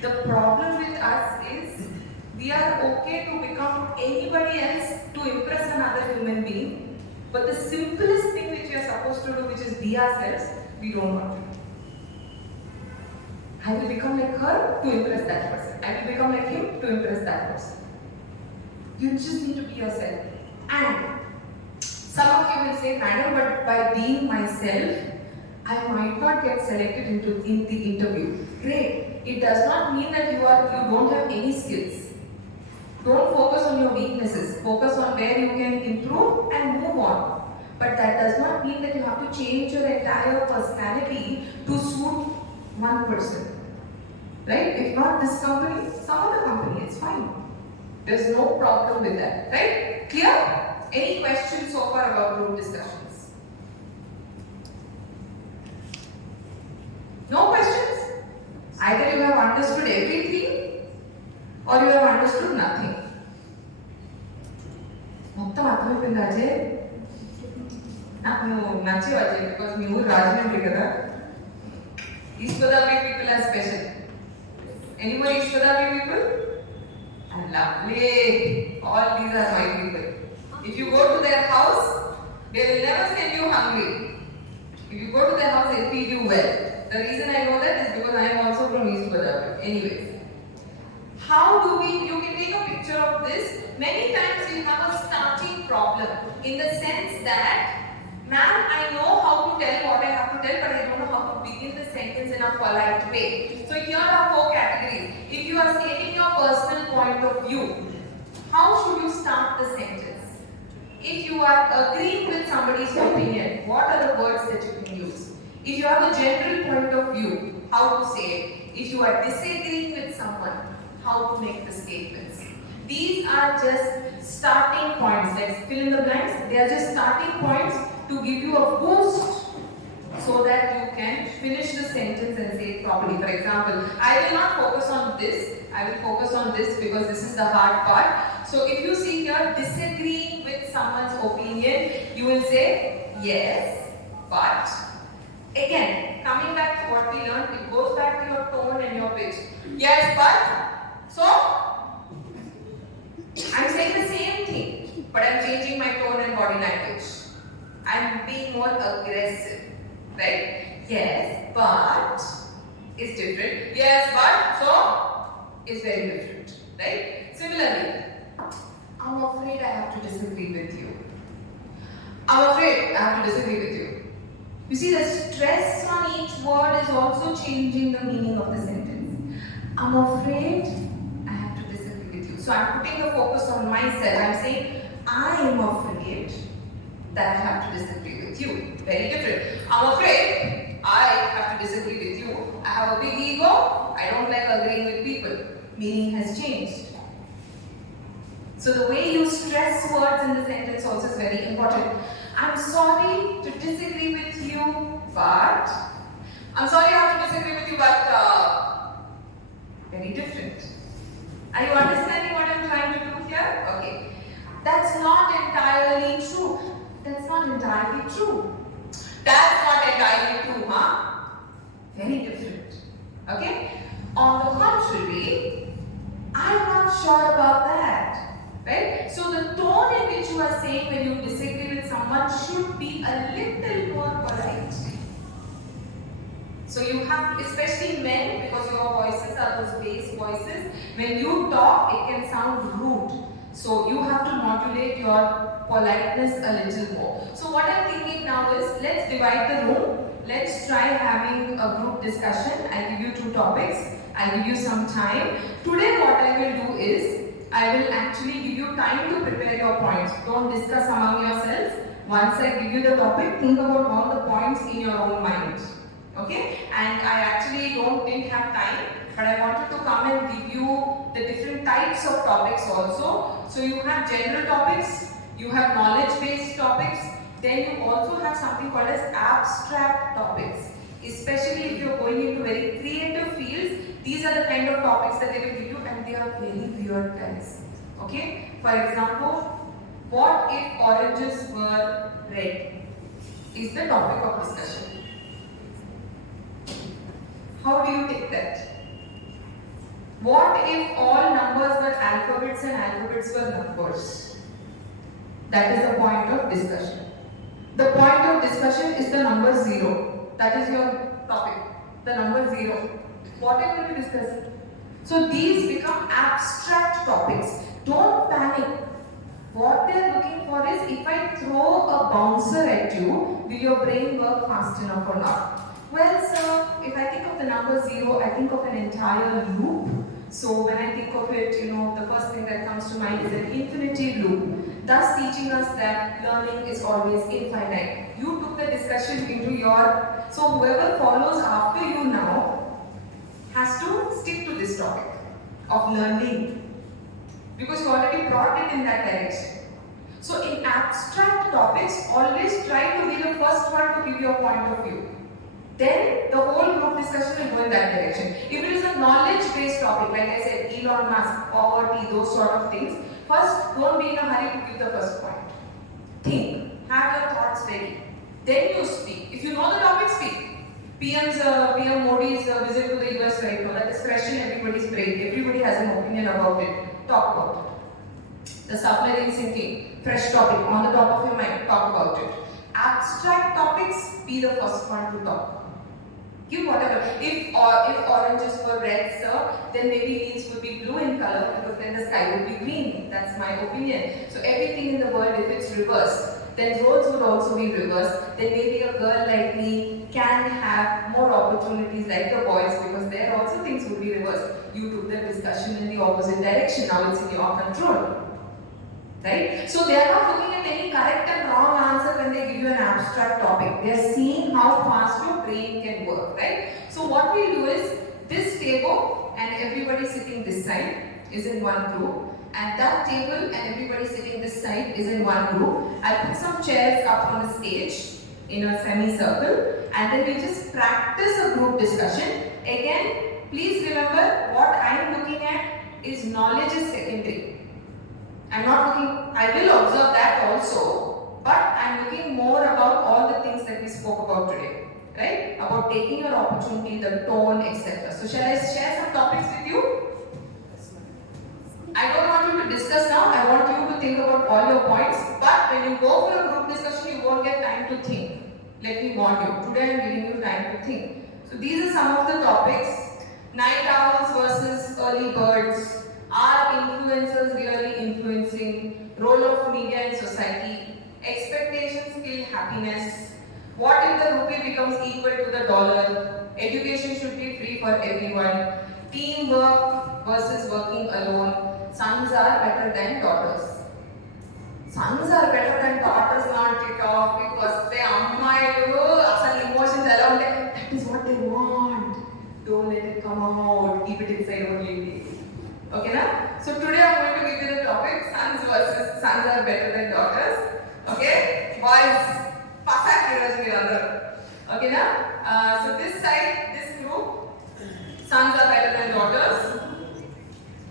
The problem with us is we are okay to become anybody else to impress another human being, but the simplest thing which we are supposed to do, which is be ourselves, we don't want to do. I will become like her to impress that person. I will become like him to impress that person. You just need to be yourself. And some of you will say, madam, but by being myself, I might not get selected in the interview. Great. It does not mean that you don't have any skills. Don't focus on your weaknesses. Focus on where you can improve and move on. But that does not mean that you have to change your entire personality to suit one person. Right? If not this company, some other company, it's fine. There's no problem with that. Right? Clear? Any questions so far about group discussions? No questions? Either you have understood everything or you have understood nothing. మొత్తం అర్థమైపోయింది అజయ్. నాకు నచ్చేవి Ajay, because మీ ఊరు రాజమండ్రి కదా. East Godavari people are special. Any more East Godavari people? And lovely. All these are my people. If you go to their house, they will never send you hungry. If you go to their house, they'll feed you well. The reason I know that is because I am also from East Godavari. Anyways, you can take a picture of this. Many times we have a starting problem in the sense that, ma'am, I know how to tell what I have to tell, but I don't know how to begin the sentence in a polite way. So here are 4 categories. If you are stating your personal point of view, how should you start the sentence? If you are agreeing with somebody's opinion, what are the words that you can use? If you have a general point of view, how to say it. If you are disagreeing with someone, how to make the statements. These are just starting points. Let's fill in the blanks. They are just starting points to give you a boost so that you can finish the sentence and say it properly. For example, I will not focus on this. I will focus on this because this is the hard part. So if you see here, disagreeing with someone's opinion, you will say yes, but. Again, coming back to what we learned, it goes back to your tone and your pitch. Yes, but. So, I'm saying the same thing, but I'm changing my tone and body language. I'm being more aggressive, right? Yes, but is different. Yes, but so is very different, right? Similarly, I'm afraid I have to disagree with you. I'm afraid I have to disagree with you. You see, the stress on each word is also changing the meaning of the sentence. I'm afraid I have to disagree with you. So I'm putting the focus on myself. I'm saying, I am afraid that I have to disagree with you. Very different. I'm afraid I have to disagree with you. I have a big ego. I don't like agreeing with people. Meaning has changed. So the way you stress words in the sentence also is very important. I'm sorry to disagree with you, but I'm sorry I have to disagree with you, but very different. Are you understanding what I'm trying to do here? Okay. That's not entirely true. That's not entirely true. That's not entirely true, huh? Very different. Okay? On the contrary, I'm not sure about that. Right? So the tone in which you are saying when you disagree with someone should be a little more polite. So you have, especially men, because your voices are those bass voices, when you talk, it can sound rude. So you have to modulate your politeness a little more. So what I'm thinking now is, let's divide the room. Let's try having a group discussion. I'll give you 2 topics. I'll give you some time. Today what I will do is, I will actually give you time to prepare your points. Don't discuss among yourselves. Once I give you the topic, think about all the points in your own mind. Okay? And I actually didn't have time, but I wanted to come and give you the different types of topics also. So you have general topics, you have knowledge-based topics, then you also have something called as abstract topics. Especially if you're going into very creative fields, these are the kind of topics that they will give you, and they are very weird, guys. Okay? For example, what if oranges were red? Is the topic of discussion. How do you take that? What if all numbers were alphabets and alphabets were numbers? That is the point of discussion. The point of discussion is the number 0. That is your topic. The number 0. What are you going to discuss? So these become abstract topics. Don't panic. What they are looking for is, if I throw a bouncer at you, will your brain work fast enough or not? Well, sir, if I think of the number 0, I think of an entire loop. So when I think of it, the first thing that comes to mind is an infinity loop, thus teaching us that learning is always infinite. You took the discussion into your, so whoever follows after you now has to stick to this topic of learning, because you already brought it in that direction. So in abstract topics, always try to be the first one to give your point of view. Then the whole group discussion will go in that direction. If it is a knowledge-based topic, like I said, Elon Musk, poverty, those sort of things, first don't be in a hurry to give the first point. Think, have your thoughts ready. Then you speak. If you know the topic, speak. PM Modi's visit to the US right now, that is fresh in everybody's brain. Everybody has an opinion about it. Talk about it. The submarine sinking, fresh topic, on the top of your mind, talk about it. Abstract topics, be the first one to talk. Give whatever. If oranges were red, sir, then maybe leaves would be blue in color, because then the sky would be green. That's my opinion. So everything in the world, if it's reversed, then roads would also be reversed. Then maybe a girl like me can have more opportunities like the boys, because there also things would be reversed. You took the discussion in the opposite direction. Now it's in your control. right? So they are not looking at any correct and wrong answer when they give you an abstract topic. They are seeing how fast your brain can work, right? So what we do is this table and everybody sitting this side is in one group, and that table and everybody sitting this side is in one group. I put some chairs up on the stage in a semicircle, and then we just practice a group discussion. Again, please remember what I am looking at is knowledge is secondary. I'm not looking, I will observe that also, but I'm looking more about all the things that we spoke about today, right? About taking your opportunity, the tone, etc. So shall I share some topics with you? I don't want you to discuss now, I want you to think about all your points, but when you go for a group discussion, you won't get time to think. Let me warn you, today I'm giving you time to think. So these are some of the topics: night owls versus early birds, are influencers really influencing, role of media in society, expectations kill happiness, what if the rupee becomes equal to the dollar, education should be free for everyone, teamwork versus working alone, sons are better than daughters. Sons are better than daughters లాంటి topic వస్తే అమ్మాయిలు అసలు emotions ఎలా ఉంటాయి, that is what they want, don't let it come out, keep it inside only. ఓకేనా? So today I am going to give you the topic sons are better than daughters. Okay boys పసాక్ ఈరోజు మీరందరూ. ఓకేనా? So this side this group sons are better than daughters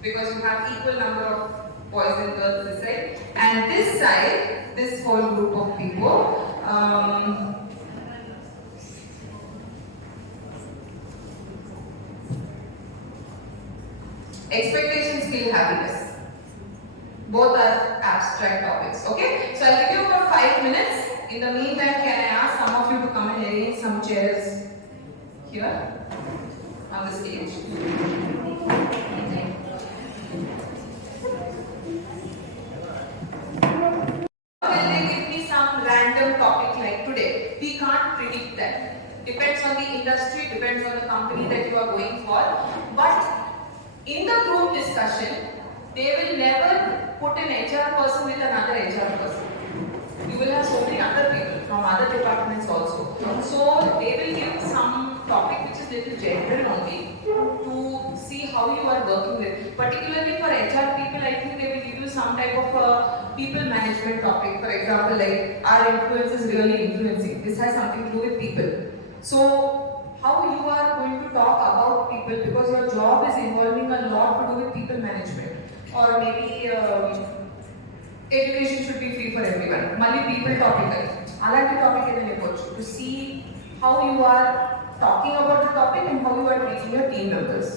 because you have equal number of boys and girls this side, and this side, this whole group of people, expectations kill happiness. Both are abstract topics. Okay, so I'll give you about 5 minutes. In the meantime, can I ask some of you to come and arrange some chairs here on the stage? Will they give me some random topic like today? We can't predict that. Depends on the industry, depends on the company that you are going for. But in the group discussion, they will never put an HR person with another HR person. You will have so many other people from other departments also. So they will give some topic which is little general only to see how you are working with. Particularly for HR people, I think they will give you some type of a people management topic. For example, like, are influences really influencing? This has something to do with people. So how you are going to talk about people, because your job is involving a lot to do with people management, or maybe education should be free for everyone. Mali people topic alanti topic edana lepochu to see how you are talking about the topic and how you are treating your team members.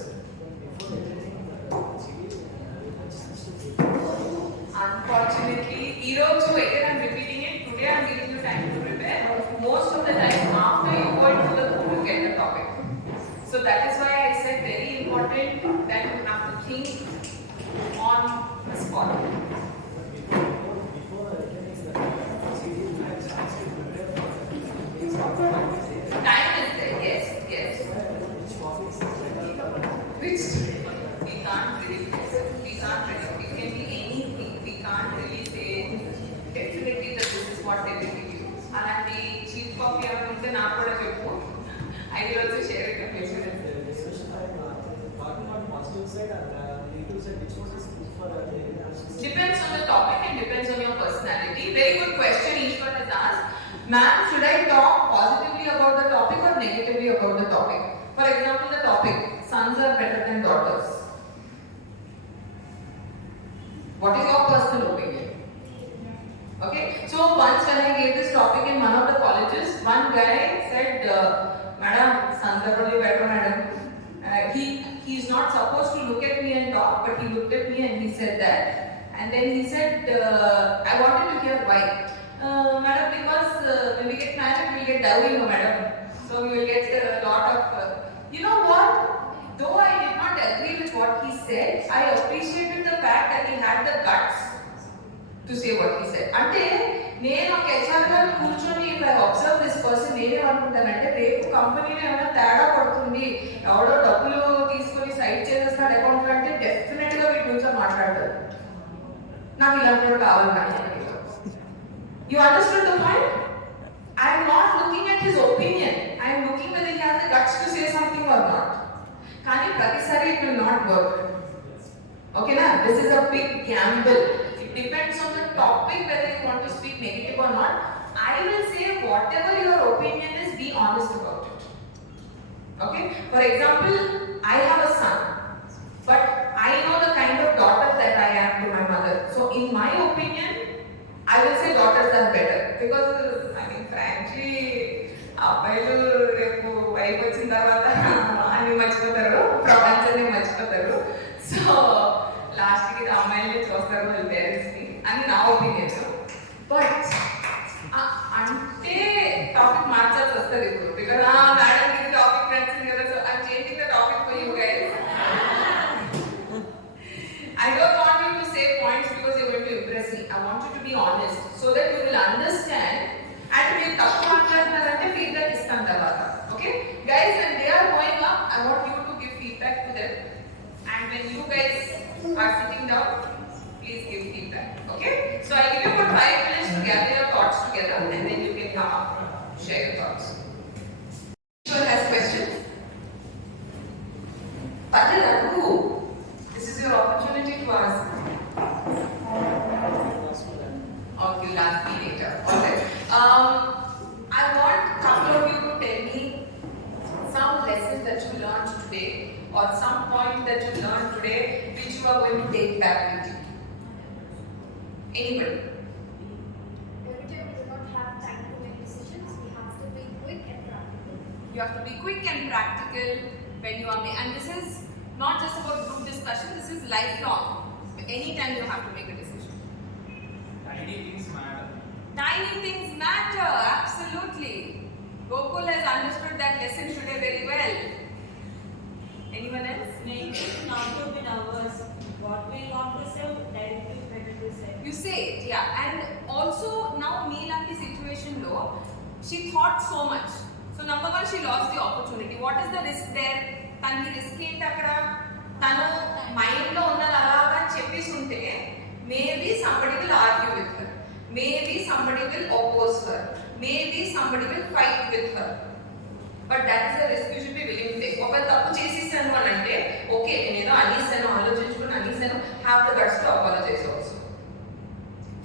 Unfortunately, Iroju, again I'm repeating it, today I'm giving you time to prepare. Most of the time after you go into the group, you get the topic. So that is why I said very important that you have to think on the spot. Time is there, yes. Which we can't predict. It can be anything. We can't really say definitely that this is what they will give you. And the chief copy of the Nakoda Chepu, I will also share it with you. Talking on positive side and negative side, which one is good for Depends on the topic and depends on your personality. Very good question Ishwar has asked. Ma'am, should I talk positively about the topic or negatively about the topic? For example, the topic, sons are better than daughters. What is your personal opinion? Okay, so once when I gave this topic in one of the colleges, one guy said, Madam, sons are really better, madam. He's not supposed to look at me and talk, but he looked at me and he said that. And then he said, I wanted to hear why. Madam, because when we get married, we get dowry, no madam. So we will get a lot of, you know what? Though I did not agree with what he said, I appreciated the fact that he had the guts to say what he said. Ante నేను ఒక HR గా కూర్చొని if I observe this person నేనేమనుకుంటానంటే రేపు కంపెనీలో ఏమైనా తేడా పడుతుంది, ఎవడో డబ్బులు తీసుకొని సైడ్ చేసేస్తాడు అకౌంట్ అంటే డెఫినెట్ గా వీటి గురించి మాట్లాడతారు. నాకు ఇలా కూడా కావాలి కానీ. You understood the point? I am not looking at his opinion. I am looking whether he has the guts to say something or not. కానీ ప్రతిసారి it will not work. Okay na? This is a big gamble. It depends on the topic whether you want to speak negative or not. I will say whatever your opinion is, be honest about it. Okay? For example, I have a son, but I know the kind of daughter that I am to my mother. So in my opinion, I will say daughters are better because I mean frankly, అబ్బాయిలు రేపు వైపు వచ్చిన తర్వాత అన్ని మర్చిపోతారు, ప్రపంచాన్ని మర్చిపోతారు. So లాస్ట్కి అమ్మాయిలే చూస్తారు వాళ్ళ పేరెంట్స్ని అని నా ఒపీనియన్. బట్ అంటే టాపిక్ మార్చాల్సి వస్తుంది ఇప్పుడు, బికాజ్ మేడం ఇది టాపిక్ నచ్చింది కదా, so I'm changing the topic for you guys. I don't want you to say points because you're going to impress me. I want you to be honest so that you will understand. And మీరు తప్పు మాట్లాడుతున్నారంటే feedback ఇస్తాను తర్వాత. Okay? Guys, when they are going up, I want you to give feedback to them. And when you guys are sitting down, please give feedback. Okay? So I'll give you about 5 minutes to gather your thoughts together and then you can come up and share your thoughts. Kishore has questions? Padre Raghu, this is your opportunity to ask. Or you'll ask me later. Alright. I want a couple of you to tell me some lessons that you learned today or some point that you learned today which you are going to take back with you. Anybody? Every time we do not have time to make decisions, we have to be quick and practical. You have to be quick and practical when you are and this is not just about group discussion, this is lifelong. Anytime you have to make a decision. Tiny things matter. Tiny things matter, absolutely. Gokul has understood that lesson today very well. Anyone else? Not to be nervous. What we want to say, directly better to say. You say it, yeah. And also now Neelanti situation low, she thought so much. So number one, she lost the opportunity. What is the risk there? తనకి risk ఏంటి అక్కడ? తను mind లో ఉన్నది అలాగా చెప్పేసి ఉంటే maybe somebody will argue with her, maybe somebody will oppose her, maybe somebody will fight with her. But that is the risk you should be willing to take. ఒక తప్పు చేసేసాను అని అంటే ఓకే నేనేదో అనేసాను, ఆలోచించుకుని అనేసాను, have the guts to apologise also.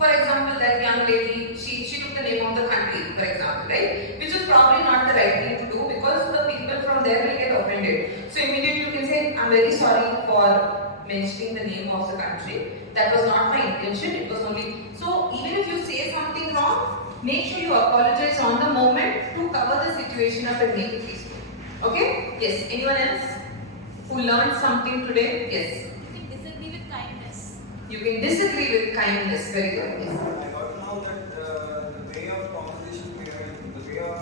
For example, that young lady, she took the name of the country, for example, right? Which is probably not the right thing to do because the people from there will get offended. So immediately you can say, I'm very sorry for mentioning the name of the country. That was not my intention. It was only. So even if you say something wrong, make sure you apologize on the moment to cover the situation up and make it peaceful. Okay? Yes. Anyone else who learned something today? Yes. You can disagree with kindness. You can disagree with kindness. Very good. Yes. I got to know that the way of conversation, the way of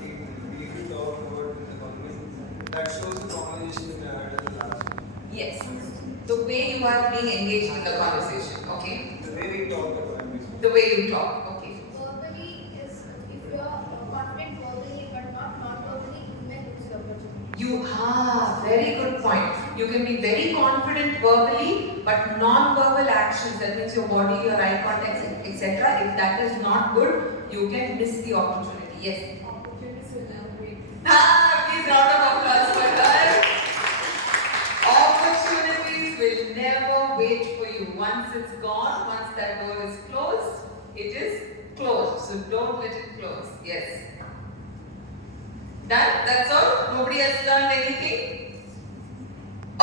being talked about in the conversation, that shows the conversation at the last. Yes. The way you are being engaged in the conversation. Okay. The way we talk about it. The way you talk. Okay. Verbally is if you are confident verbally but not non-verbally, you may lose the opportunity. Very good point. You can be very confident verbally, but non-verbal actions, that means your body, your eye contact, etc. If that is not good, you can miss the opportunity. Yes. Opportunities will never wait. Please round of applause for her. Opportunities will never wait for you. Once it's gone, once that door is closed, it is closed. So don't let it close. Yes. Done? That's all? Nobody has learned anything?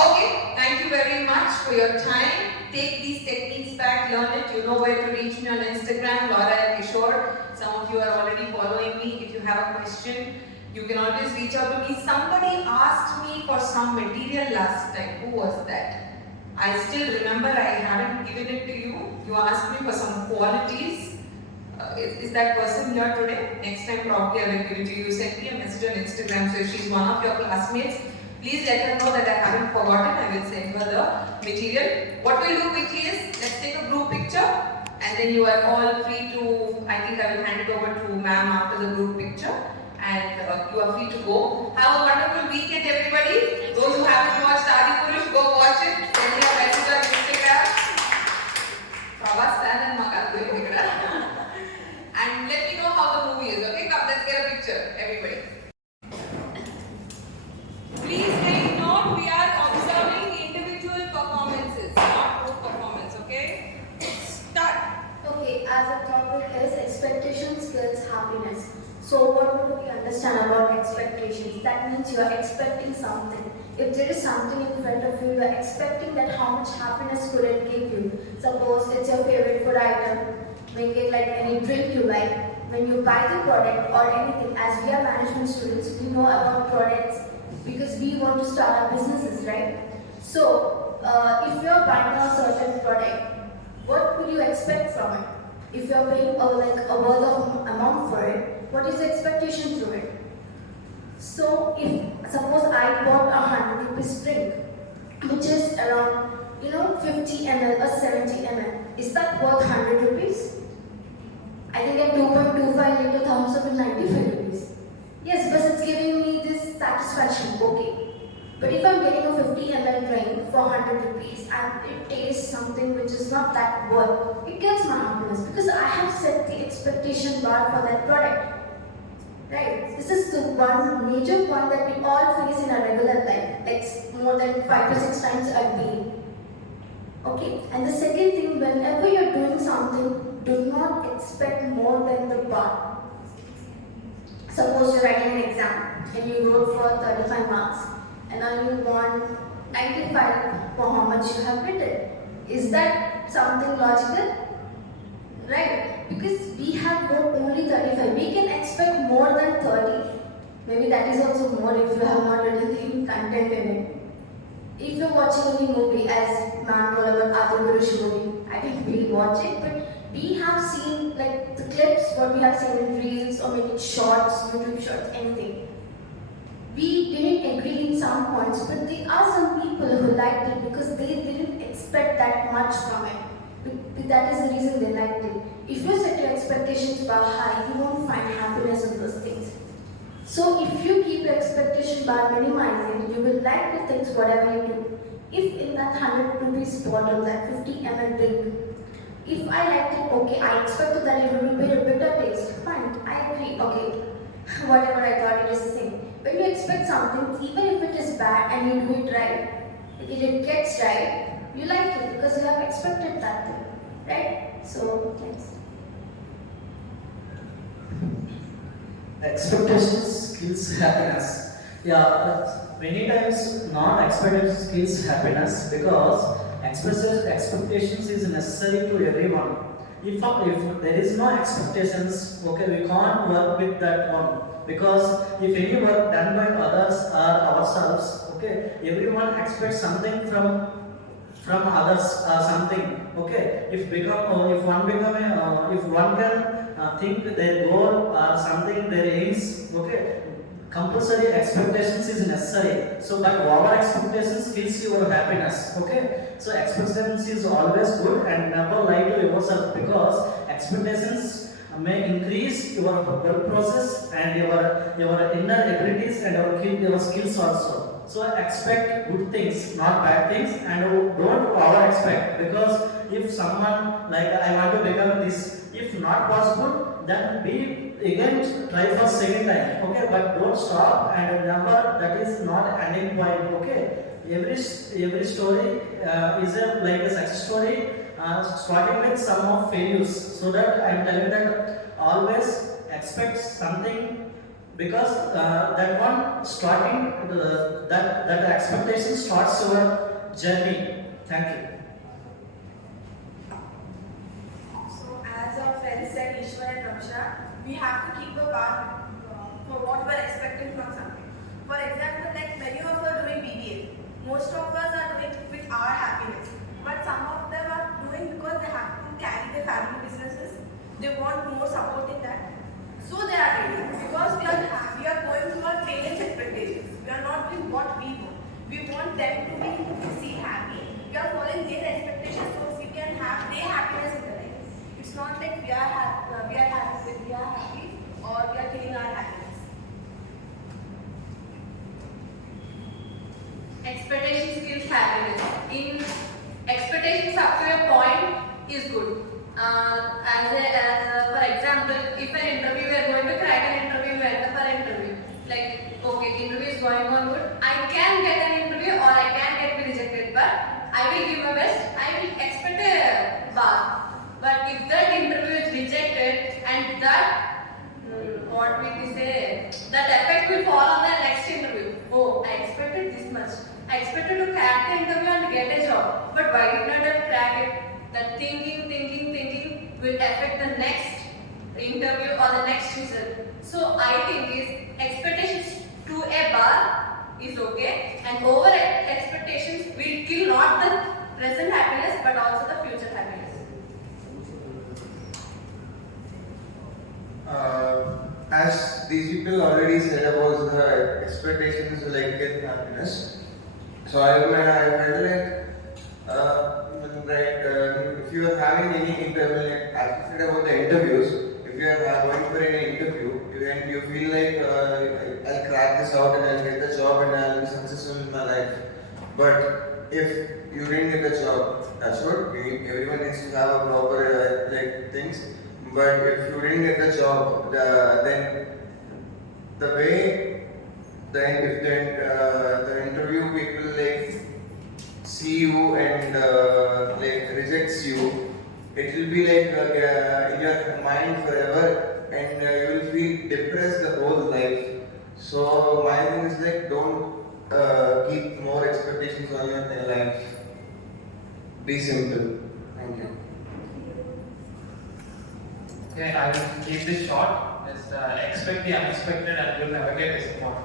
Okay, thank you very much for your time. Take these techniques back, learn it. You know where to reach me on Instagram, Laura and Kishore. Some of you are already following me. If you have a question, you can always reach out to me. Somebody asked me for some material last time. Who was that? I still remember I haven't given it to you. You asked me for some qualities. Is that person here today? Next time probably I will give it to you. You sent me a message on Instagram, so if she's one of your classmates, please let her know that I haven't forgotten. I will send her the material. What we'll do quickly is, let's take a group picture and then you are all free to, I think I will hand it over to ma'am after the group picture and you are free to go. Have a wonderful weekend everybody. Those who haven't watched Adi Purush, go watch it. Send me a message on Instagram. happiness. So what do we understand about expectations? That means you are expecting something. If there is something in front of you, you are expecting that how much happiness could it give you. Suppose it's your favorite food item, make it like any drink you like. When you buy the product or anything, as we are management students, we know about products because we want to start our businesses, right? So, if you are buying a certain product, what would you expect from it? If you are paying a worth of amount for it, what is the expectation to it? So, if suppose I bought a 100 rupees drink, which is around 50 ml or 70 ml, is that worth 100 rupees? I can get 2.25 liter thumbs up in 95 rupees. Yes, but it's giving me this satisfaction, okay. But if I'm getting a 50 ml drink for 100 rupees and it tastes something which is not that worth, it kills my happiness because I have set the expectation bar for that product. Right? This is the one major point that we all face in our regular life, like more than 5 to 6 times a day. Okay, and the second thing, whenever you're doing something, do not expect more than the bar. Suppose you're writing an exam and you wrote for 35 marks and now you want 95 for how much you have written. Is that something logical? Right? Because we have wrote only 35. We can expect more than 30. Maybe that is also more if you have not written the content in it. If you're watching any movie, as ma'am told about Adi Purush movie, I didn't really watch it, but we have seen like the clips, what we have seen in reels or maybe shorts, YouTube shorts, anything. We didn't agree in some points, but there are some people who liked it because they didn't expect that much from it. That is the reason they liked it. If you set your expectations bar high, you won't find happiness in those things. So if you keep your expectation bar minimizing, you will like the things whatever you do. If in that 100 rupees bottle, that 50 ml drink, if I liked it, okay, I expected that it will be a bitter taste. Fine, I agree, okay. Whatever I thought, it is the same. When you expect something, even if it is bad and you do it right, if it gets right, you like it because you have expected that thing, right? So, thanks. Expectations kills happiness. Yeah, but many times not expectations kills happiness because expectations is necessary to everyone. If there is no expectations, okay, we can't work with that one because if any work done by others or ourselves, okay, everyone expects something from others something, okay. If one can think their goal or something their aims, okay, compulsory expectations is necessary. So but over expectations kills your happiness, okay. So expectations is always good and never lie to yourself because expectations may increase your work process and your inner abilities and your skills also. So expect good things, not bad things, and don't over expect because if someone like I want to become this, if not possible, then be again try for second time, okay, but don't stop and remember that is not ending point, okay. Every story is like a success story starting with some of failures. So that I am telling that always expect something because that one starting that expectation starts your journey. Thank you. So as our friends said, Kishore and Ramsha, we have to keep a bar for what we're expecting from something. For example, like many of us are doing BBA. Most of us are doing it with our happiness. But some of them are doing because they have to carry their family businesses. They want more support in that. So they are doing it. Because we are going to our parents' expectations. We are not doing what we want. We want them to be happy. We are following their expectations so we can have their happiness in their life. It's not like we are happy or we are killing our happiness. Expectations kills happiness. In expectations up to a point is good. For example, if an interview we are going to crack an interview, we enter for an interview. Like, okay, interview is going on good. I can get an interview or I can get be rejected, but I will give my best. I will expect a bar. But if that interview is rejected and that will affect the next interview or the next result. So I think is expectations to a bar is okay, and over expectations will kill not the present happiness but also the future happiness. As these people already said about the expectations like get happiness, so I felt like if you are having any interview, like as you said about the interviews, if you are going for any interview and you feel like I'll crack this out and I'll get the job and I'll be successful in my life, but if you didn't get the job, that's good. Everyone needs to have a proper like things. But if you didn't get the job, then the way if the interview people like see you and like rejects you, it will be like in your mind forever, and you will feel depressed the whole life. So my thing is like don't keep more expectations on your life. Be simple. Thank you. Okay, I will keep this short. Just expect the unexpected and you'll never get disappointed.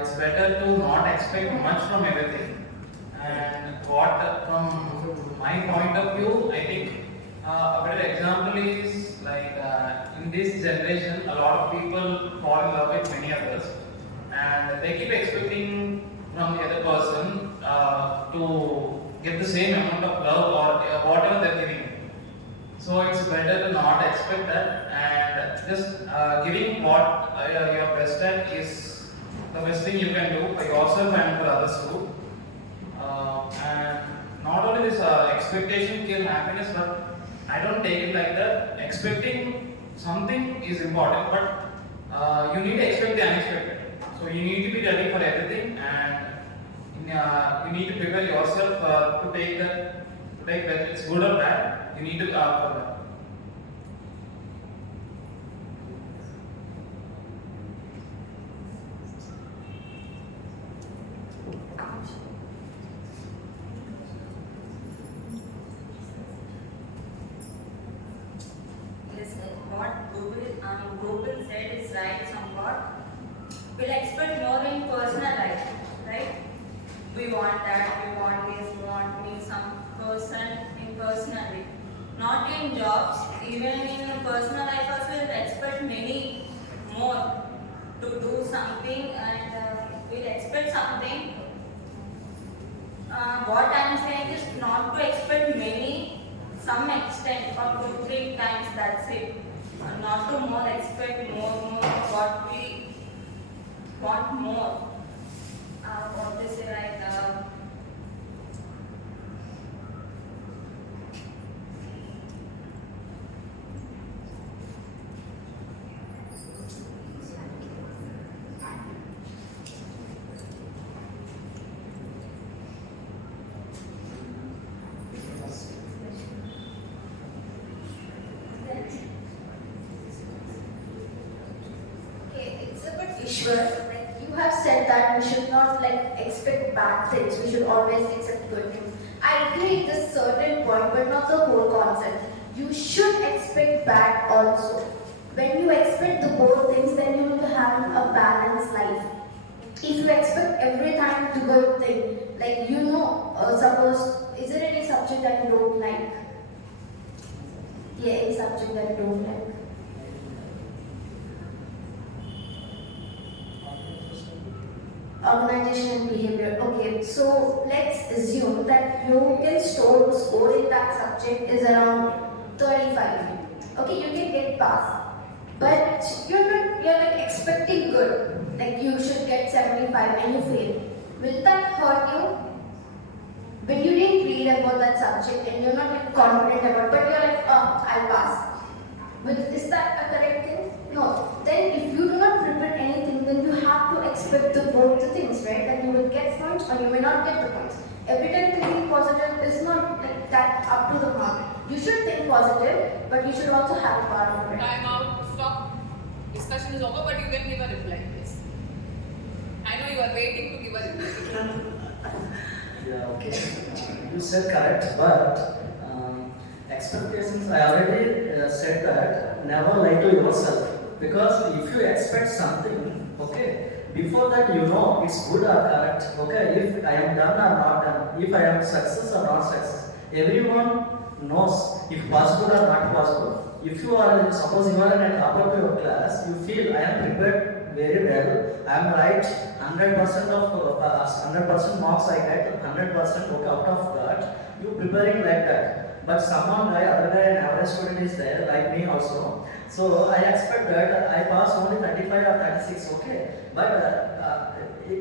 It's better to not expect much from everything. And what, from my point of view, I think a better example is like in this generation, a lot of people fall in love with many others, and they keep expecting from the other person to get the same amount of love or whatever they're giving. So it's better to not expect that, and just giving what you're best at is the best thing you can do for yourself and for others too. And not only this expectation kill happiness, but I don't take it like that. Expecting something is important, but you need to expect the unexpected. So you need to be ready for everything, and you need to prepare yourself to take that. To take that it's good or bad. You need to opt for that. Listen, what Google said is right somewhat. We'll expect more in personal life, right? We want that, we want this, we want to meet some person in personally. Not in jobs, even in personal life also we'll expect many more to do something, and we'll expect something. What I'm saying is not to expect many, some extent or 2-3 times, that's it. Not to more expect more, what we want more. What to say like Okay, it's a bit Ishwar. Like you have said that we should not like expect bad things. We should always accept good things. I agree with a certain point, but not the whole concept. You should expect bad also. When you expect the both things, then you will be having a balanced life. If you expect every time the good thing, like suppose, is there any subject that you don't like? Yeah, any subject that you don't like. Organization and behavior. Okay, so let's assume that you can score in that subject is around 35. Okay, you can get pass. But you're like expecting good. Like you should get 75 and you fail. Will that hurt you? When you didn't read about that subject and you're not like confident about it, but you're like, oh, I'll pass. But is that a correct thing? No. Then if you do not prepare anything, then you have to expect both the things, right? That you will get points or you may not get the points. Every time thinking positive is not like that up to the mark. You should think positive, but you should also have a part of it. Time out, stop. Discussion is over, but you can give a reply, please. I know you are waiting to give a reply. Yeah, okay. You said correct, but expectations I already said that never lie to yourself, because if you expect something, okay, before that you know it's good or correct, okay, if I am done or not done, if I am success or not success, everyone knows if possible or not possible. If you are, suppose you are in a top of your class, you feel I am prepared very well, I am right, 100% of 100% marks I get, 100% work out of that, you preparing like that. But someone guy, other guy, an average student is there, like me also. So I expect that I pass only 35 or 36, okay. But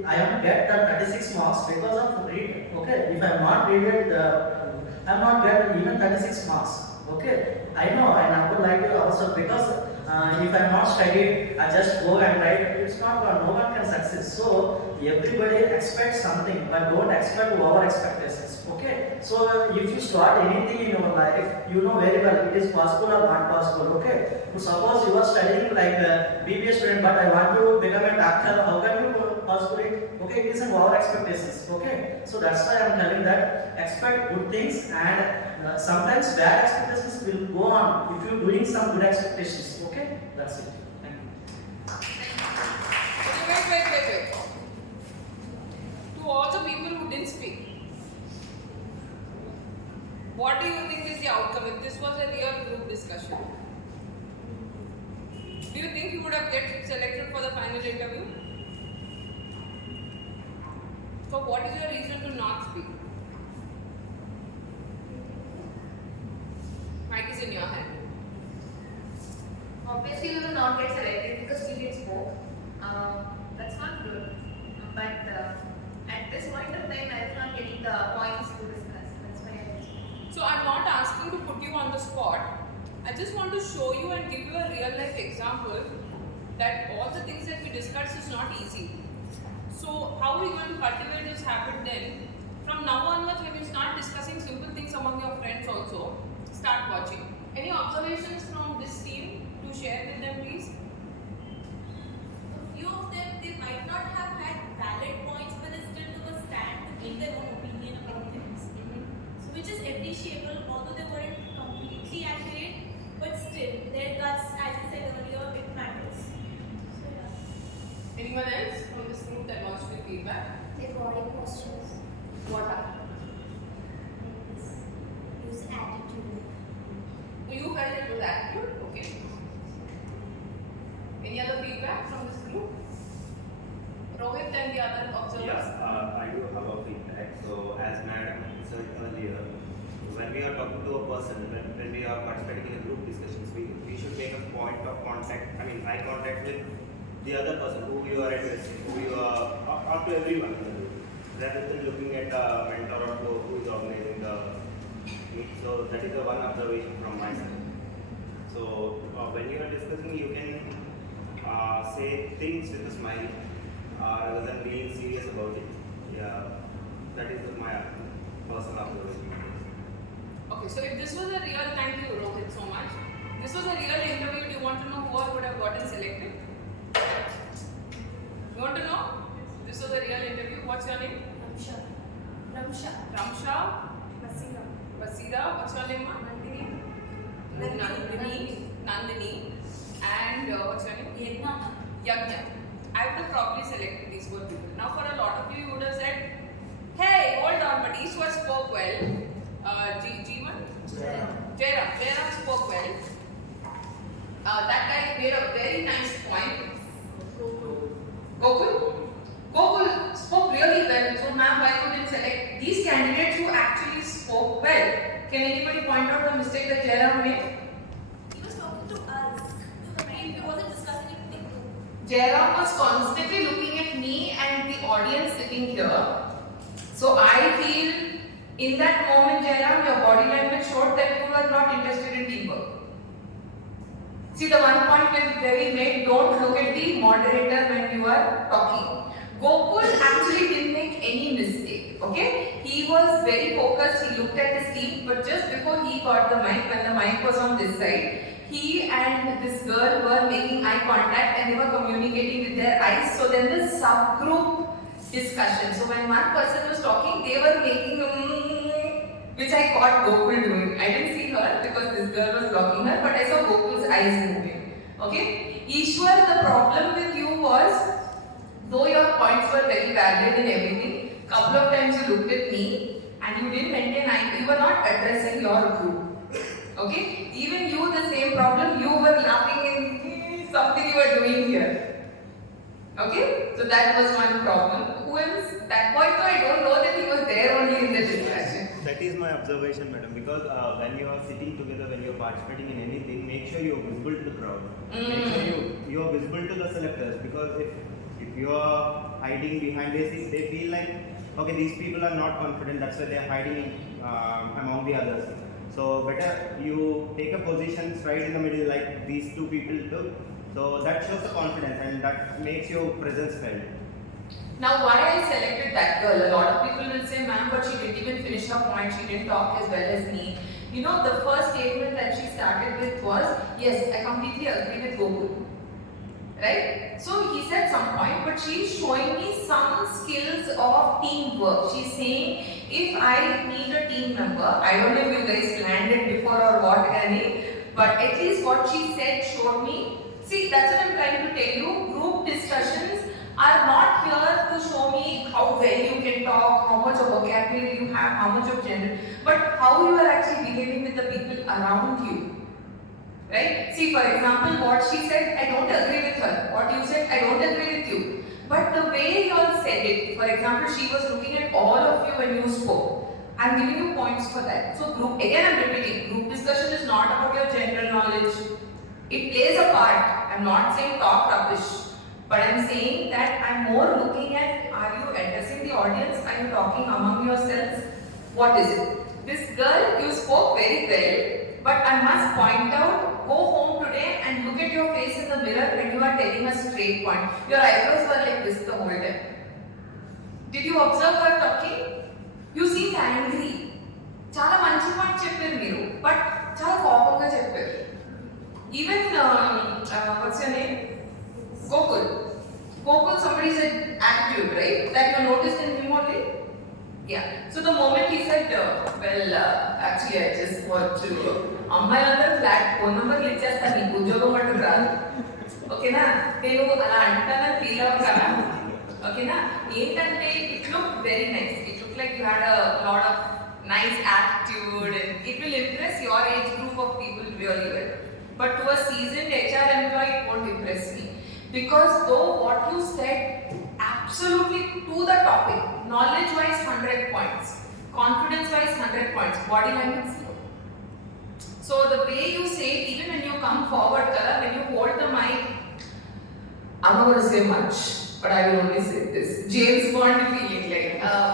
I am get that 36 marks because of read, okay. If I am not read, I am not get even 36 marks. Okay, I know I never lie to ourselves, because if I am not studied, I just go and write. It's not God. No one can succeed. So everybody expects something, but don't expect over expectations. Okay. So if you start anything in your life, you know very well it is possible or not possible. Okay. So suppose you are studying like a BBA student, but I want to become a doctor. How can you possible it? Okay, it is an over expectations. Okay. So that's why I am telling that expect good things, and sometimes bad expectations will go on if you are doing some good expectations. Okay, that's it. Thank you. Wait. To all the people who didn't speak, what do you think is the outcome if this was a real group discussion? Do you think you would have get selected for the final interview? So what is your reason to not speak? Mic is in your hand. Obviously, we will not get selected because we did spoke. That's not good. But at this point of time, I was not getting the points to discuss. That's why I did. So I'm not asking to put you on the spot. I just want to show you and give you a real life example that all the things that we discussed is not easy. So how are you going to cultivate this habit then? From now onwards, when you start discussing simple things among your friends also, start watching. Any observations from this team to share with them, please? A few of them, they might not have had valid points, but they still took a stand to give their own opinion about things. So which is appreciable, although they weren't completely accurate, but still, their guts, as I said earlier, it matters. So yeah. Anyone else from this group that wants to give feedback? Their body postures. What are? Use attitude. You felt it was accurate? Okay. Any other feedback from this group? Rohit and the other observers? Yes, I do have a feedback. So, as Madam said earlier, when we are talking to a person, when we are participating in a group discussions, we should make a point of contact, eye contact with the other person who you are addressing, who you are, up to everyone in the group, rather than looking at a mentor or who is organizing the meet. So, that is the one observation from my side. So, when you are discussing, you can say things with a smile rather than being serious about it. Yeah, that is my personal observation. Okay, so if this was a real, thank you Rohit so much. This was a real interview, do you want to know who all would have gotten selected? You want to know? This was a real interview. What's your name? Ramsha. Basira. What's your name, ma? Nandini. And what's your name? Yagna. I would have probably selected these four people. Now for a lot of you would have said, hey, hold on, but Ishwar spoke well. Jairam spoke well. That guy made a very nice point. Gokul spoke really well. So ma'am, why you didn't select these candidates who actually spoke well? Can anybody point out the mistake that Jairam made? He was talking to us, to the men. He wasn't discussing anything. Jairam was constantly looking at me and the audience sitting here. So I feel in that moment, Jairam, your body language showed that you were not interested in teamwork. See the one point where we made, don't look at the moderator when you are talking. Gokul actually didn't make any mistake, okay? He was very focused, he looked at his team, but just before he got the mic, when the mic was on this side, he and this girl were making eye contact and they were communicating with their eyes. So then the subgroup discussion. So when one person was talking, they were making which I caught Gokul doing. I didn't see her because this girl was blocking her, but I saw Gokul's eyes moving. Okay? Ishwar, the problem with you was, though your points were very valid and everything, couple of times you looked at me and you didn't maintain eye, you were not addressing your group. Okay? Even you, the same problem, you were laughing in something you were doing here. Okay? So that was one problem. Who else? That boy, though, I don't know that he was there only in the discussion. That is my observation, madam. Because when you are sitting together, when you are participating in anything, make sure you are visible to the crowd. Make sure you are visible to the selectors. Because if you are hiding behind this, they feel like, okay, these people are not confident. That's why they are hiding among the others. So better you take a position right in the middle, like these two people took. So that shows the confidence and that makes your presence felt. Now, why I selected that girl? A lot of people will say, ma'am, but she didn't even finish her point. She didn't talk as well as me. You know, the first statement that she started with was, yes, I completely agree with Gokul. Right? So he said some point, but she's showing me some skills of teamwork. She's saying, if I meet a team member, I don't know if you guys planned it before or what, Annie, but at least what she said showed me. See, that's what I'm trying to tell you. Group discussions are not here to show me how well you can talk, how much of vocabulary you have, how much of general, but how you are actually behaving with the people around you. Right? See, for example, what she said, I don't agree with her. What you said, I don't agree with you. But the way you all said it, for example, she was looking at all of you when you spoke. I'm giving you points for that. So, again I'm repeating, group discussion is not about your general knowledge. It plays a part. I'm not saying talk rubbish, but I'm saying that I'm more looking at, are you addressing the audience? Are you talking among yourselves? What is it? This girl, you spoke very well, but I must point out, go home today and look at your face in the mirror when you are telling a straight point. Your eyebrows were like this the whole time. Did you observe her talking? You seemed angry. చాలా మంచి మాట చెప్పారు మీరు, but చాలా కోపంగా చెప్పారు. Even, what's your name? Gokul. Gokul, somebody said attitude, right? That you noticed in him only? Yeah. So the moment he said, actually I just want to, అమ్మాయిలందరూ flat phone నెంబర్లు ఇచ్చేస్తాను, నీకు ఉద్యోగం పట్టు రాదు. ఓకేనా? నేను అలా అంటానని ఫీల్ అవ్వగలరా? ఓకేనా? ఏంటంటే it look very nice. It look like you had a lot of nice attitude and it will impress your age group of people really well. But to a seasoned HR employee, it won't impress me. Because though what you said, absolutely to the topic, knowledge-wise 100 points, confidence-wise 100 points, body language 0. So the way you say it, even when you come forward, when you hold the mic, I'm not going to say much, but I will only say this. James Bond feeling like,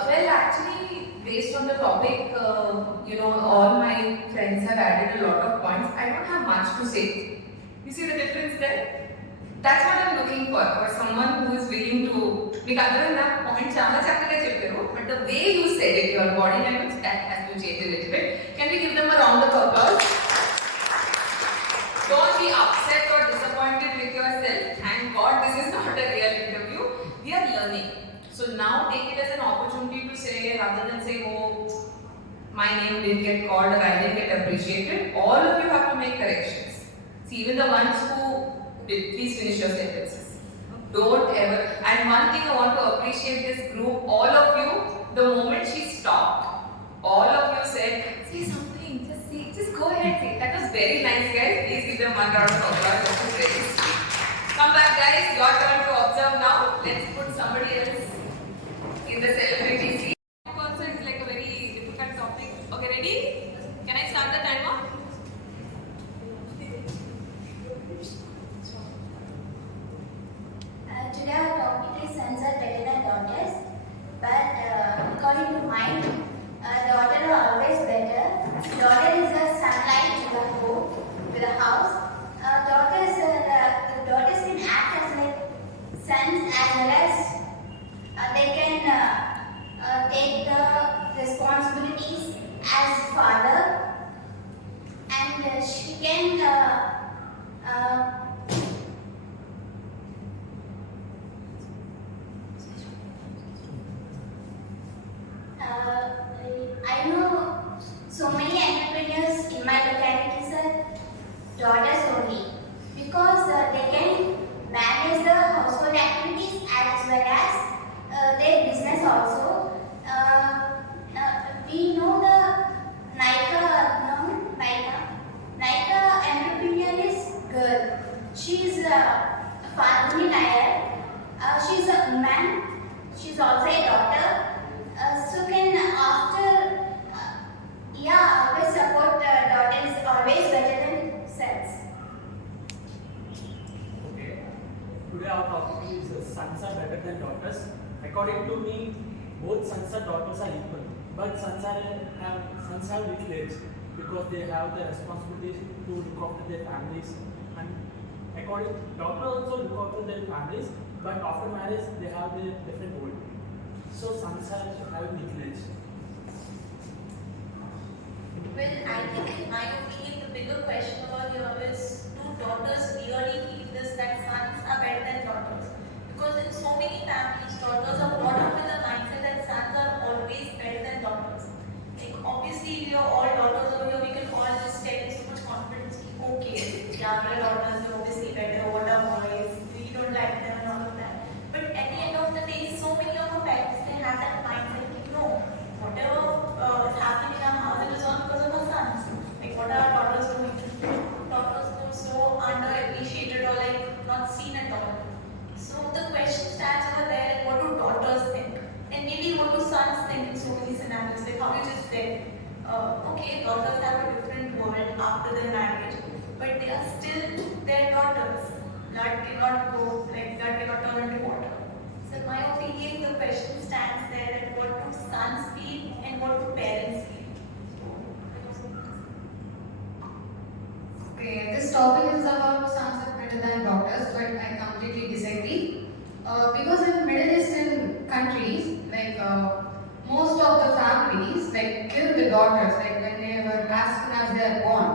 well actually, based on the topic, all my friends have added a lot of points. I don't have much to say. You see the difference there? That's what I'm looking for someone who is willing to. Because that point chala chakkaga chepparu, but the way you said it, your body language, that has to change a little bit. Can we give them a round of applause? Don't be upset or disappointed with yourself. Thank God this is not a real interview. We are learning. So now take it as an opportunity to say, rather than say, oh, my name didn't get called or I didn't get appreciated, all of you have to make corrections. See, even the ones who did, please finish your sentences. Don't ever, and one thing I want to appreciate this group, all of you, the moment she stopped, all of you said, say something, just go ahead, say. That was very nice, guys. Please give them one round of applause. That was very sweet. Come back, guys. Your turn to observe now. Let's put somebody else in the celebrity seat. Also, it's like a very difficult topic. Okay, ready? Can I start the timer? Today our topic is sons are better than daughters, but according to mine, daughters are always better. Daughter is a sunlight to the home, to the house. Daughters can act as like sons as well as they can take the responsibilities as father, and she can I know so many entrepreneurs in my locality, sir. Falguni Nair. She's a woman. She's also a daughter. So can after, yeah, always support daughters. Always better than sons. Okay. Today our topic is sons are better than daughters. According to me, both sons and daughters are equal. But sons have little age because they have the responsibility to look after their families. And according daughters also look after their families, but after marriage they have their different role. So sons are having little age. Well, I think in my opinion, the bigger question over here is, do daughters really feel this that sons are better than daughters? Because in so many families, daughters are brought up with the mindset that sons are always better than daughters. Like obviously, we are all daughters over here. We can all just tell with so much confidence, okay, yeah, we're daughters. We're obviously better. What are boys? We don't like them and all of that. But at the end of the day, so many of our parents they have that mindset. No, whatever is happening in our house, it is all because of our sons. Like what are our daughters doing? Daughters go so underappreciated or like not seen at all. So the question stands over there, like what do daughters think? And maybe what do sons think in so many scenarios? Like how you just said, okay, daughters have a different world after their marriage, but they are still their daughters. Blood cannot go, like blood cannot turn into water. So in my opinion, the question stands there that what do sons feel and what do parents feel? Okay, this topic is about sons are better than daughters, but I completely disagree. Because in Middle Eastern countries, like most of the families like kill the daughters, like when they were as soon as they are born,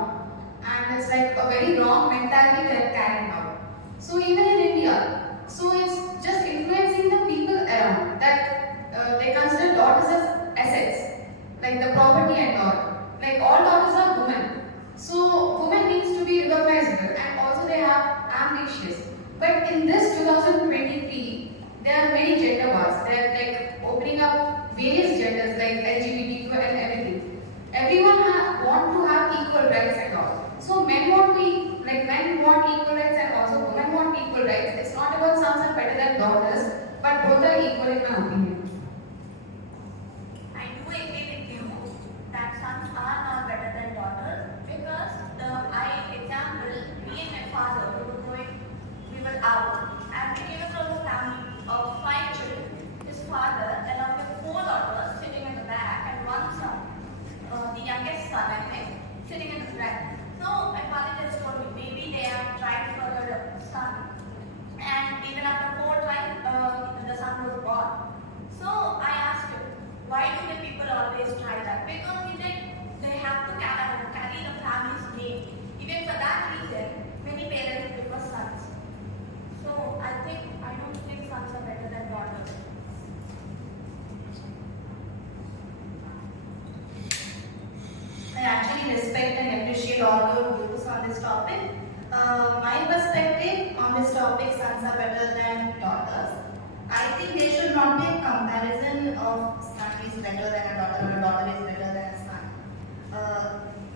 and it's like a very wrong mentality they are carrying out. So even in India, so it's just influencing the people around that they consider daughters as assets, like the property and all. Like all daughters are women. So women needs to be recognizable and also they have ambitious. But in this 2023, there are many gender wars. They are like opening up various genders like LGBTQ and everything. Everyone want to have equal rights and all. So men want equal rights and also women want equal rights. It's not about sons are better than daughters, but both are equal in my opinion. I do agree with you that sons are not better than daughters because example, me and my father we were out and we came across a family of 5 children. His father along with 4 daughters sitting in the back and 1 son, the youngest son I think, sitting in the front. So my father just told me maybe they are trying for their son. And even after 4 times, the son was born. So I asked him, why do the people always try that? Because he said they have to carry the family's name. Even for that reason, many parents prefer sons. So I don't think sons are better than daughters. I actually respect and appreciate all your views on this topic. My perspective on this topic, sons are better than daughters. I think there should not be a comparison of son is better than a daughter or a daughter is better than a son.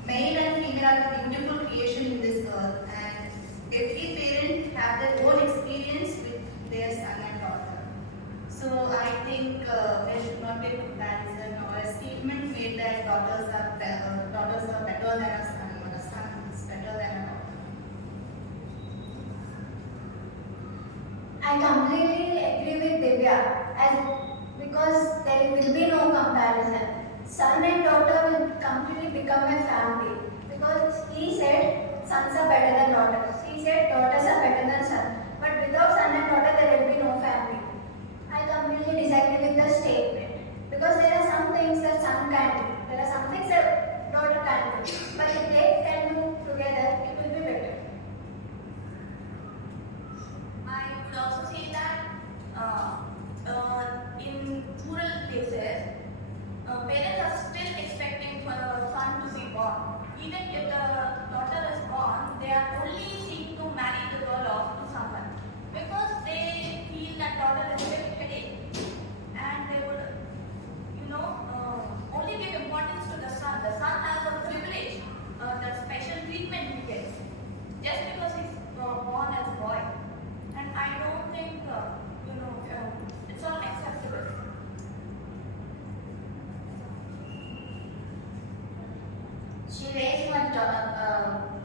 Male and female are the beautiful creation in this earth and every parent have their own experience with their son and daughter. So I think there should not be a comparison or a statement made that daughters are better than a son or a son is better than a daughter. I completely agree with Divya, because there will be no comparison. Son and daughter will completely become a family because he said sons are better than daughters. He said daughters are better than sons. But without son and daughter, there will be no family. I completely disagree with the statement because there are some things that son can do. There are some things that daughter can do. But if they can do together, it will be better. I would also say that in rural places, parents are still expecting for a son to be born.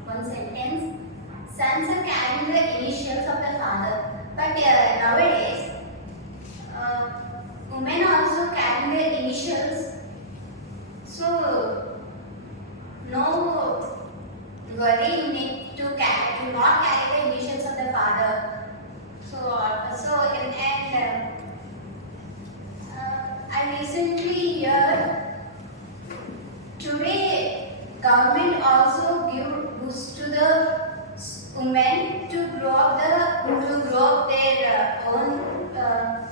one sentence. Sons are carrying the initials of the father, but nowadays women also carrying the initials. So no worry, you need to not carry the initials of the father. I recently heard today government also give boost to the women to grow up their own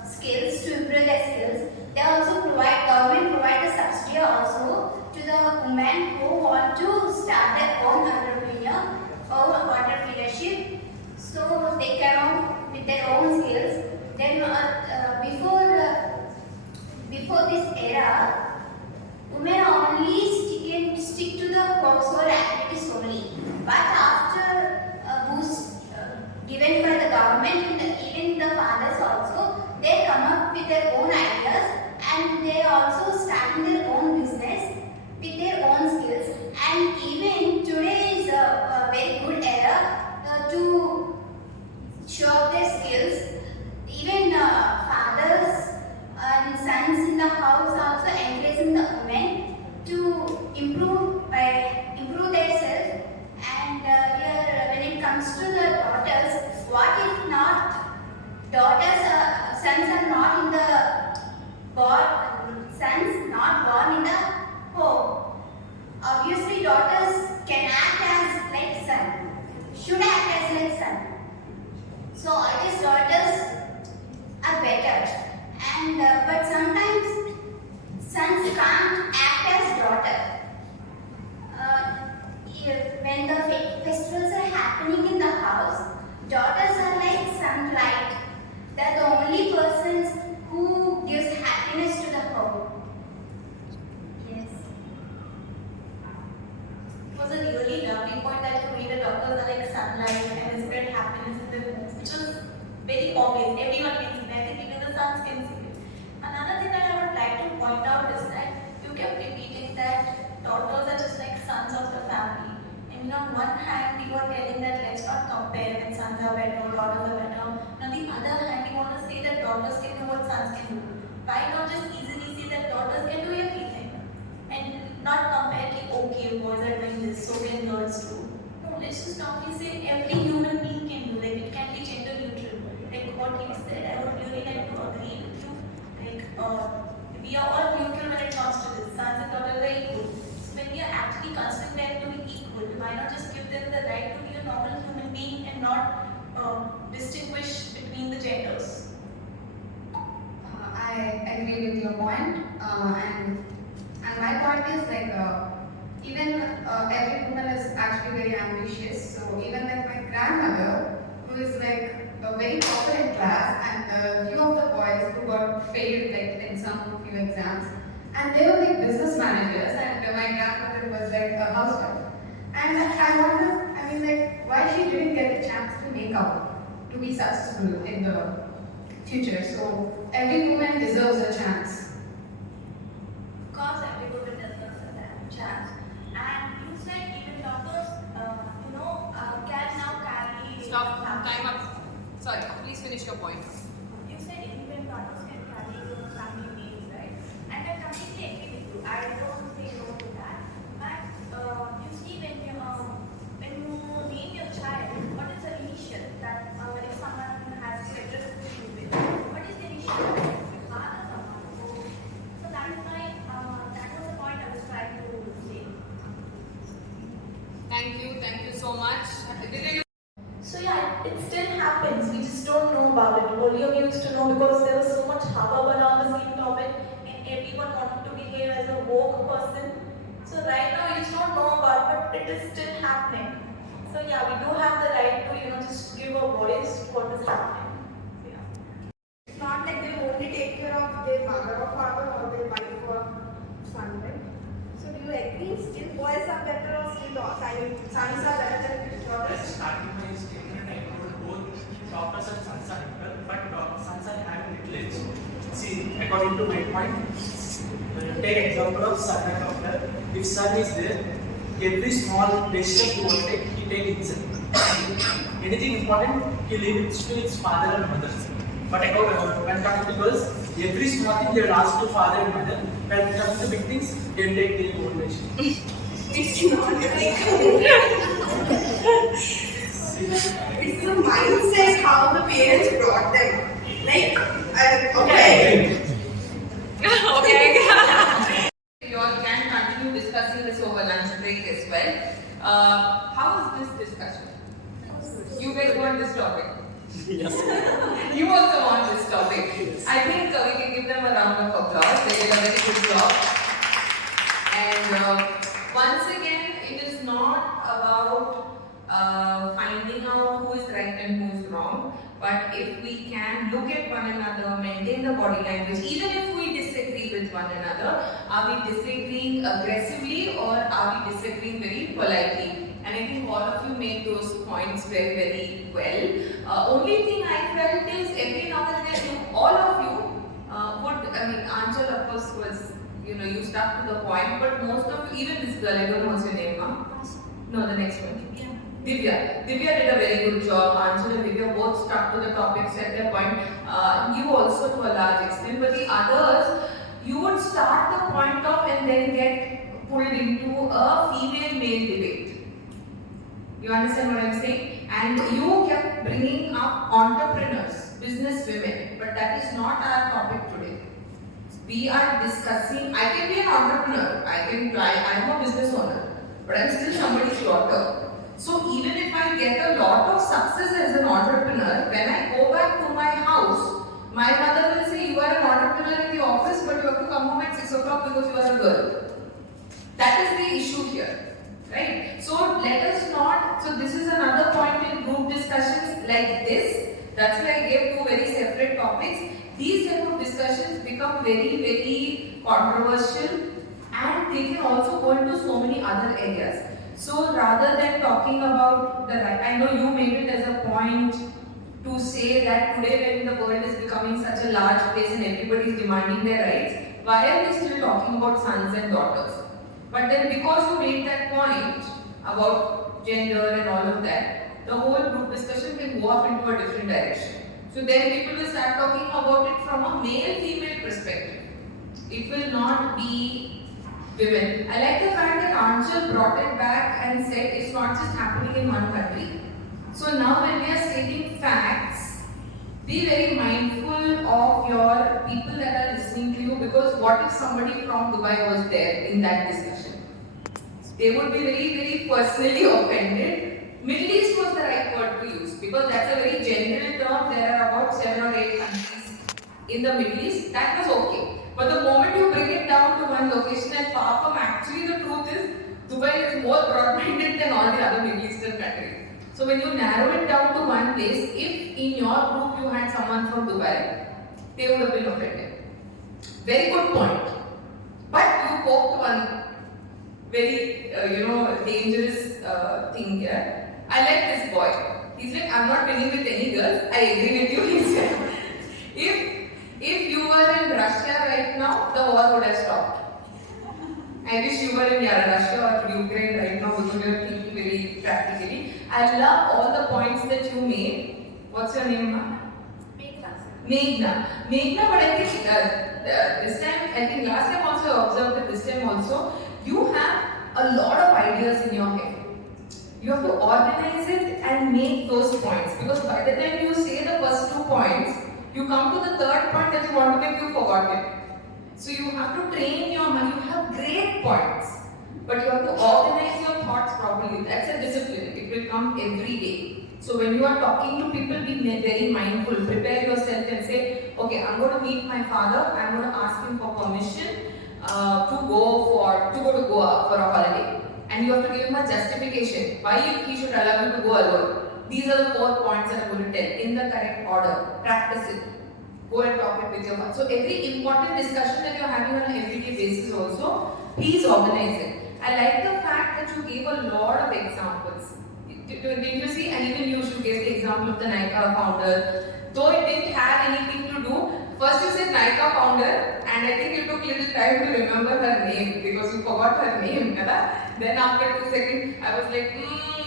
skills, to improve their skills. They also government provide a subsidy also to the women who want to start their own entrepreneurship. So they can on with their own skills. Then before this era, women only stick to the household activities only. But after a boost given by the government, even the fathers also, they come up with their own ideas and they also start their own business with their own skills. And even today is a very good era to show off their skills. Even fathers and sons in the house also encouraging the women to improve themselves. And here, when it comes to the daughters, what if not sons are not in the sons not born in the home? Obviously, daughters can act as like son, should act as like son. So always daughters are better, and but sometimes sons can't act as daughter. When the festivals are happening in the house, daughters are like sunlight. They're the only persons who gives happiness to the home. Yes. It was a really lovely point that you made. The daughters are like sunlight and spread happiness in the homes, which was very obvious. Everyone can see that. I think even the sons can see it. Another thing that I would like to point out is that you kept repeating that daughters are just like sons of the family. And on one hand, you are telling that let's not compare when sons are better, daughters are better. On the other hand, you want to say that daughters can do what sons can do. Why not just easily say that daughters can do everything? And not compare like, okay, boys are doing this, so can girls do. No, let's just normally say every human being can do. Like it can be gender neutral. Like what you said, I would really like to agree with you. Like we are all neutral when it comes to this. Sons and daughters are equal. So when we are actually considering them to be equal, why not just give them the right to be a normal human being and not distinguish between the genders? I agree with your point, and my point is like even every woman is actually very ambitious. So even like my grandmother, who is like very popular in class, and few of the boys who got failed like in some few exams, and they were like business managers, and my grandmother was like a housewife. And I wonder, I mean, like why she didn't get the chance to make out to be successful in the future. So every woman deserves a chance. Of course, every woman deserves a chance. And you said even daughters, can now carry. Stop. Time up. Sorry. Please finish your point. You said even daughters can carry your family names, right? And I completely agree with you. I don't say no to that. But you see, when you name your child, what is the initial that if someone has to address you with, what is the initial? Father or mother? So that is why that was the point I was trying to say. Thank you so much. So yeah, it still happens. We just don't know about it. Earlier we used to know because there was so much hubbub around the same topic and everyone wanted to behave as a woke person. So right now we just don't know about it, but it is still happening. So yeah, we do have the right to just give a voice to what is happening. So, yeah. It's not like they only take care of their mother or father or their wife or son, right? So do you agree still boys are better or still sons are better than daughters? Starting my statement, I told both daughters and sons are equal, but sons are having little edge. See, according to my point, take example of son and daughter. If son is there, every small decision you want to take, he take himself. Anything important, he leave it to his father and mother. But when coming to girls, every small thing they will ask to father and mother. When coming to big things, they will take their own decision. It's not it's the mindset how the parents brought them. Like, okay. Okay. You all can continue discussing this over lunch break as well. How is this discussion? You guys want this topic? Yes. You also want this topic. Yes. I think we can give them a round of applause. They did a very good job. And once again, it is not about finding out who is right and who is wrong. But if we can look at one another, maintain the body language, even if we disagree with one another, are we disagreeing aggressively or are we disagreeing very politely? And I think all of you made those points very, very well. Only thing I felt is every now and then, all of you Anchal of course was, you stuck to the point, but most of you, even this girl, I don't know what's your name, ma'am? No, the next one. Divya. Divya did a very good job. Anchal and Divya both stuck to the topics at their point. You also to a large extent, but the others, you would start the point off and then get pulled into a female-male debate. You understand what I'm saying? And you kept bringing up entrepreneurs, business women, but that is not our topic today. We are discussing, I can be an entrepreneur, I am a business owner, but I'm still somebody's daughter. So even if I get a lot of success as an entrepreneur, when I go back to my house, my mother will say, you are an entrepreneur in the office, but you have to come home at 6 o'clock because you are a girl. That is the issue here, right? So let us not, so this is another point in group discussions like this. That's why I gave two very separate topics. These type of discussions become very, very controversial and they can also go into so many other areas. So rather than talking about the right, I know you made it as a point to say that today when the world is becoming such a large place and everybody is demanding their rights, why are we still talking about sons and daughters? But then because you made that point about gender and all of that, the whole group discussion can go up into a different direction. So then people will start talking about it from a male-female perspective. It will not be women. I like the fact that Anchal brought it back and said it's not just happening in one country. So now when we are stating facts, be very mindful of your people that are listening to you, because what if somebody from Dubai was there in that discussion? They would be very, very personally offended. Middle East was the right word to use because that's a very general term. There are about 7 or 8 countries in the Middle East. That was okay. But the moment you bring it down to one location and far from, actually the truth is Dubai is more broad-minded than all the other Middle Eastern countries. So when you narrow it down to one place, if in your group you had someone from Dubai, they would have been offended. Very good point. But you poked one very, dangerous thing here. I like this boy. He's like, I'm not winning with any girls. I agree with you, he said. If you were in Russia right now, the war would have stopped. I wish you were in Russia or Ukraine right now because you are thinking very practically. I love all the points that you made. What's your name, ma'am? Meghna, but I think this time, I think last time also I observed that this time also, you have a lot of ideas in your head. You have to organize it and make those points, because by the time you say the first 2 points, you come to the third point that you want to make, you forgot it. So you have to train your mind. You have great points, but you have to organize your thoughts properly. That's a discipline. It will come every day. So when you are talking to people, be very mindful. Prepare yourself and say, okay, I'm going to meet my father. I'm going to ask him for permission to go to Goa for a holiday. And you have to give him a justification why he should allow you to go alone. These are the 4 points that I'm going to tell in the correct order. Practice it. Go and talk it with your father. So every important discussion that you're having on an everyday basis also, please organize it. I like the fact that you gave a lot of examples. Did you see? And even you should give the example of the Nika founder. Though it didn't have anything to do, First you said Nykaa founder, and I think you took little time to remember her name because you forgot her name, kada? Then after 2 seconds, I was like,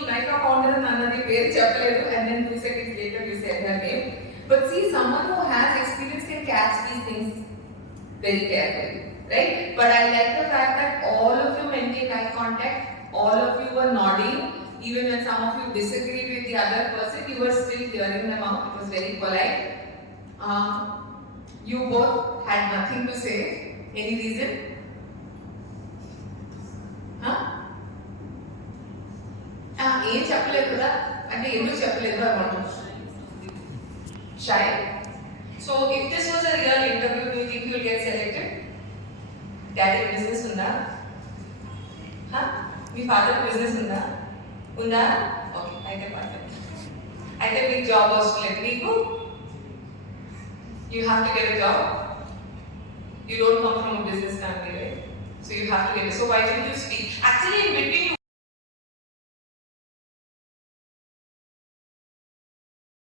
Nykaa founder Nannadi peru cheppaledu, and then 2 seconds later you said her name. But see, someone who has experience can catch these things very carefully, right? But I like the fact that all of you maintained eye contact, all of you were nodding, even when some of you disagreed with the other person, you were still hearing them out. It was very polite. You both had nothing to say. Any reason? Huh? ఏం చెప్పలేదు కదా అంటే ఎందుకు చెప్పలేదు అన్నమాట. Shy. So if this was a real interview, do you think you will get selected? Daddy business ఉందా? మీ father business ఉందా? ఉందా? ఓకే, అయితే పర్ఫెక్ట్. అయితే మీకు జాబ్ వస్తలేదు. మీకు you have to get a job. You don't come from a business family, right? So you have to get it. So why didn't you speak? Actually, in between